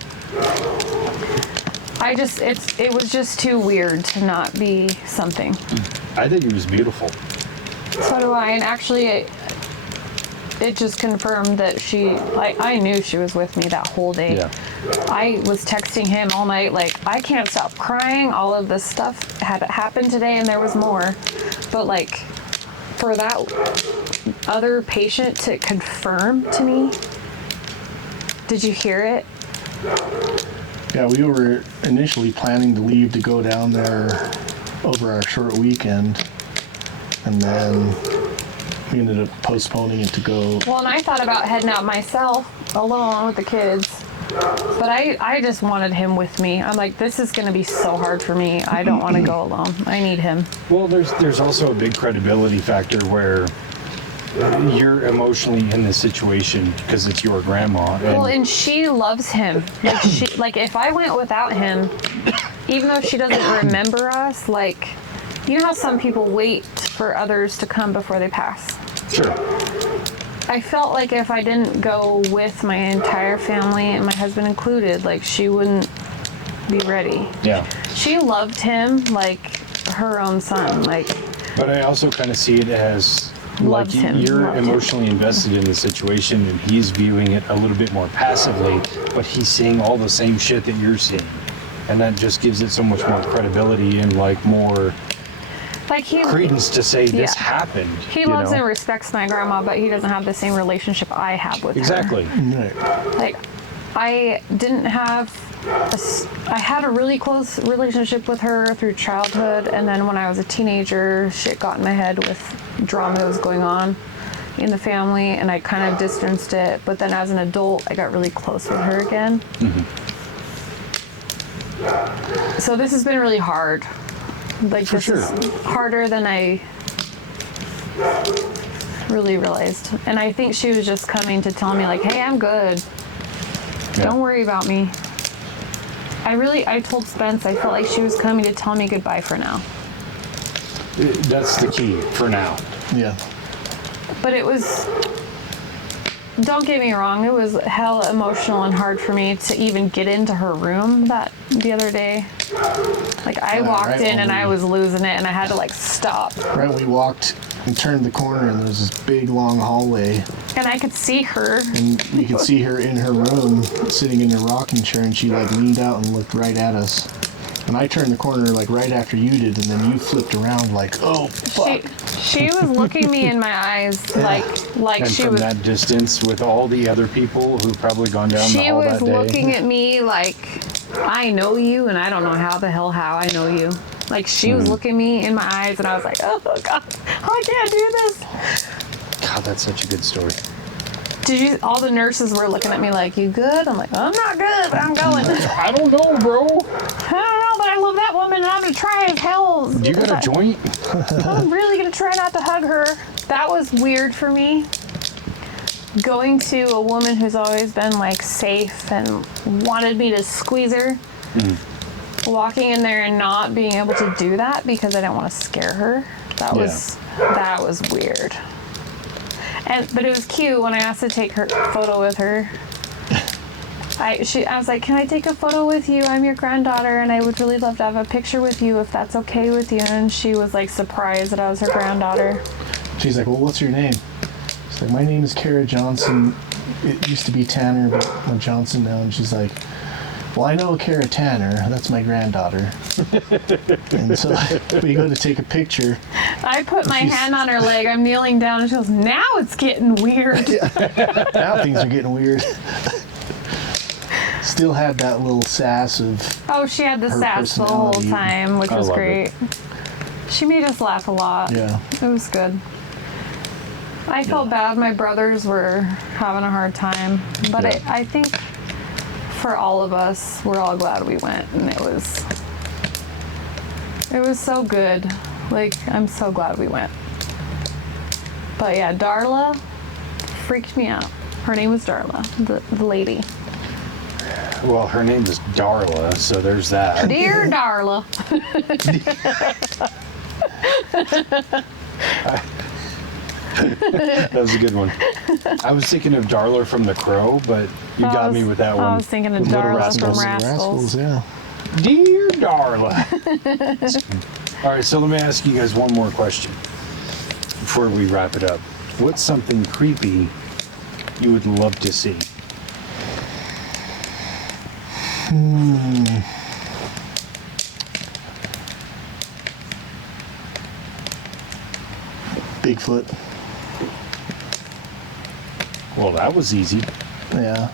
It was just too weird to not be something. I think it was beautiful. So do I. And actually, it just confirmed that I knew she was with me that whole day. Yeah. I was texting him all night, like, I can't stop crying. All of this stuff had happened today, and there was more. But, like, for that other patient to confirm to me, did you hear it? Yeah, we were initially planning to leave to go down there over our short weekend, and then we ended up postponing it to go. Well, and I thought about heading out myself alone with the kids. But I just wanted him with me. I'm like, this is going to be so hard for me. I don't want to go alone. I need him. Well, there's also a big credibility factor where you're emotionally in this situation because it's your grandma. Well, and she loves him. Like if I went without him, even though she doesn't remember us, like, you know how some people wait for others to come before they pass? Sure. I felt like if I didn't go with my entire family, and my husband included, like, she wouldn't be ready. Yeah. She loved him like her own son. Like, But I also kind of see it as like Loves him, you're loved him. emotionally invested in the situation, and he's viewing it a little bit more passively, but he's seeing all the same shit that you're seeing. And that just gives it so much more credibility and like more he credence to say this Yeah. happened. He you loves know? and respects my grandma, but he doesn't have the same relationship I have with her. Exactly. Right. Like, I didn't have I had a really close relationship with her through childhood, and then when I was a teenager, shit got in my head with drama that was going on in the family, and I kind of distanced it. But then as an adult, I got really close with her again. So this has been really hard. Like, For this sure. is harder than I really realized. And I think she was just coming to tell me, like, hey, I'm good. Yeah. Don't worry about me. I told Spence, I felt like she was coming to tell me goodbye for now. That's the key for now. Yeah. But it was, don't get me wrong, it was hella emotional and hard for me to even get into her room the other day. Like, I walked in and I was losing it, and I had to, like, stop. Right, we walked and turned the corner, and there was this big, long hallway. And I could see her. And you could see her in her room, sitting in her rocking chair, and she, like, leaned out and looked right at us. And I turned the corner, like, right after you did, and then you flipped around, like, oh, fuck. She was looking me in my eyes, like And she from was. that distance, with all the other people who probably gone down the She hall was that day. looking at me like, I know you, and I don't know how I know you. Like, she was looking me in my eyes, and I was like, oh, God, I can't do this. God, that's such a good story. All the nurses were looking at me like, you good? I'm like, I'm not good, but I'm going. I don't know, bro. I don't know, but I love that woman, and I'm going to try as hell. Do you got a joint? I'm really going to try not to hug her. That was weird for me. Going to a woman who's always been, like, safe and wanted me to squeeze her. Walking in there and not being able to do that because I didn't want to scare her. That was weird. But it was cute when I asked to take her photo with her. I was like, can I take a photo with you? I'm your granddaughter, and I would really love to have a picture with you if that's okay with you. And she was, like, surprised that I was her granddaughter. She's like, well, what's your name? She's like, my name is Kara Johnson. It used to be Tanner, but I'm Johnson now. And she's like, well, I know Kara Tanner. That's my granddaughter. And so we go to take a picture. I put my hand on her leg. I'm kneeling down, and she goes, now it's getting weird. Now things are getting weird. Still had that little sass of... Oh, she had the her sass the whole personality. time, which I was love great. She made us laugh a lot. Yeah. It was good. I felt bad. My brothers were having a hard time. But Yeah. I think for all of us, we're all glad we went. And it was so good. Like, I'm so glad we went. But yeah, Darla freaked me out. Her name was Darla, the lady. Well, her name is Darla, so there's that. Dear Darla. That was a good one. I was thinking of Darla from The Crow, but you got me with that one. I was thinking of With Little Darla from Rascals. Rascals. Yeah. Dear Darla. All right, so let me ask you guys one more question before we wrap it up. What's something creepy you would love to see? Bigfoot. Well, that was easy. Yeah.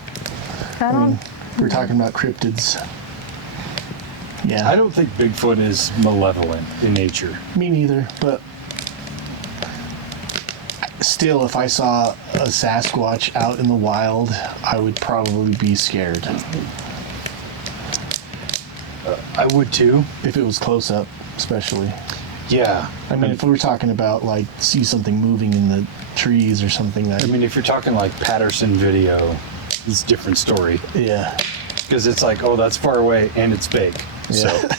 I don't. We're talking about cryptids. Yeah. I don't think Bigfoot is malevolent in nature. Me neither, but still, if I saw a Sasquatch out in the wild, I would probably be scared. I would too. If it was close up, especially. Yeah. I mean, if we were talking about, like, see something moving in the trees or something like I mean, if you're talking like Patterson video, it's a different story. yeah. Because it's like, oh, that's far away and it's big. Yeah. So,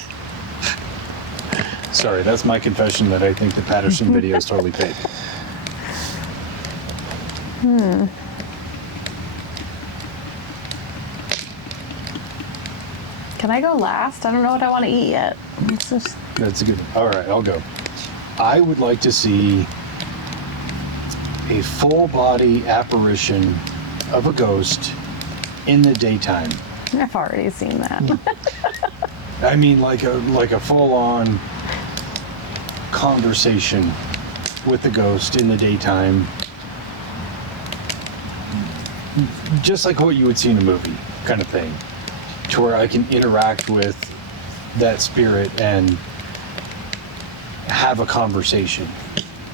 sorry, that's my confession that I think the Patterson video is totally fake. Can I go last? I don't know what I want to eat yet. It's just, That's a good one. All right, I'll go. I would like to see a full body apparition of a ghost in the daytime. I've already seen that. I mean, like a full on conversation with the ghost in the daytime. Just like what you would see in a movie, kind of thing. To where I can interact with that spirit and have a conversation,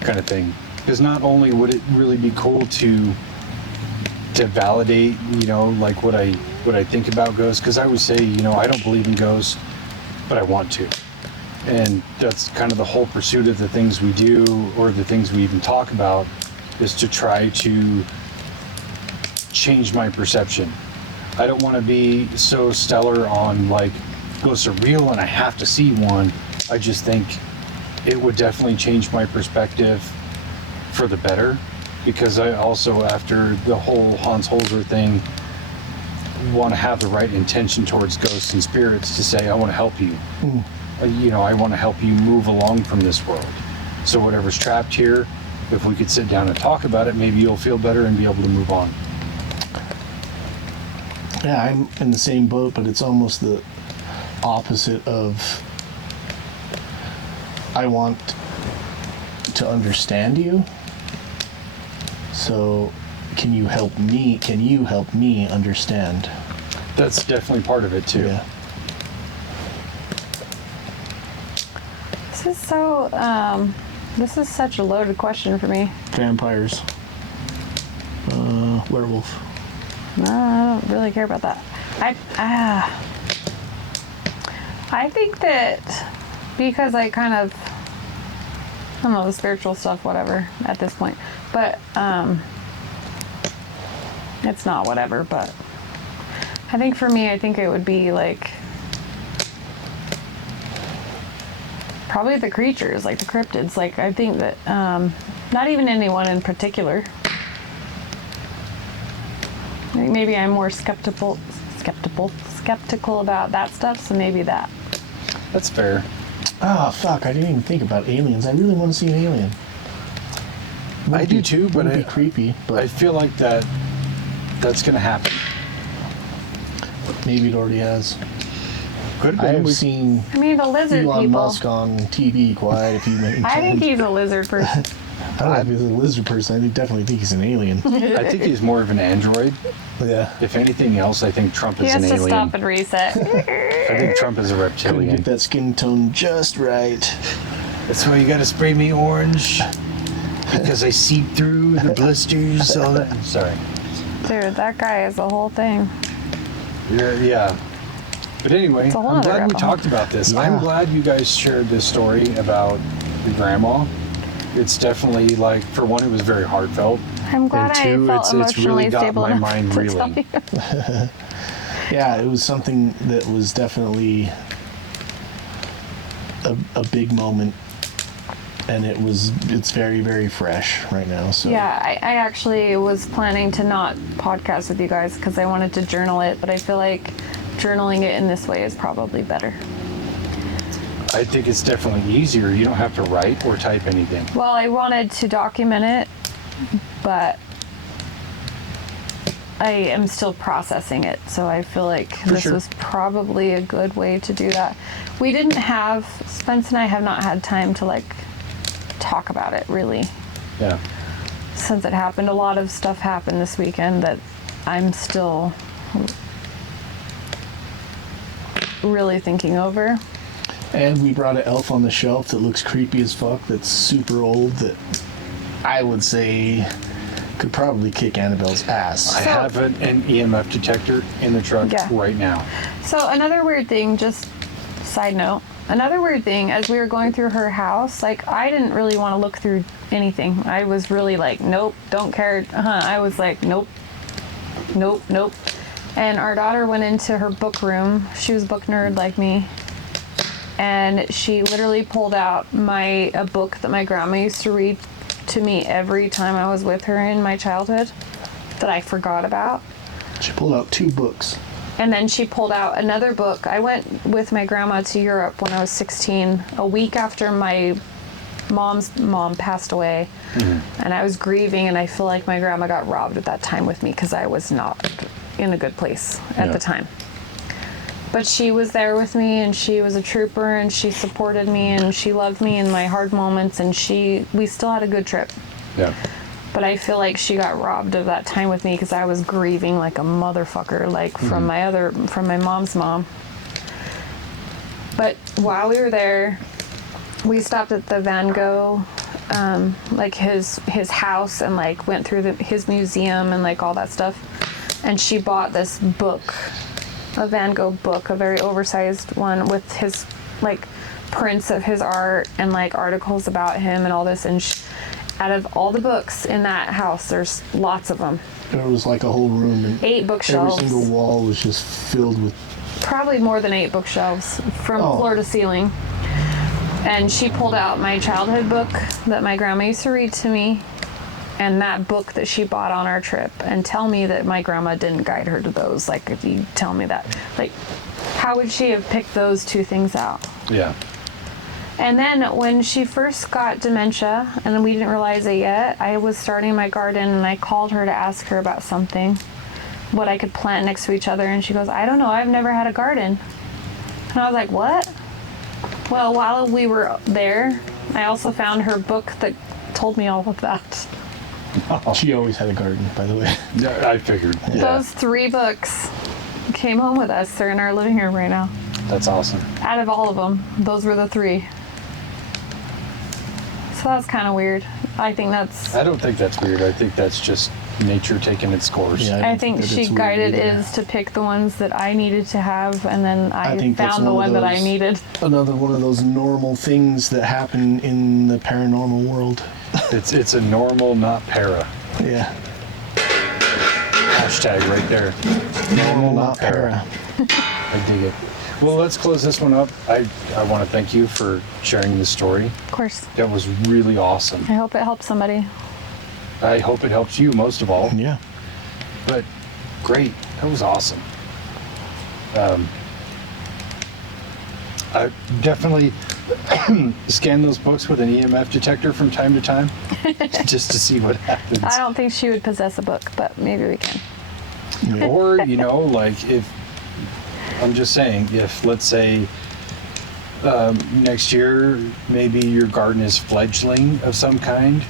kind of thing. Because not only would it really be cool to validate, you know, like what I think about ghosts, because I would say, you know, I don't believe in ghosts, but I want to. And that's kind of the whole pursuit of the things we do, or the things we even talk about, is to try to change my perception. I don't want to be so stellar on, like, ghosts are real and I have to see one. I just think it would definitely change my perspective for the better, because I also, after the whole Hans Holzer thing, want to have the right intention towards ghosts and spirits to say, I want to help you. I want to help you move along from this world. So whatever's trapped here, if we could sit down and talk about it, maybe you'll feel better and be able to move on. Yeah, I'm in the same boat, but it's almost the opposite of I want to understand you. So can you help me? Can you help me understand? That's definitely part of it too. Yeah. This is such a loaded question for me. Vampires. Werewolf. No, I don't really care about that. I think that because I kind of, I don't know, the spiritual stuff, whatever, at this point. But, it's not whatever, but I think for me, I think it would be like, probably the creatures, like the cryptids. Like, I think that, not even anyone in particular. I think maybe I'm more skeptical about that stuff, so maybe that. That's fair. Oh, fuck, I didn't even think about aliens. I really want to see an alien. I do too, but Wouldn't be creepy, but I feel like that's going to happen. maybe it already has. Could I have have seen I mean, the lizard Elon people. Musk on TV quite a few minutes. I think he's a lizard person. I don't know if he's a lizard person. I definitely think he's an alien. I think he's more of an android. Yeah. If anything else, I think Trump He is has an to alien. stop and reset. I think Trump is a Couldn't reptilian. get that skin tone just right. That's why you got to spray me orange, because I seep through the blisters. All that. I'm sorry. Dude, that guy is the whole thing. Yeah. But anyway, It's a whole I'm other glad we rabbit hole. talked about this. Yeah. I'm glad you guys shared this story about your grandma. It's definitely, like, for one, it was very heartfelt. I'm glad And two, I felt it's emotionally really got stable my enough mind to reeling. tell you. Yeah, it was something that was definitely a big moment, and it's very, very fresh right now. So Yeah, I actually was planning to not podcast with you guys because I wanted to journal it, but I feel like journaling it in this way is probably better. I think it's definitely easier. You don't have to write or type anything. Well, I wanted to document it, but I am still processing it, so I feel like this sure. was probably a good way to do that. We didn't have, Spence and I have not had time to like talk about it really Yeah. since it happened. A lot of stuff happened this weekend that I'm still really thinking over. And we brought an elf on the shelf that looks creepy as fuck. That's super old. That I would say could probably kick Annabelle's ass. I have an EMF detector in the truck Yeah. right now. So another weird thing, just side note, another weird thing, as we were going through her house, like I didn't really want to look through anything. I was really like, nope, don't care. I was like, nope. And our daughter went into her book room. She was a book nerd like me. And she literally pulled out a book that my grandma used to read to me every time I was with her in my childhood that I forgot about. She pulled out 2 books. And then she pulled out another book. I went with my grandma to Europe when I was 16, a week after my mom's mom passed away. And I was grieving, and I feel like my grandma got robbed at that time with me because I was not in a good place at the time. But she was there with me, and she was a trooper, and she supported me, and she loved me in my hard moments, and we still had a good trip. Yeah. But I feel like she got robbed of that time with me because I was grieving like a motherfucker, like from my mom's mom. But while we were there, we stopped at the Van Gogh, like his house, and like went through his museum and like all that stuff. And she bought this book, a Van Gogh book, a very oversized one with his like prints of his art and like articles about him and all this. And out of all the books in that house, there's lots of them. There was like a whole room, and 8 bookshelves. every single wall was just filled with. Probably more than 8 bookshelves from Oh. floor to ceiling. And she pulled out my childhood book that my grandma used to read to me, and that book that she bought on our trip, and tell me that my grandma didn't guide her to those. Like, if you tell me that, like, how would she have picked those two things out? Yeah. And then when she first got dementia, and we didn't realize it yet, I was starting my garden, and I called her to ask her about something, what I could plant next to each other, and she goes, I don't know, I've never had a garden. And I was like, what? Well, while we were there, I also found her book that told me all of that. She always had a garden, by the way. Yeah, I figured. Yeah. Those 3 books came home with us. They're in our living room right now. That's awesome. Out of all of them, those were the 3. So that's kind of weird. I don't think that's weird. I think that's just nature taking its course. Yeah, I think that she it's weird guided either. Iz to pick the ones that I needed to have, and then I think that's found the one one of that I those- needed. Another one of those normal things that happen in the paranormal world. It's a normal, not para. Yeah. Hashtag right there. Normal, not para. I dig it. Well, let's close this one up. I want to thank you for sharing this story. Of course. That was really awesome. I hope it helps somebody. I hope it helps you most of all. Yeah. But great. That was awesome. I definitely scan those books with an EMF detector from time to time just to see what happens. I don't think she would possess a book, but maybe we can. Or, like if, I'm just saying, if let's say next year maybe your garden is fledgling of some kind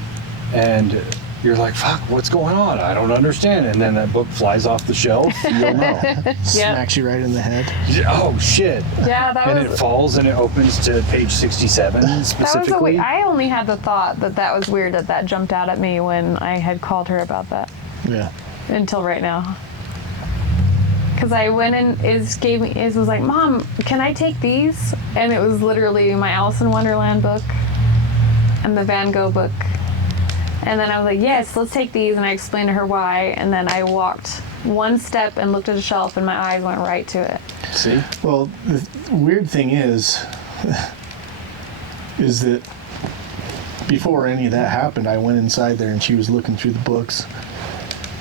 and you're like, fuck, what's going on? I don't understand. And then that book flies off the shelf, you'll know. Smacks you right in the head. Oh, shit. Yeah, that And it was falls and it opens to page 67 that was specifically. I only had the thought that was weird that jumped out at me when I had called her about that Yeah. until right now. Because I went in, Iz was like, Mom, can I take these? And it was literally my Alice in Wonderland book and the Van Gogh book. And then I was like, yes, let's take these. And I explained to her why. And then I walked one step and looked at a shelf and my eyes went right to it. See? Well, the weird thing is that before any of that happened, I went inside there and she was looking through the books.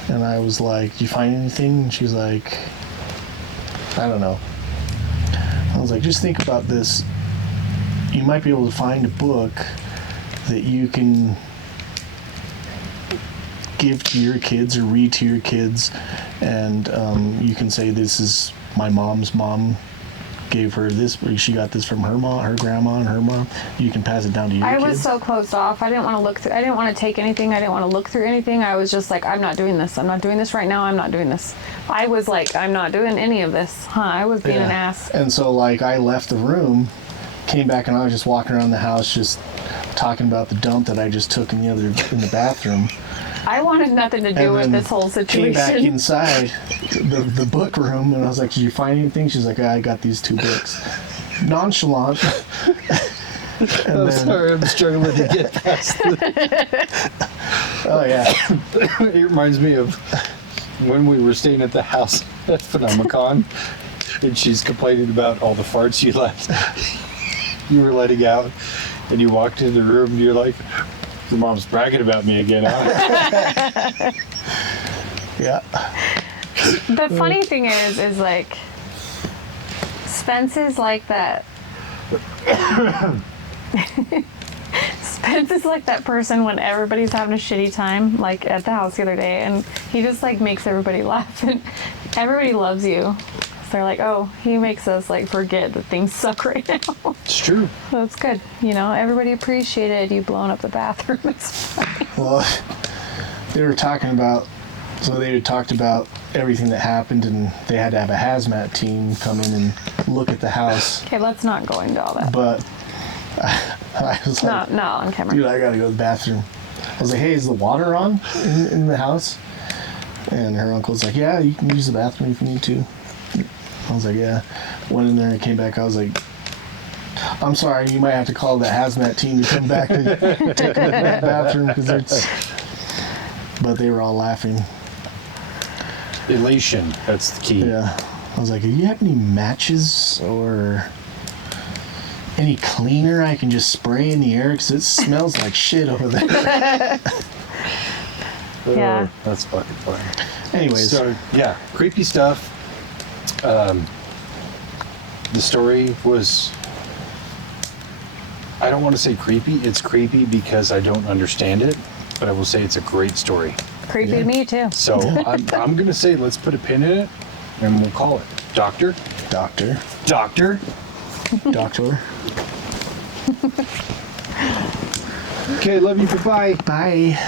And I was like, "Did you find anything?" And she's like, "I don't know." I was like, "Just think about this. You might be able to find a book that you can give to your kids or read to your kids, and you can say, this is my mom's mom gave her this, or she got this from her mom, her grandma, and her mom. You can pass it down to your I kids." was so closed off. I didn't want to look through. I didn't want to take anything. I didn't want to look through anything. I was just like, I'm not doing this. I'm not doing this right now. I'm not doing this. I was like, I'm not doing any of this. I was being an ass. And so, like, I left the room, came back, and I was just walking around the house, just talking about the dump that I just took in the bathroom. I wanted nothing to do And with then this whole Came back situation. inside the book room, and I was like, "Did you find anything?" She's like, "I got these 2 books." Nonchalant. I'm sorry, I'm struggling to get past Oh yeah. It reminds me of when we were staying at the house at Phenomicon, and she's complaining about all the farts you were letting out, and you walked into the room and you're like, "Your mom's bragging about me again, huh?" Yeah. The funny thing is like, Spence is like that. Spence is like that person when everybody's having a shitty time, like at the house the other day, and he just like makes everybody laugh, and everybody loves you. So they're like, oh, he makes us like forget that things suck right now. It's true. So it's good, everybody appreciated you blowing up the bathroom. It's fine. Well, they were talking about. So they had talked about everything that happened, and they had to have a hazmat team come in and look at the house. Okay, let's not go into all that. But I was like, No, on camera. "Dude, I gotta go to the bathroom." I was like, "Hey, is the water on in the house?" And her uncle's like, "Yeah, you can use the bathroom if you need to." I was like, "Yeah." Went in there and came back. I was like, "I'm sorry, you might have to call that hazmat team to come back and take a look at the bathroom because it's." But they were all laughing. Elation, that's the key. Yeah. I was like, "Do you have any matches or any cleaner I can just spray in the air? Because it smells like shit over there. Yeah. Oh, that's fucking funny. Anyways, So, yeah, creepy stuff. The story was, I don't want to say creepy. It's creepy because I don't understand it, but I will say it's a great story. Creepy Yeah. to me too. So I'm going to say let's put a pin in it and we'll call it. Doctor? doctor. Doctor? Doctor. Okay, love you. Goodbye. Bye.